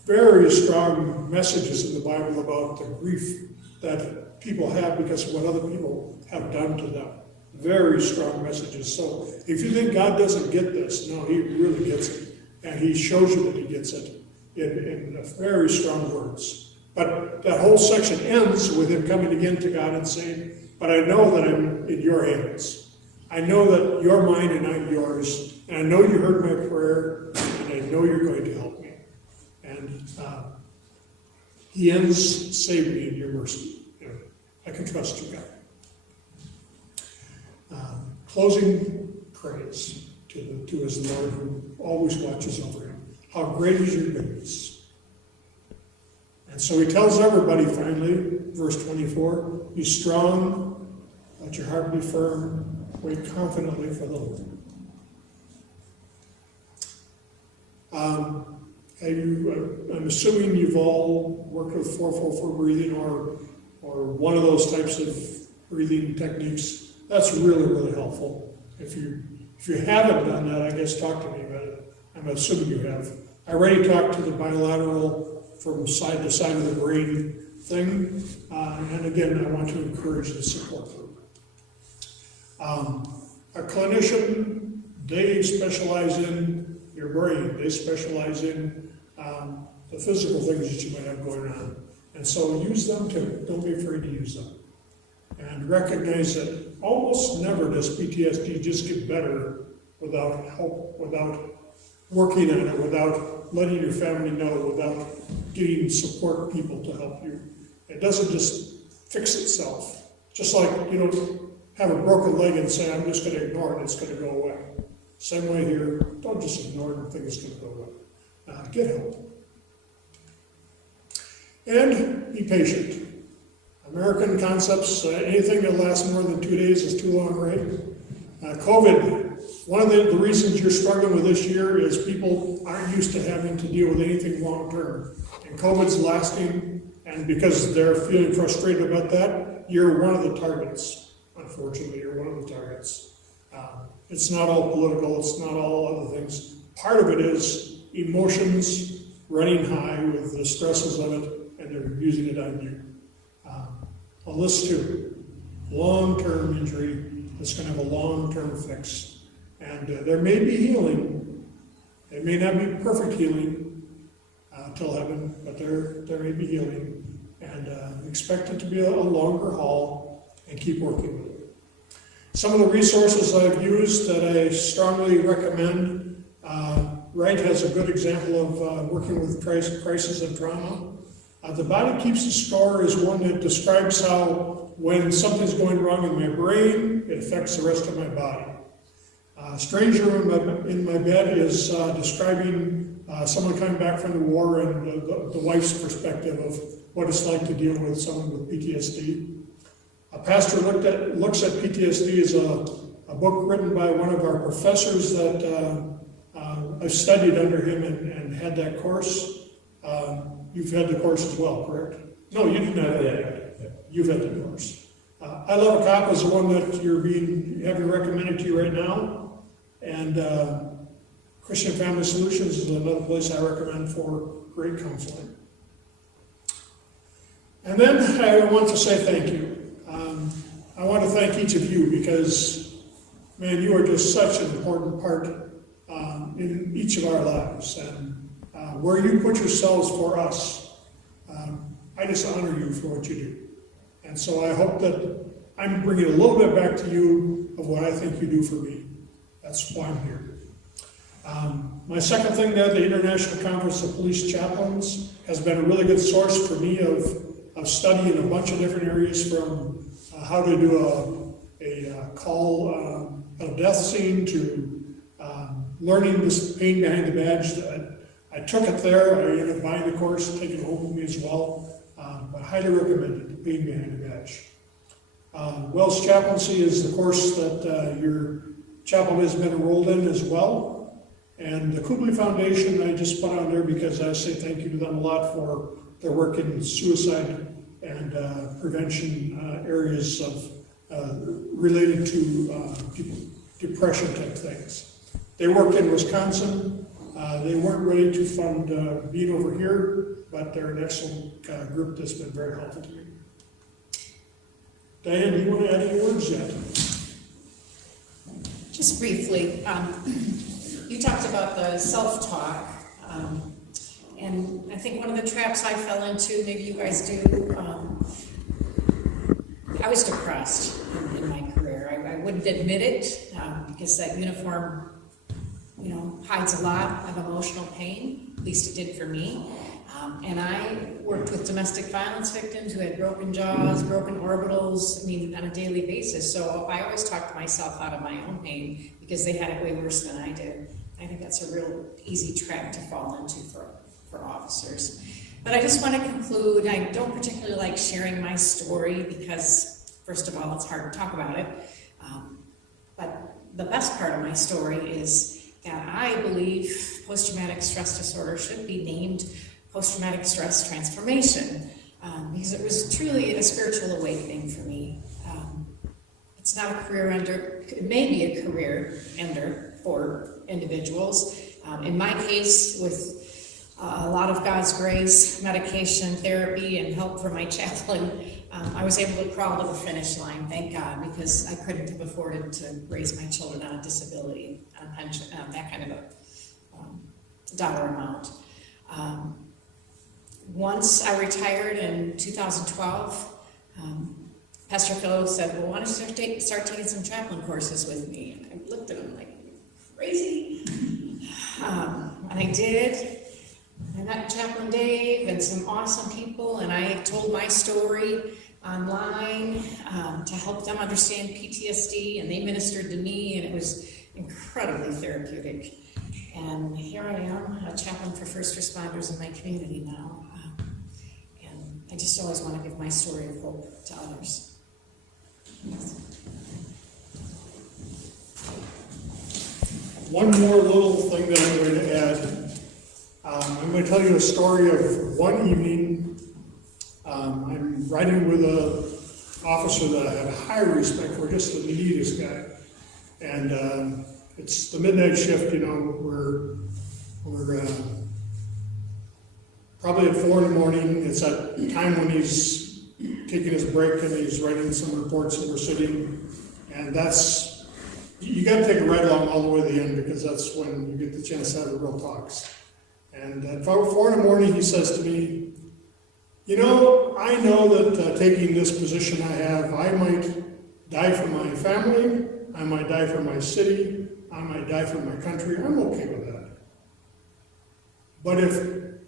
Very strong messages in the Bible about the grief that people have because of what other people have done to them. Very strong messages. So if you think God doesn't get this, no, he really gets it. And he shows you that he gets it in very strong words. But that whole section ends with him coming again to God and saying, but I know that I'm in your hands. I know that you're mine and I'm yours. And I know you heard my prayer, and I know you're going to help me. And he ends, save me in your mercy. I can trust you, God. Closing praise to his Lord who always watches over him. How great is your goodness. And so he tells everybody finally, verse 24, be strong, let your heart be firm, wait confidently for the Lord. I'm assuming you've all worked with 444 breathing or one of those types of breathing techniques. That's really, really helpful. If you haven't done that, I guess talk to me about it. I'm assuming you have. I already talked to the bilateral from side to side of the brain thing, and again, I want to encourage the support group. A clinician, they specialize in your brain. They specialize in the physical things that you might have going on. And so use them too. Don't be afraid to use them. And recognize that almost never does PTSD just get better without help, without working on it, without letting your family know, without getting support people to help you. It doesn't just fix itself. Just like you don't have a broken leg and say, I'm just going to ignore it, it's going to go away. Same way here, don't just ignore it and think it's going to go away. Get help. And be patient. American concepts, anything that lasts more than 2 days is too long, right? COVID, one of the reasons you're struggling with this year is people aren't used to having to deal with anything long term. And COVID's lasting, and because they're feeling frustrated about that, you're one of the targets. Unfortunately, you're one of the targets. It's not all political, it's not all other things. Part of it is emotions running high with the stresses of it, and they're using it on you. A list too. Long-term injury that's going to have a long-term fix. And there may be healing. It may not be perfect healing till heaven, but there may be healing. And expect it to be a longer haul and keep working with it. Some of the resources I've used that I strongly recommend, Wright has a good example of working with crisis and trauma. The Body Keeps the Score is one that describes how when something's going wrong in my brain, it affects the rest of my body. Stranger in My Bed is describing someone coming back from the war and the wife's perspective of what it's like to deal with someone with PTSD. A pastor looks at PTSD as a book written by one of our professors that I've studied under him and had that course. You've had the course as well, correct? No, you didn't have that. You've had the course. I Love a Cop is the one that you're having recommended to you right now. And Christian Family Solutions is another place I recommend for great counseling. And then I want to say thank you. I want to thank each of you because, man, you are just such an important part in each of our lives. And where you put yourselves for us, I just honor you for what you do. And so I hope that I'm bringing a little bit back to you of what I think you do for me. That's why I'm here. My second thing there, the International Conference of Police Chaplains, has been a really good source for me of study in a bunch of different areas, from how to do a call, a death scene, to learning this pain behind the badge. I took it there, I ended up buying the course, taking it home with me as well, but highly recommend it, the pain behind the badge. Wells Chaplaincy is the course that your chaplain has been enrolled in as well. And the Kubley Foundation, I just put on there because I say thank you to them a lot for their work in suicide and prevention areas of related to depression type things. They work in Wisconsin. They weren't ready to fund being over here, but they're an excellent group that's been very helpful to me. Diane, do you want to add any words yet? Just briefly, you talked about the self-talk, and I think one of the traps I fell into, maybe you guys do, I was depressed in my career. I wouldn't admit it, because that uniform, hides a lot of emotional pain, at least it did for me. And I worked with domestic violence victims who had broken jaws, broken orbitals, on a daily basis. So I always talked myself out of my own pain because they had it way worse than I did. I think that's a real easy trap to fall into for officers. But I just want to conclude, I don't particularly like sharing my story because, first of all, it's hard to talk about it. But the best part of my story is that I believe post-traumatic stress disorder should be named post-traumatic stress transformation, because it was truly a spiritual awakening for me. It's not a career ender, it may be a career ender for individuals. In my case, with a lot of God's grace, medication, therapy, and help from my chaplain, I was able to crawl to the finish line, thank God, because I couldn't have afforded to raise my children on a disability, on a pension, that kind of a dollar amount. Once I retired in 2012, Pastor Phil said, well, why don't you start taking some chaplain courses with me? And I looked at him like, crazy? And I did. I met Chaplain Dave and some awesome people, and I told my story online to help them understand PTSD, and they ministered to me, and it was incredibly therapeutic. And here I am, a chaplain for first responders in my community now. And I just always want to give my story of hope to others. Yes. One more little thing that I'm going to add. I'm going to tell you a story of one evening. I'm riding with an officer that I have high respect for, just the neatest guy. And it's the midnight shift, we're probably at 4 in the morning. It's that time when he's taking his break and he's writing some reports and we're sitting. And you got to take a ride along all the way to the end because that's when you get the chance to have the real talks. And at 4 in the morning, he says to me, I know that taking this position I have, I might die for my family, I might die for my city, I might die for my country. I'm okay with that. But if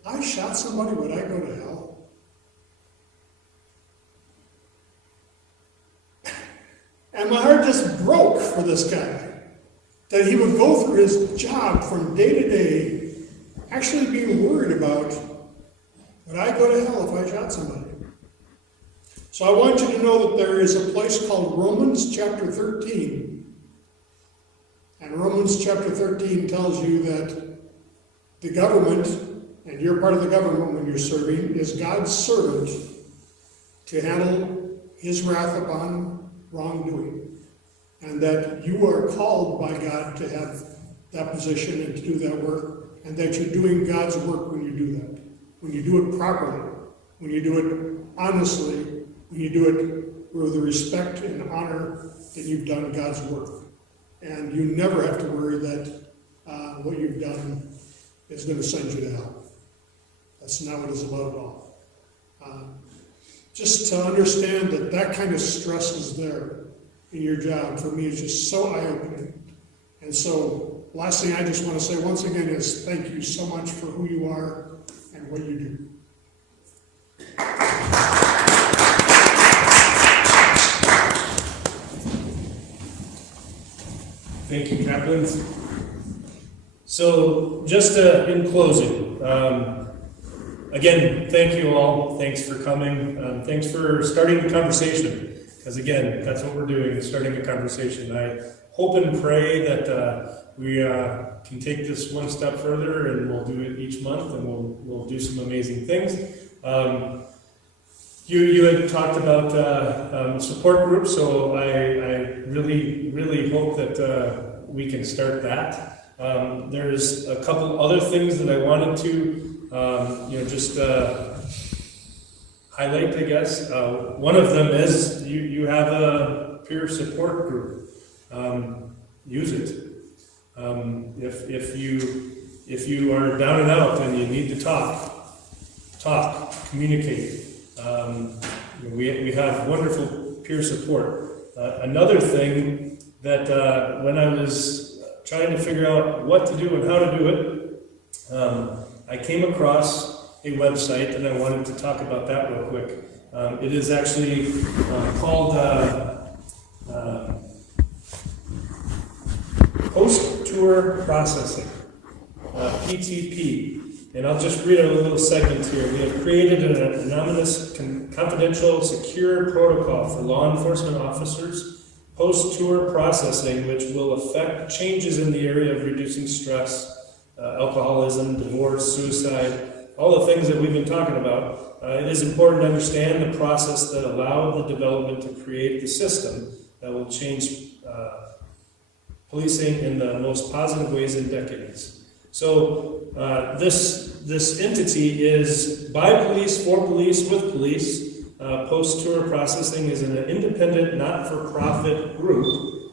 I shot somebody, would I go to hell? And my heart just broke for this guy, that he would go through his job from day to day actually being worried about, would I go to hell if I shot somebody? So I want you to know that there is a place called Romans chapter 13. And Romans chapter 13 tells you that the government, and you're part of the government when you're serving, is God's servant to handle his wrath upon wrongdoing. And that you are called by God to have that position and to do that work. And that you're doing God's work when you do that. When you do it properly, when you do it honestly, when you do it with the respect and honor that you've done God's work. And you never have to worry that what you've done is going to send you to hell. That's not what it's about at all. Just to understand that kind of stress is there in your job, for me, is just so eye-opening. And so, last thing I just want to say once again is thank you so much for who you are and what you do. Thank you, chaplains. So just in closing, again, thank you all. Thanks for coming. Thanks for starting the conversation. Because again, that's what we're doing, is starting a conversation. I hope and pray that we can take this one step further, and we'll do it each month, and we'll do some amazing things. You had talked about support groups, so I really hope that we can start that. There's a couple other things that I wanted to just highlight, I guess. One of them is you have a peer support group. Use it. If you are down and out and you need to talk, communicate. We have wonderful peer support. Another thing that when I was trying to figure out what to do and how to do it, I came across a website, and I wanted to talk about that real quick. It is actually called Post-Tour Processing, PTP. And I'll just read a little segment here. We have created an anonymous, confidential, secure protocol for law enforcement officers post-tour processing, which will affect changes in the area of reducing stress, alcoholism, divorce, suicide, all the things that we've been talking about. It is important to understand the process that allowed the development to create the system that will change policing in the most positive ways in decades. So this entity is by police, for police, with police. Post-tour processing is an independent, not-for-profit group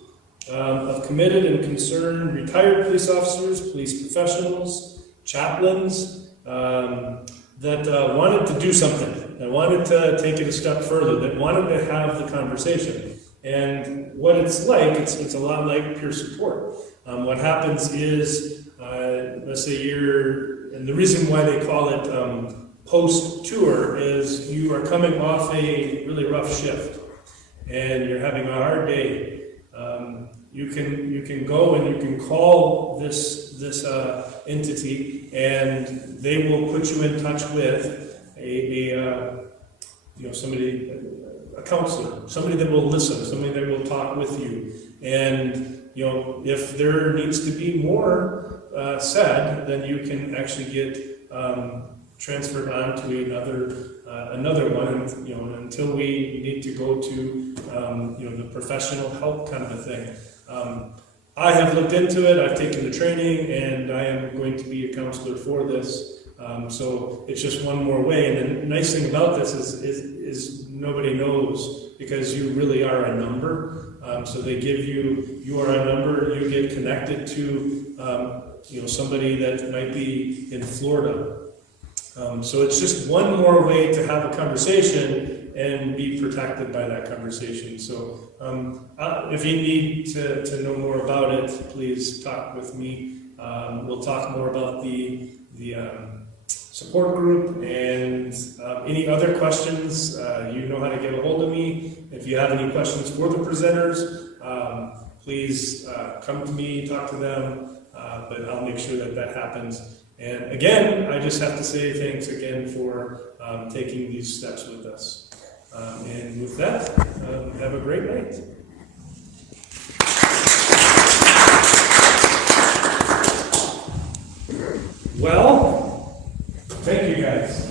of committed and concerned retired police officers, police professionals, chaplains, that wanted to do something, that wanted to take it a step further, that wanted to have the conversation. And what it's like, it's a lot like peer support. What happens is, let's say and the reason why they call it post-tour is you are coming off a really rough shift, and you're having a hard day. You can go and you can call this entity, and they will put you in touch with somebody, a counselor, somebody that will listen, somebody that will talk with you. And if there needs to be more said, then you can actually get transferred on to another one, and, until we need to go to the professional help kind of a thing. I have looked into it, I've taken the training, and I am going to be a counselor for this. So it's just one more way. And the nice thing about this is nobody knows, because you really are a number. So they give you are a number, you get connected to somebody that might be in Florida. So it's just one more way to have a conversation and be protected by that conversation. So if you need to know more about it, please talk with me. We'll talk more about the support group, and any other questions, you know how to get a hold of me. If you have any questions for the presenters, please come to me, talk to them, but I'll make sure that happens. And again, I just have to say thanks again for taking these steps with us. And with that, have a great night. Well, thank you guys.